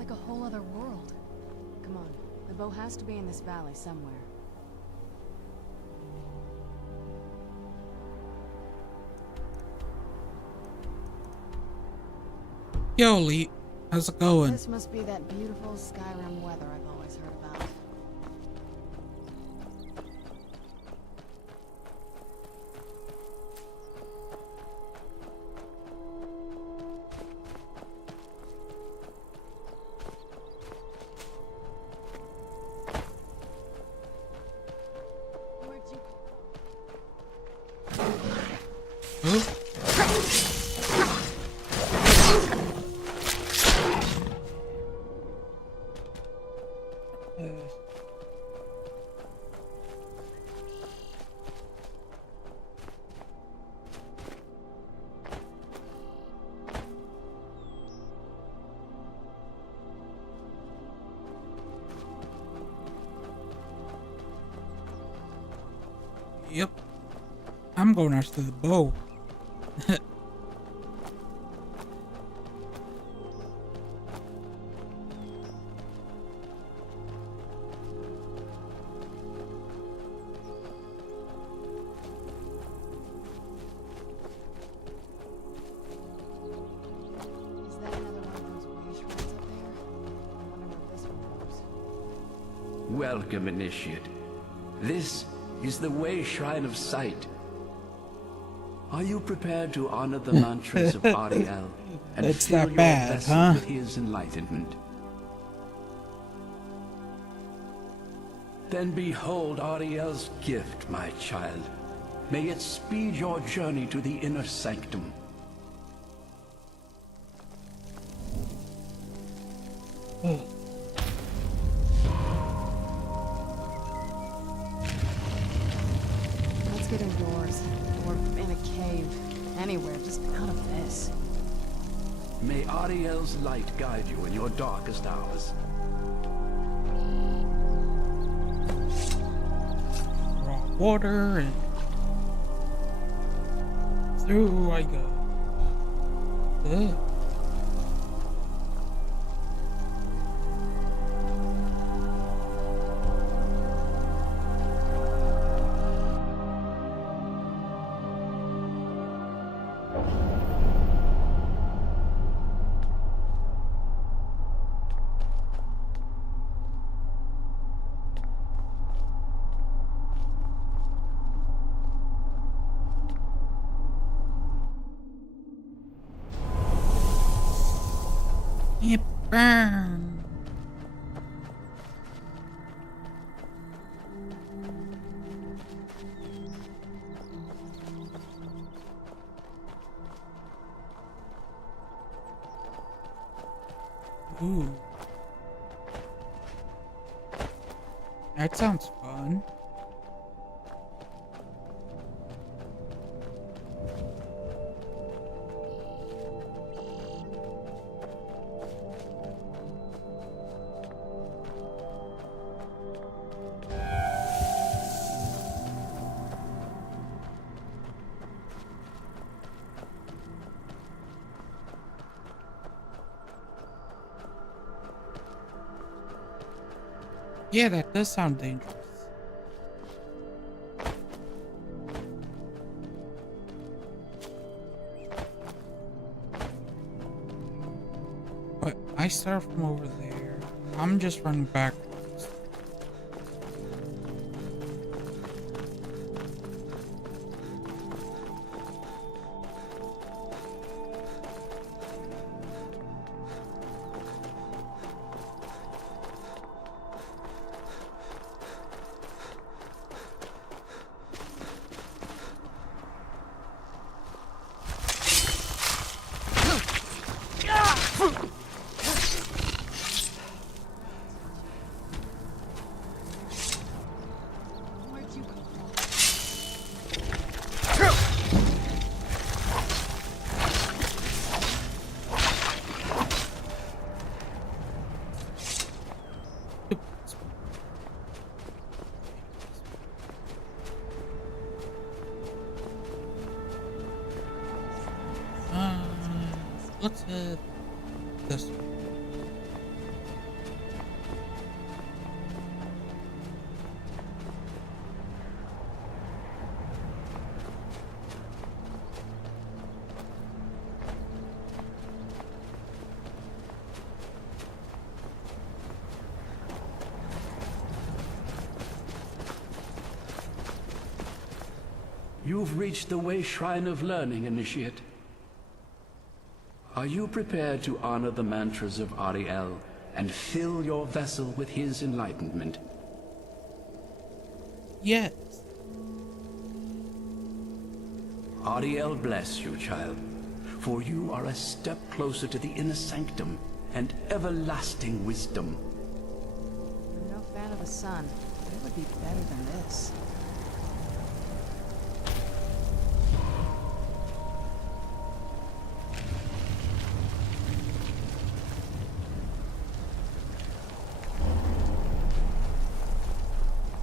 like a whole other world. Come on, the bow has to be in this valley somewhere. Yo, Lee, how's it going? This must be that beautiful Skyrim weather I've always heard about. Yep. I'm going after the bow. Is that another one of those way shrines up there? I wonder where this one goes. Welcome, Initiate. This is the Way Shrine of Sight. Are you prepared to honor the mantras of Ariel and It's fill that your bad, vessel huh? with his enlightenment? Then behold Ariel's gift, my child. May it speed your journey to the inner sanctum. Let's get indoors. Or in a cave. Anywhere, just out of this. May Ariel's light guide you in your darkest hours. Raw water and through I go. Ugh. It burn. Ooh. That sounds fun. Yeah, that does sound dangerous. But I start from over there. I'm just running backwards. Let's head this way. You've reached the Way Shrine of Learning, Initiate. Are you prepared to honor the mantras of Ariel and fill your vessel with his enlightenment? Yes. Ariel bless you, child, for you are a step closer to the inner sanctum and everlasting wisdom. I'm no fan of the sun, but it would be better than this.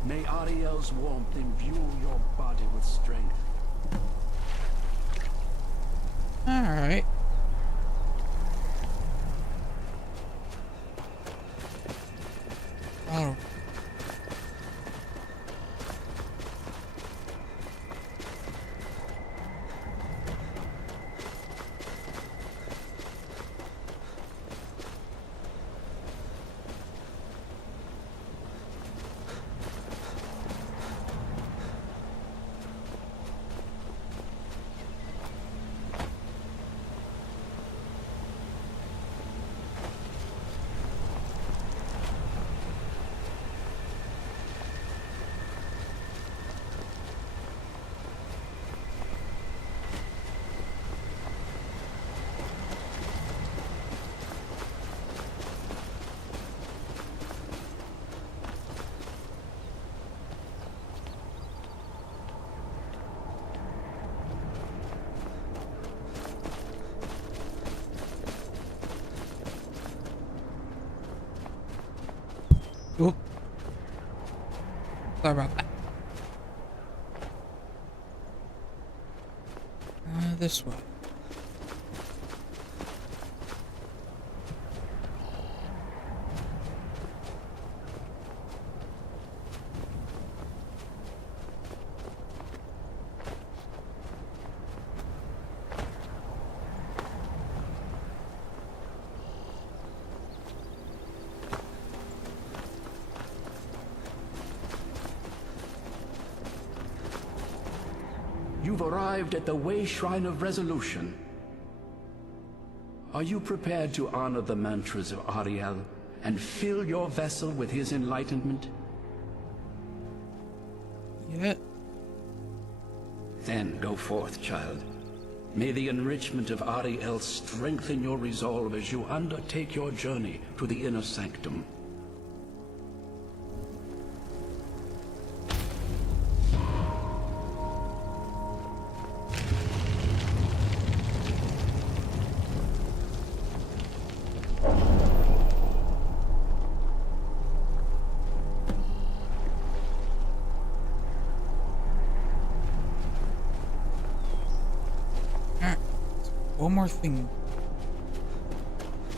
May Ariel's warmth imbue your body with strength. Alright. Oh. Oop. Sorry about that. This way. You've arrived at the Way Shrine of Resolution. Are you prepared to honor the mantras of Ariel and fill your vessel with his enlightenment? Yeah. Then go forth, child. May the enrichment of Ariel strengthen your resolve as you undertake your journey to the inner sanctum. One more thing.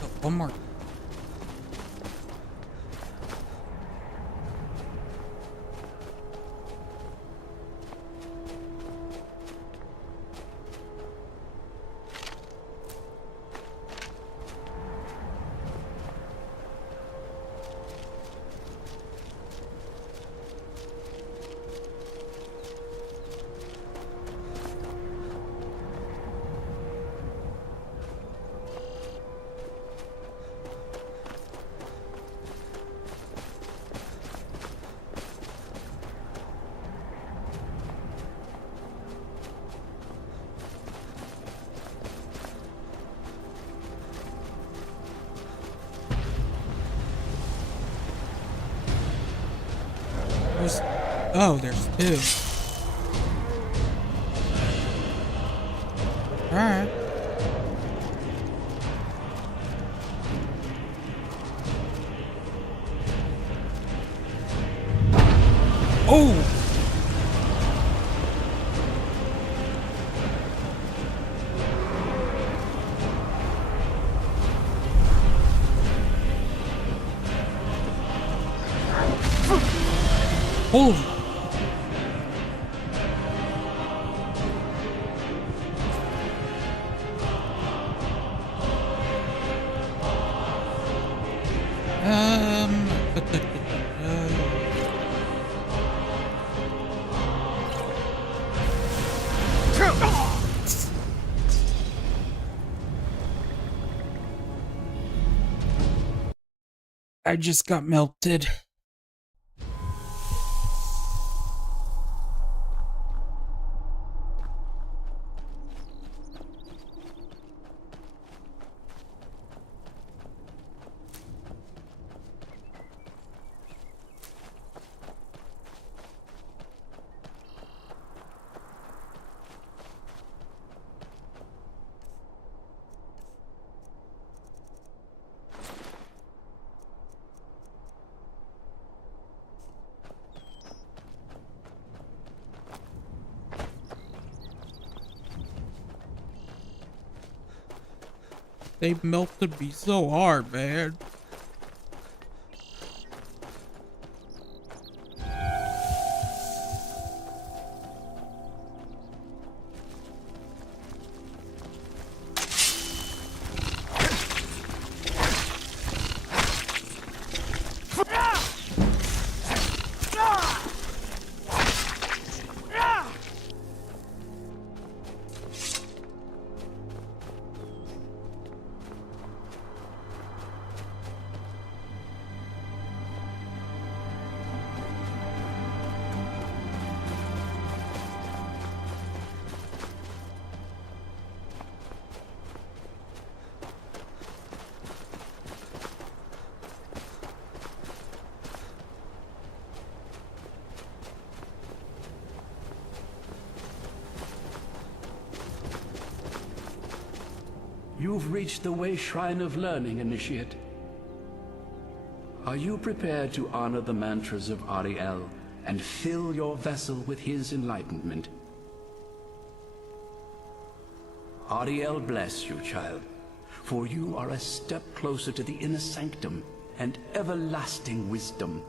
Oh, one more. Oh, there's two. Alright. Oh! Holy! I just got melted. They melted me so hard, man. You've reached the Way Shrine of Learning, Initiate. Are you prepared to honor the mantras of Ariel and fill your vessel with his enlightenment? Ariel bless you, child, for you are a step closer to the inner sanctum and everlasting wisdom.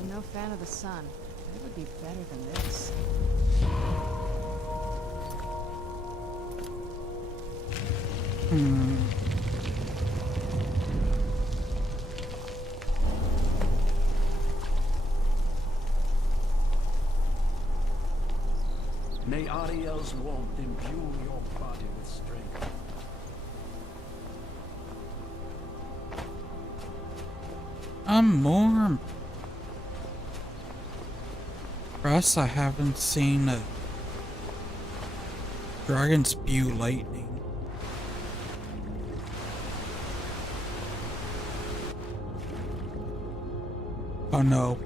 I'm no fan of the sun. It would be better than this. May Ariel's warmth imbue your body with strength. I'm more impressed I haven't seen a dragon spew lightning. Oh no.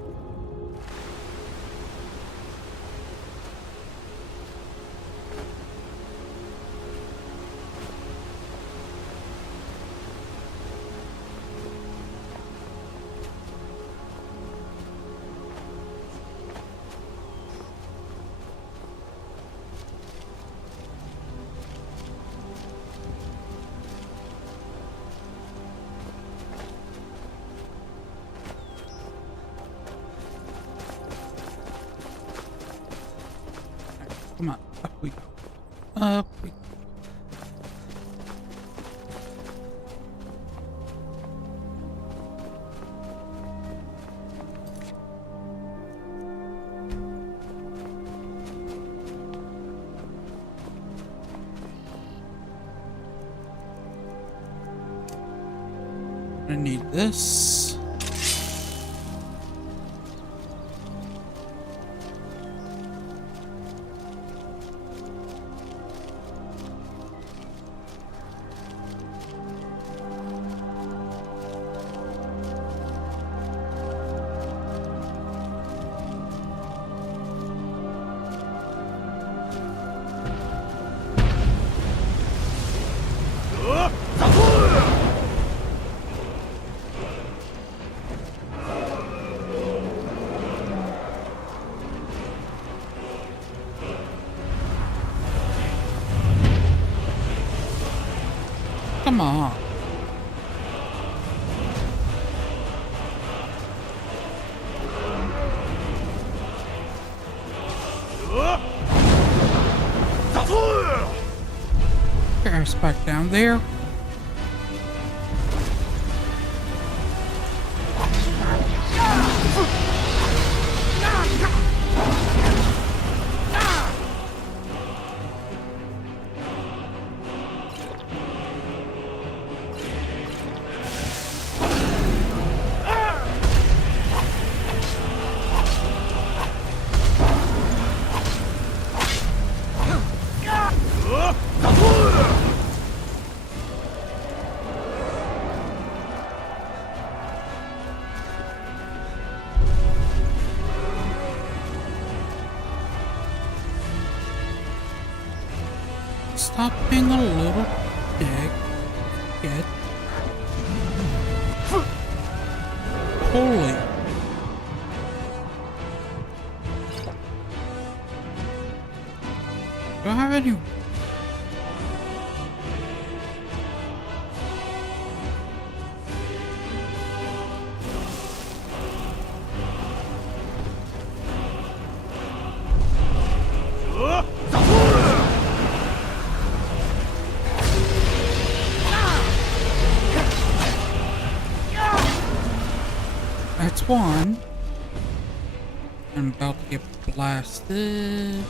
Come on, up we go. Up we go. I need this. Come on. There's back down there. Stop being a little dick. Get. Holy. Do I have any one. I'm about to get blasted.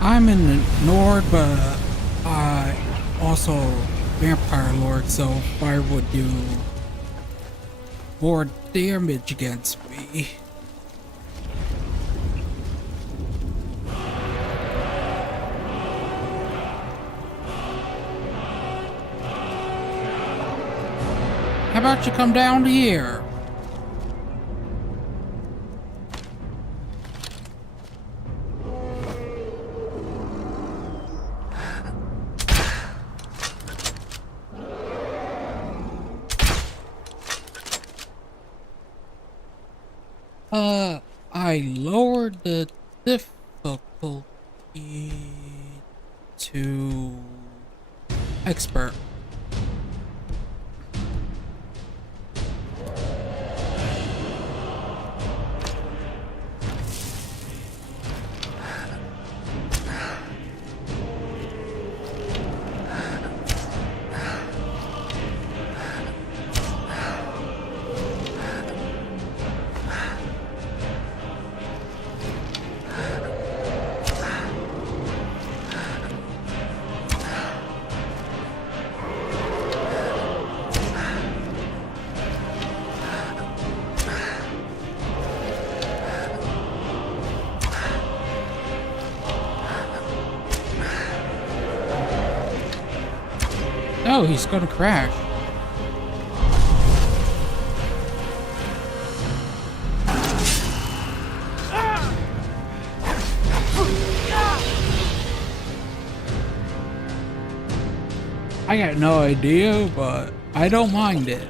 I'm in the Nord, but I also Vampire Lord, so fire would do more damage against me. How about you come down here? I lowered the difficulty to expert. Oh, he's gonna crash. I got no idea, but I don't mind it.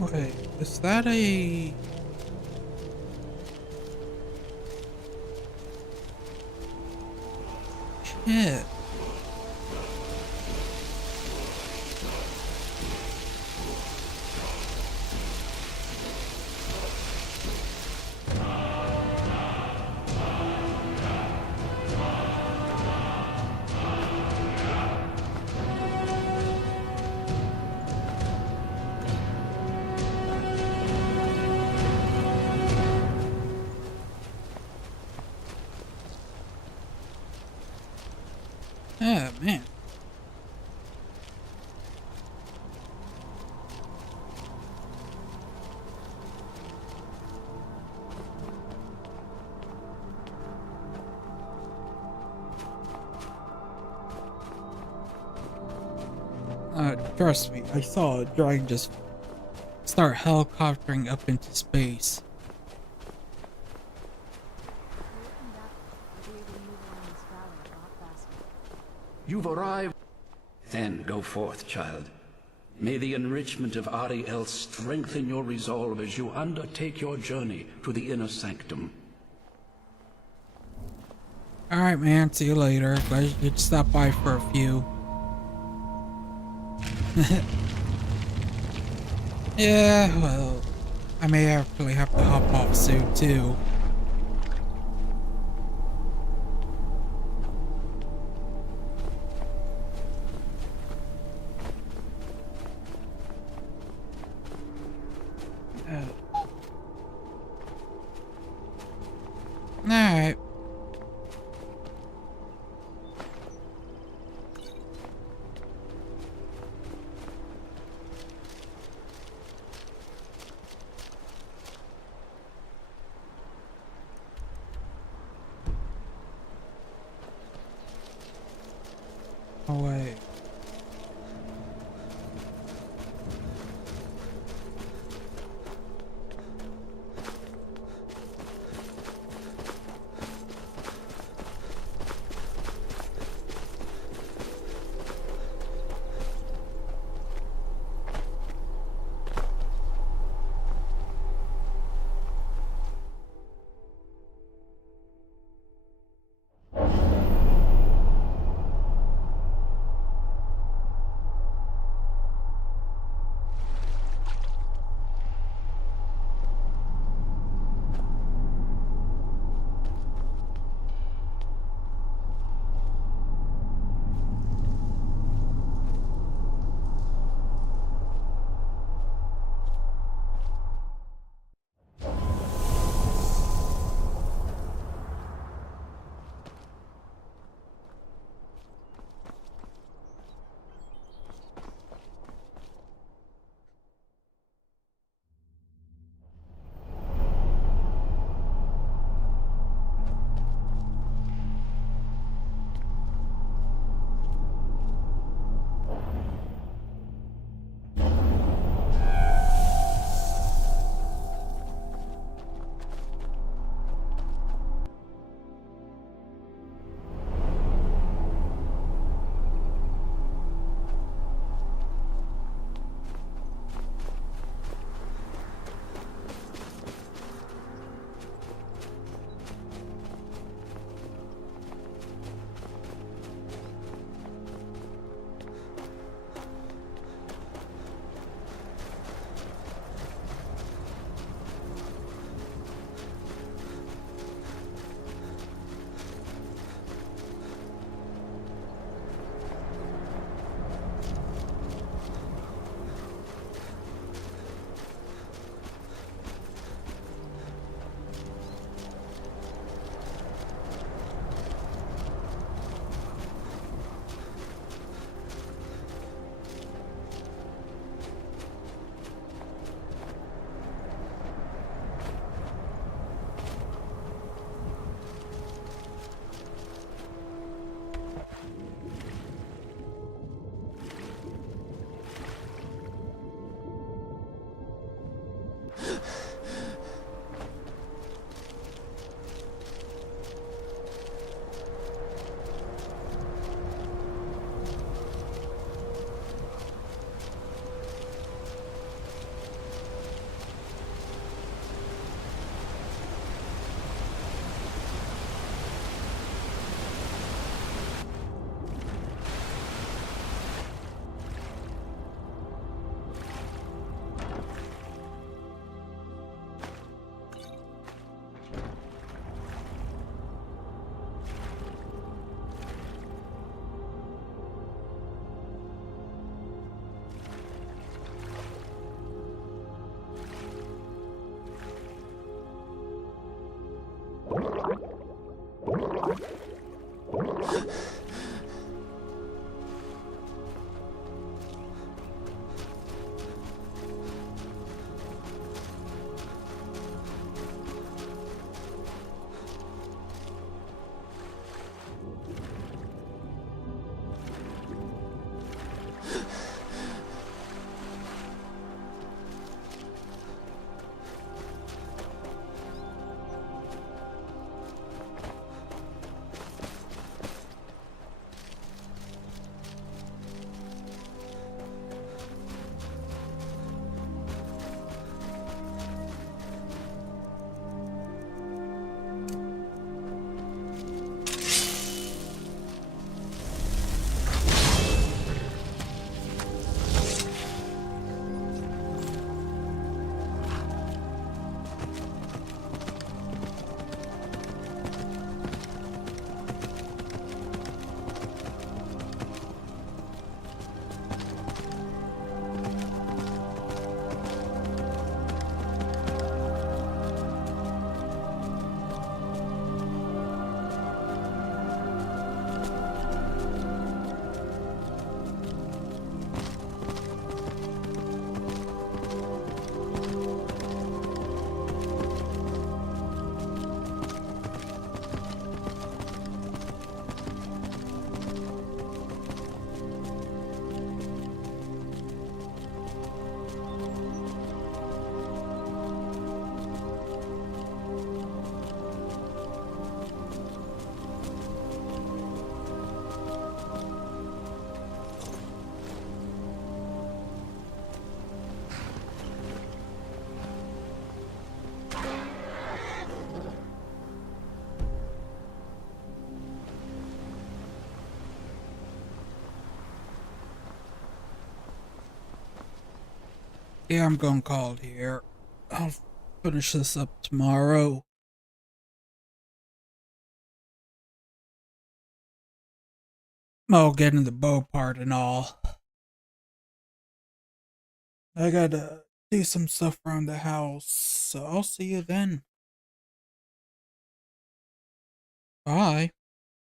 Okay, is that a... Shit. Yeah, man. Trust me, I saw a dragon just start helicoptering up into space. You've arrived. Then go forth, child. May the enrichment of Ariel strengthen your resolve as you undertake your journey to the inner sanctum. Alright, man. See you later. Glad you could stop by for a few. Yeah, well, I may actually have to hop off soon, too. Alright. Oh, wait. Yeah, I'm gonna call it here. I'll finish this up tomorrow. I'll get in the bow part and all. I gotta do some stuff around the house, so I'll see you then. Bye.